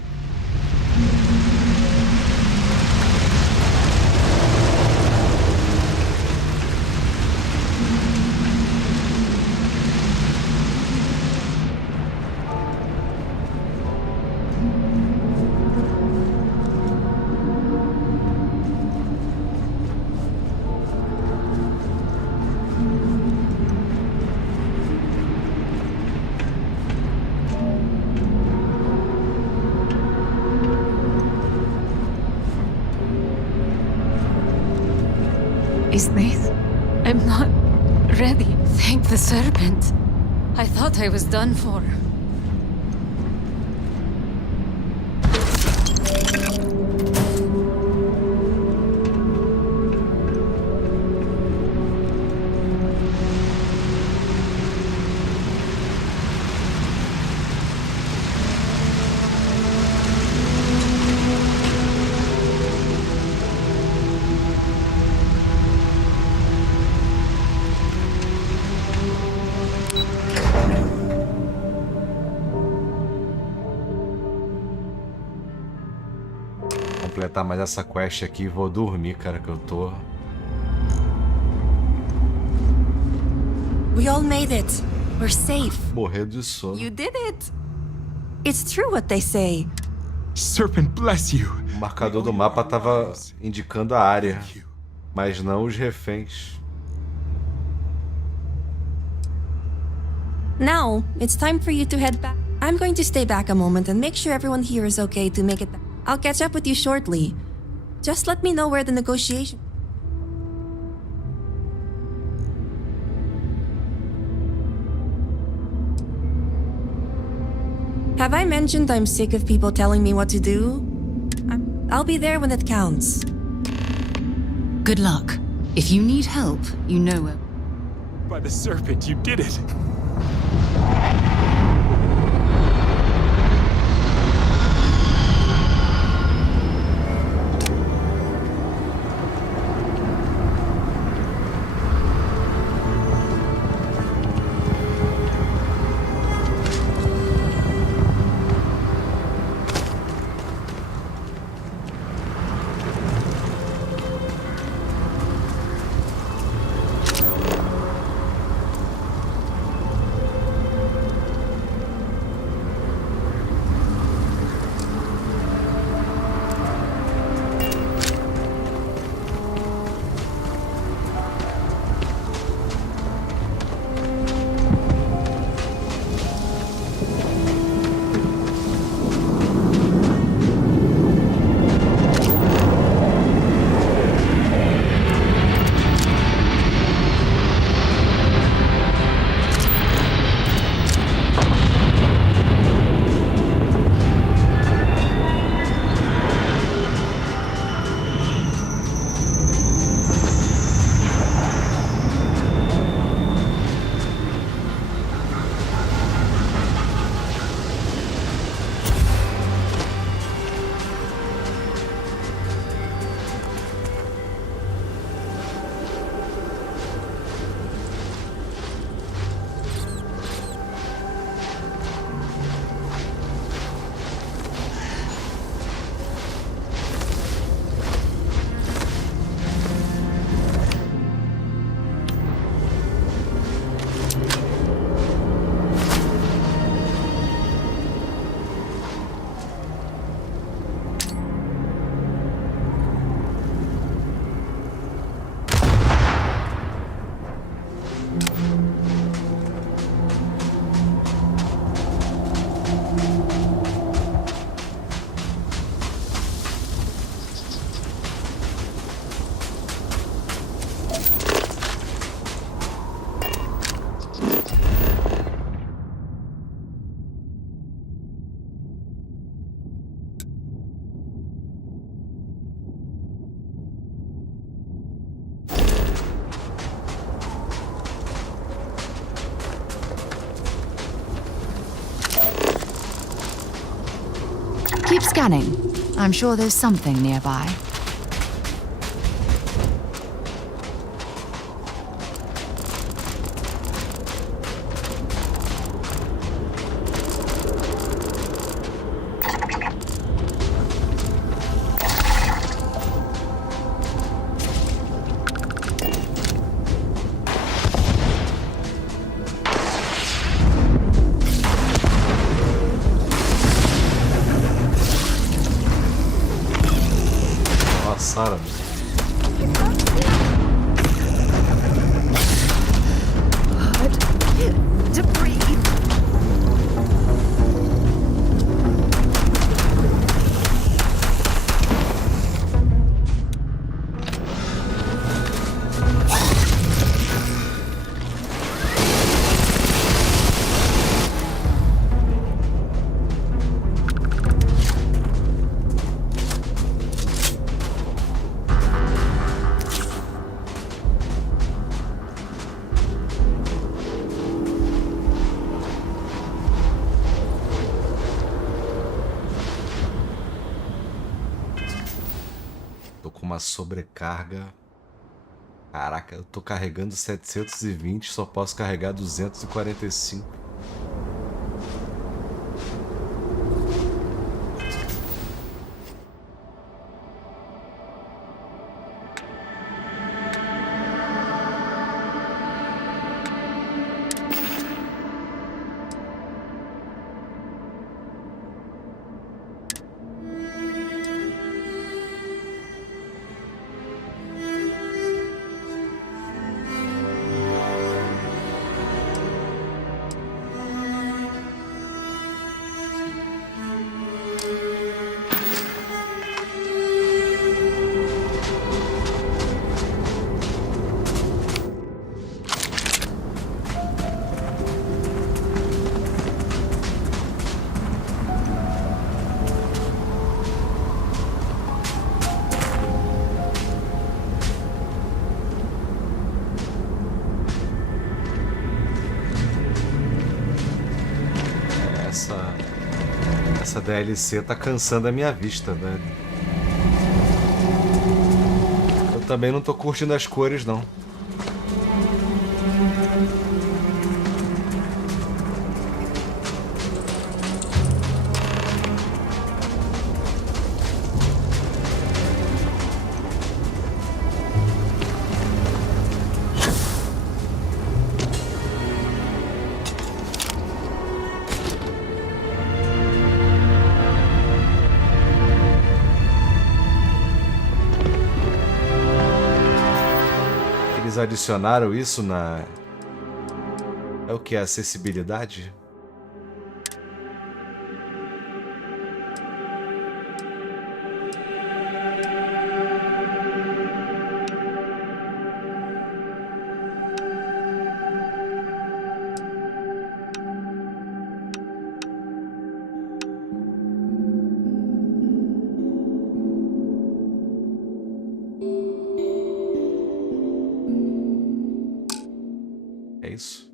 Is this? I'm not Ready, thank the serpent. I thought I was done for. Completar mais essa quest aqui e vou dormir, cara, que eu tô... We all made it. We're safe. morrendo de sono. You did it. It's true what they say. Serpent bless you. O marcador do mapa tava indicando a área, mas não os reféns. Now, it's time for you to head back. I'm going to stay back a moment and make sure everyone here is okay to make it back. I'll catch up with you shortly. Just let me know where the negotiation... Have I mentioned I'm sick of people telling me what to do? I'll be there when it counts. Good luck. If you need help, you know where... By the serpent, you did it. Keep scanning. I'm sure there's something nearby. uma sobrecarga. Caraca, eu tô carregando 720, só posso carregar 245. Essa DLC tá cansando a minha vista, velho. Eu também não tô curtindo as cores, não. Adicionaram isso na... É o que? Acessibilidade? Isso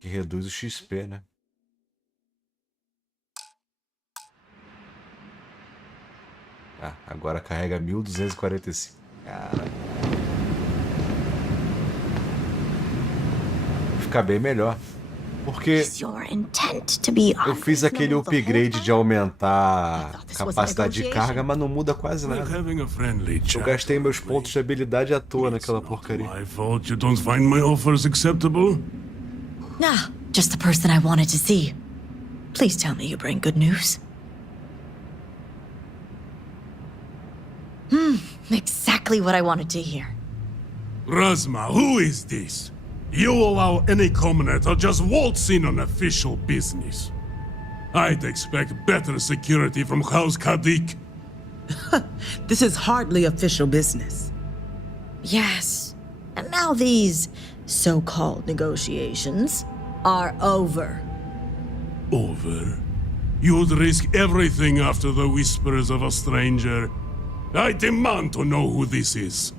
que reduz o XP, né? Ah, agora carrega 1245. Caralho. Vai ficar bem melhor. Porque eu fiz aquele upgrade de aumentar a capacidade de carga, mas não muda quase nada. Eu gastei meus pontos de habilidade à toa naquela porcaria. Nah, just the person I wanted to see. Please tell me you bring good news. Exactly what I wanted to hear. Razma, who is this? You allow any commoner to just waltz in on official business. I'd expect better security from House Kadik. This is hardly official business. Yes. And now these so-called negotiations are over. Over? You'd risk everything after the whispers of a stranger. I demand to know who this is.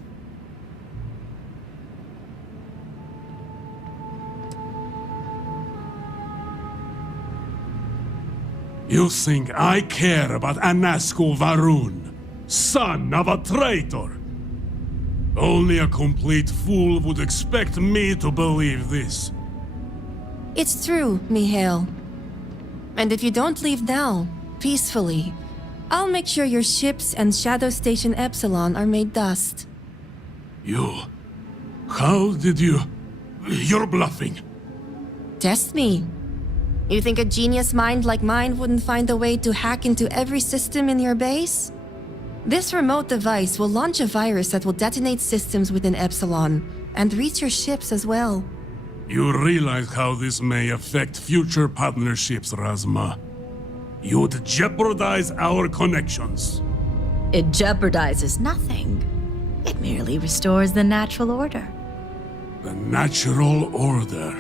You think I care about Anasco Varun, son of a traitor? Only a complete fool would expect me to believe this. It's true, Mihail. And if you don't leave now, peacefully, I'll make sure your ships and Shadow Station Epsilon are made dust. You... How did you... You're bluffing. Test me. You think a genius mind like mine wouldn't find a way to hack into every system in your base? This remote device will launch a virus that will detonate systems within Epsilon, and reach your ships as well. You realize how this may affect future partnerships, Razma. You'd jeopardize our connections. It jeopardizes nothing. It merely restores the natural order. The natural order.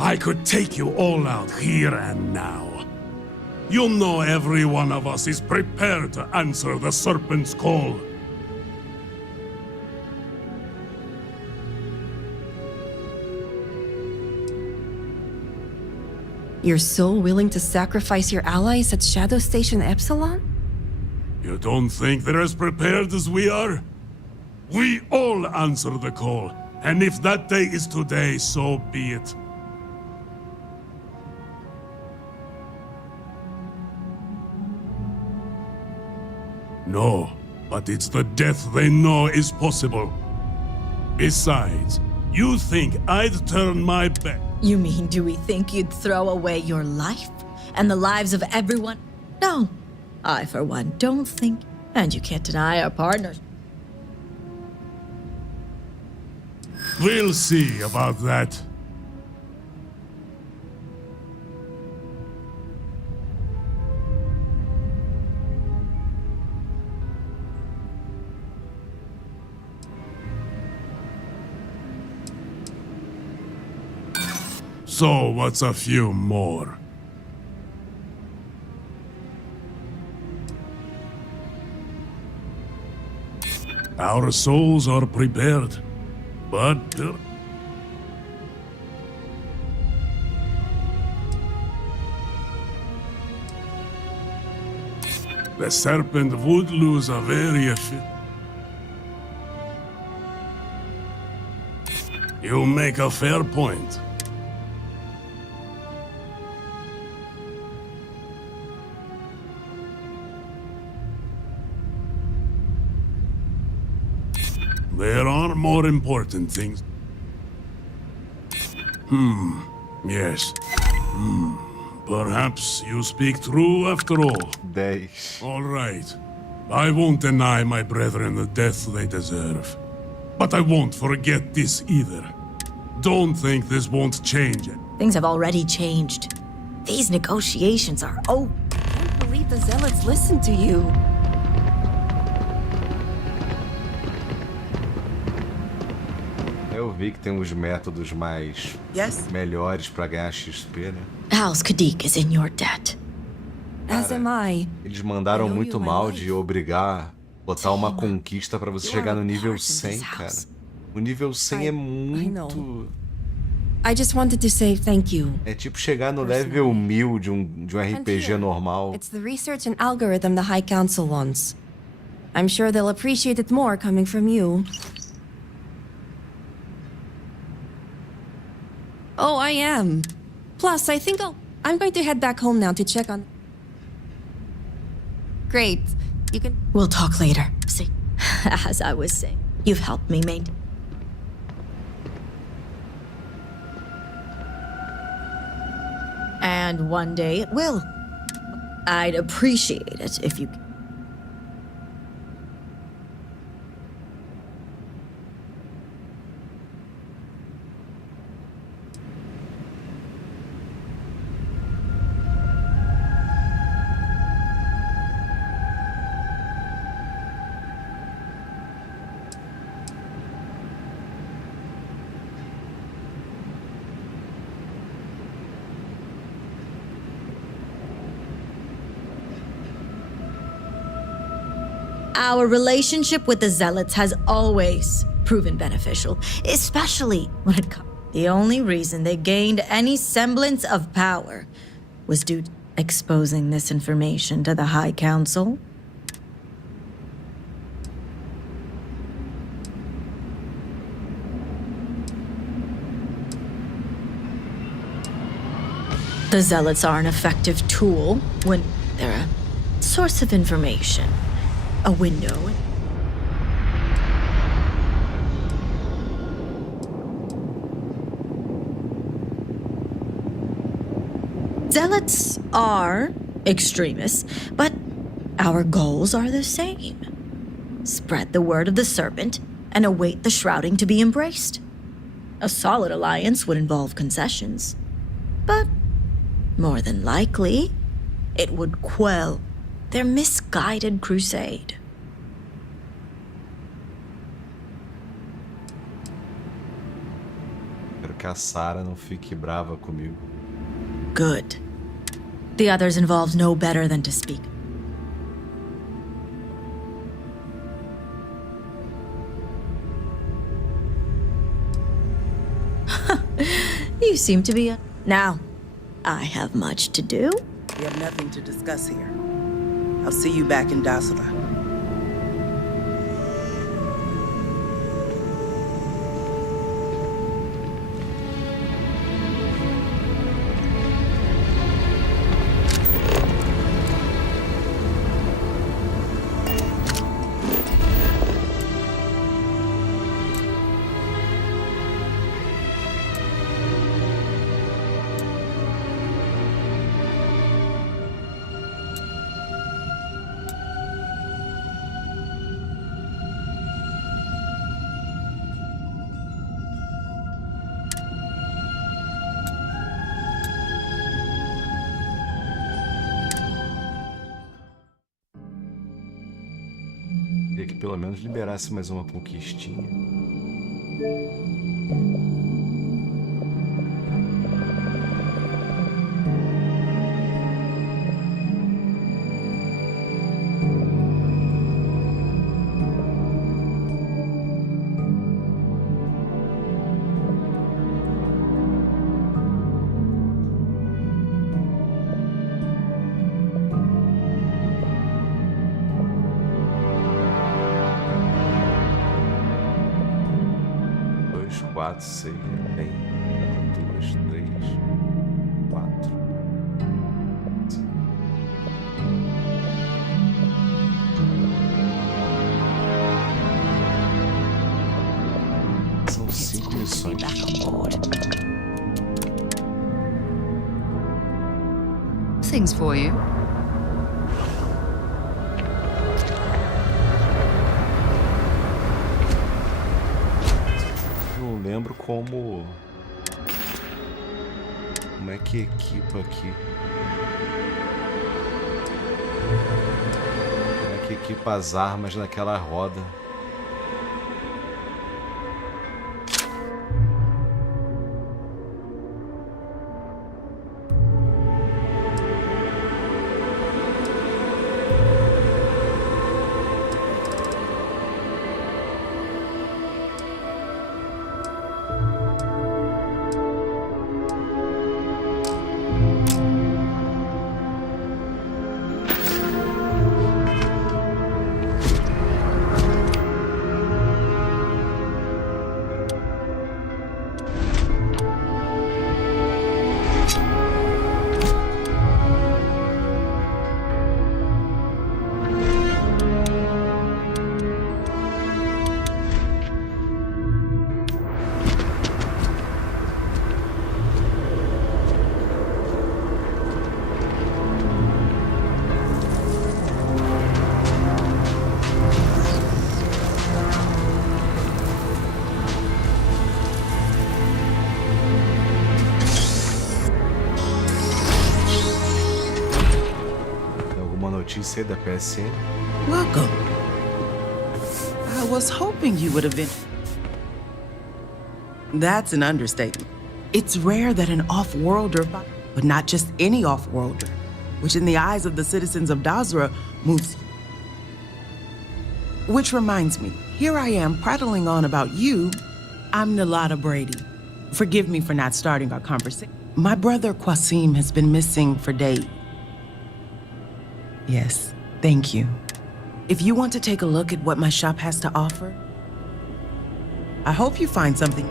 I could take you all out here and now. You know every one of us is prepared to answer the Serpent's call. You're so willing to sacrifice your allies at Shadow Station Epsilon? You don't think they're as prepared as we are? We all answer the call, and if that day is today, so be it. No, but it's the death they know is possible. Besides, you think I'd turn my back? You mean, do we think you'd throw away your life and the lives of everyone? No, I, for one, don't think, and you can't deny our partners. We'll see about that. So, what's a few more? Our souls are prepared, but the serpent would lose a very You make a fair point. There are more important things. Yes. Perhaps you speak true after all. All right. I won't deny my brethren the death they deserve. But I won't forget this either. Don't think this won't change it. Things have already changed. These negotiations are over. I can't believe the Zealots listened to you. Eu vi que tem uns métodos mais melhores pra ganhar XP, né? House Kadik is in your debt. As am I. Eles mandaram muito mal de obrigar botar uma conquista pra você chegar no nível 100, cara. O nível 100 é muito... I just wanted to say thank you. É tipo chegar no level 1000 de um RPG normal. It's the research and algorithm the High Council wants. I'm sure they'll appreciate it more coming from you. Oh, I am. Plus, I think I'm going to head back home now to check on... Great. You can... We'll talk later. See, as I was saying, you've helped me maintain... And one day it will. I'd appreciate it if you... Our relationship with the Zealots has always proven beneficial, especially when it comes. The only reason they gained any semblance of power was due to exposing this information to the High Council. The Zealots are an effective tool when they're a source of information. A window. Zealots are extremists, but our goals are the same. Spread the word of the serpent and await the shrouding to be embraced. A solid alliance would involve concessions, but more than likely, it would quell their misguided crusade. Espero que a Sarah não fique brava comigo. Good. The others involved know better than to speak. You seem to be a... Now, I have much to do. We have nothing to discuss here. I'll see you back in Dasra. Queria que pelo menos liberasse mais uma conquistinha. Quatro, seis, bem, 2, 3, 4. São 5 missões. Things for you. Lembro como é que equipa aqui, como é que equipa as armas naquela roda. Notícia da PSN. Welcome. I was hoping you would have been. That's an understatement. It's rare that an off-worlder, but not just any off-worlder, which in the eyes of the citizens of Dasra moves. Which reminds me, here I am prattling on about you. I'm Nalada Brady. Forgive me for not starting our conversation. My brother Qasim has been missing for days. Yes, thank you. If you want to take a look at what my shop has to offer, I hope you find something.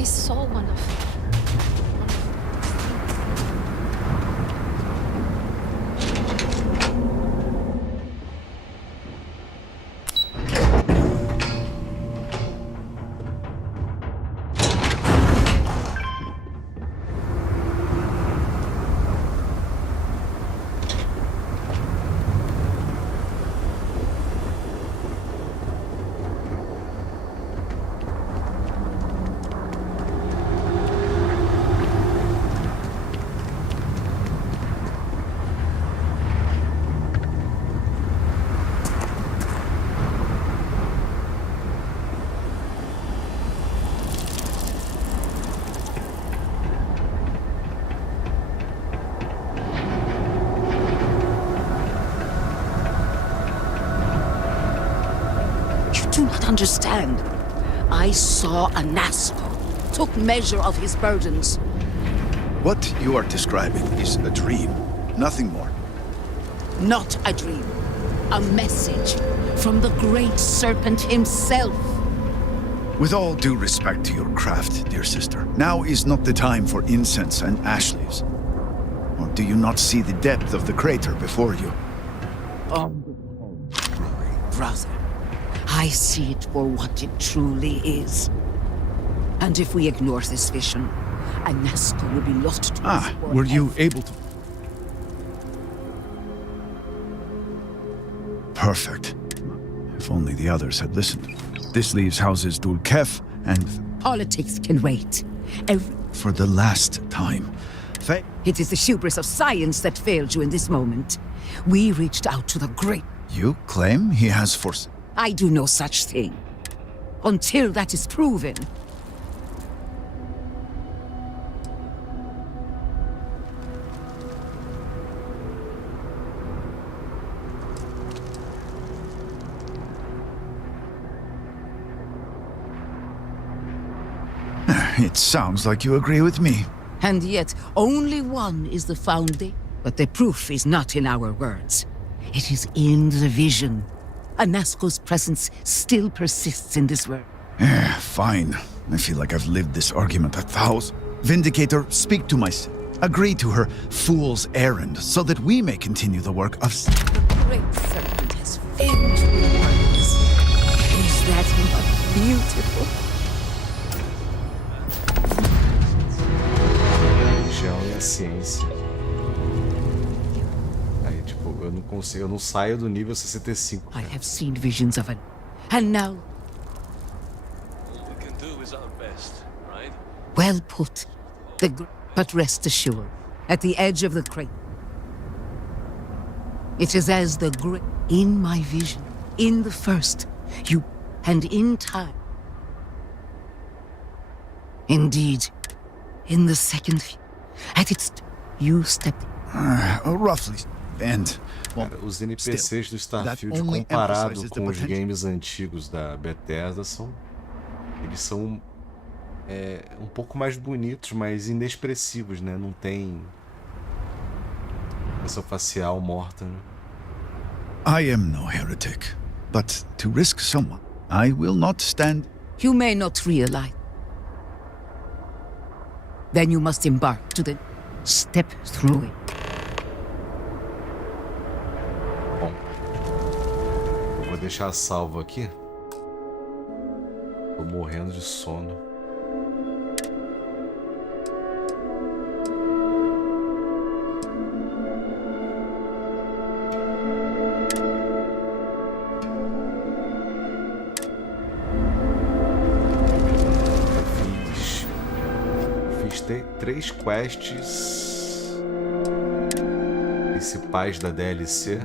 I saw one of them. Understand. I saw Anasco, took measure of his burdens. What you are describing is a dream, nothing more. Not a dream. A message from the great serpent himself. With all due respect to your craft, dear sister, now is not the time for incense and ash leaves. Or do you not see the depth of the crater before you? Oh, brother. I see it for what it truly is. And if we ignore this vision, Anasco will be lost to us. Were you able to... Perfect. If only the others had listened. This leaves houses Dul Kef and... Politics can wait. For the last time. It is the hubris of science that failed you in this moment. We reached out to the great... You claim he has force... I do no such thing. Until that is proven. It sounds like you agree with me. And yet, only one is the foundation. But the proof is not in our words. It is in the vision. Anasco's presence still persists in this world. Fine. I feel like I've lived this argument 1,000. Vindicator, speak to my... Agree to her fool's errand, so that we may continue the work of... The great serpent has failed the worlds. Is that not beautiful? Religião e a ciência. Aí, tipo, eu não consigo, eu não saio do nível 65. I have seen visions of it, and now. All we can do is our best, right? Well put. But rest assured, at the edge of the crate, it is as the great in my vision, in the first, you, and in time. Indeed, in the second, at its, you stepped. Roughly, and. Cara, os NPCs do Starfield comparado com os games antigos da Bethesda eles são um pouco mais bonitos, mas inexpressivos, né? Não tem expressão facial morta, né? I am no heretic, but to risk someone, I will not stand. You may not realize. Then you must embark to the step through it. Bom, eu vou deixar salvo aqui. Tô morrendo de sono. Três quests principais da DLC.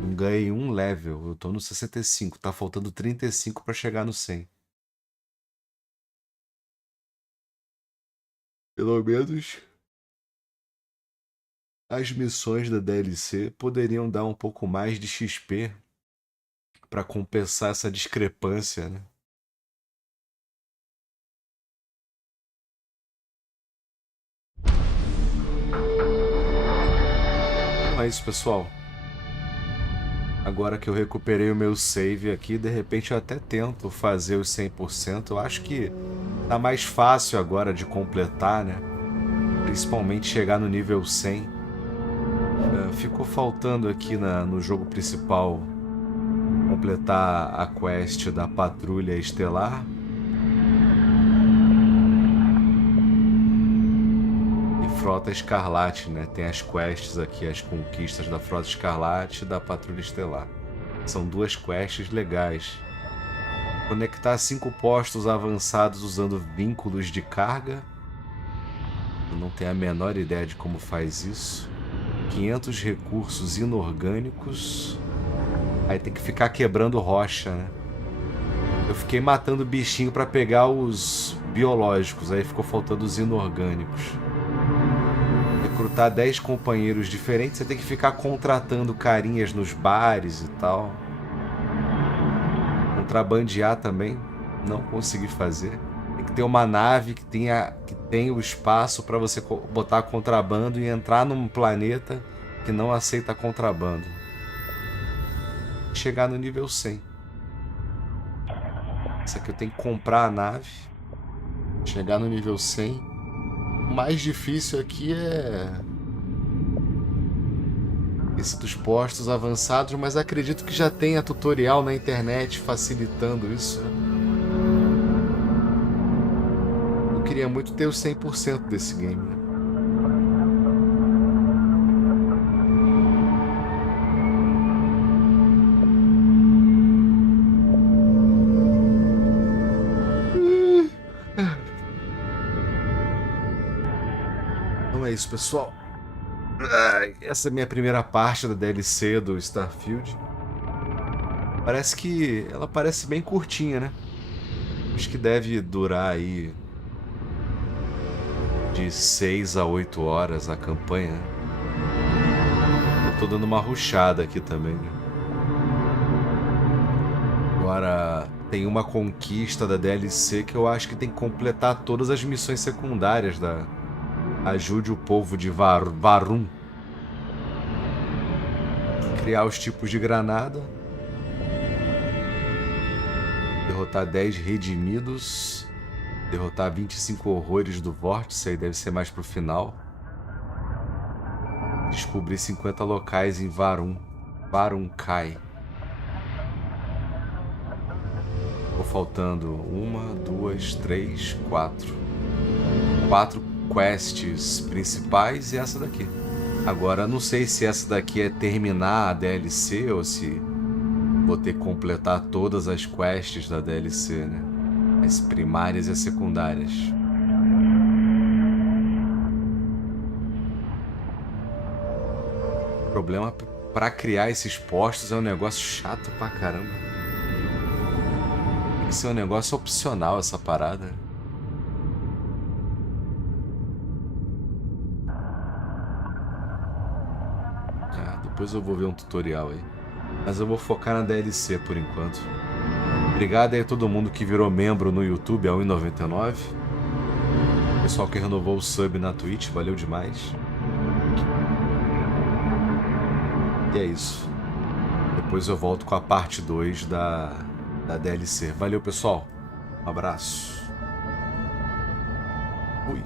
Não ganhei um level. Eu tô no 65. Tá faltando 35 para chegar no 100. Pelo menos as missões da DLC poderiam dar um pouco mais de XP para compensar essa discrepância, né? É isso, pessoal. Agora que eu recuperei o meu save aqui, de repente eu até tento fazer os 100%. Eu acho que Tá mais fácil agora de completar, né? Principalmente chegar no nível 100. Ficou faltando aqui no jogo principal completar a quest da Patrulha Estelar. E Frota Escarlate, né? Tem as quests aqui, as conquistas da Frota Escarlate e da Patrulha Estelar. São 2 quests legais. Conectar 5 postos avançados usando vínculos de carga. Eu não tenho a menor ideia de como faz isso. 500 recursos inorgânicos. Aí tem que ficar quebrando rocha, né? Eu fiquei matando bichinho para pegar os biológicos. Aí ficou faltando os inorgânicos. Recrutar 10 companheiros diferentes. Você tem que ficar contratando carinhas nos bares e tal. Contrabandear também. Não consegui fazer. Tem que ter uma nave que tenha o espaço para você botar contrabando e entrar num planeta que não aceita contrabando. Chegar no nível 100. Isso aqui eu tenho que comprar a nave. Chegar no nível 100. O mais difícil aqui é esse dos postos avançados, mas acredito que já tenha tutorial na internet facilitando isso. Eu queria muito ter os 100% desse game. Então é isso, pessoal. Essa é a minha primeira parte da DLC do Starfield. Ela parece bem curtinha, né? Acho que deve durar aí de 6 a 8 horas a campanha. Eu tô dando uma rushada aqui também, né? Agora tem uma conquista da DLC que eu acho que tem que completar todas as missões secundárias da Ajude o povo de Varum. Criar os tipos de granada. Derrotar 10 redimidos. Derrotar 25 horrores do vórtice. Aí deve ser mais pro final. Descobrir 50 locais em Varum. Varunkai. Ficou faltando 1, 2, 3, 4. 4 quests principais e essa daqui. Agora não sei se essa daqui é terminar a DLC ou se vou ter que completar todas as quests da DLC, né? As primárias e as secundárias. O problema para criar esses postos é um negócio chato pra caramba. Tem que ser um negócio opcional essa parada. Depois eu vou ver um tutorial aí. Mas eu vou focar na DLC por enquanto. Obrigado aí a todo mundo que virou membro no YouTube a R$ 1,99. Pessoal que renovou o sub na Twitch, valeu demais. E é isso. Depois eu volto com a parte 2 da DLC. Valeu, pessoal. Um abraço. Fui.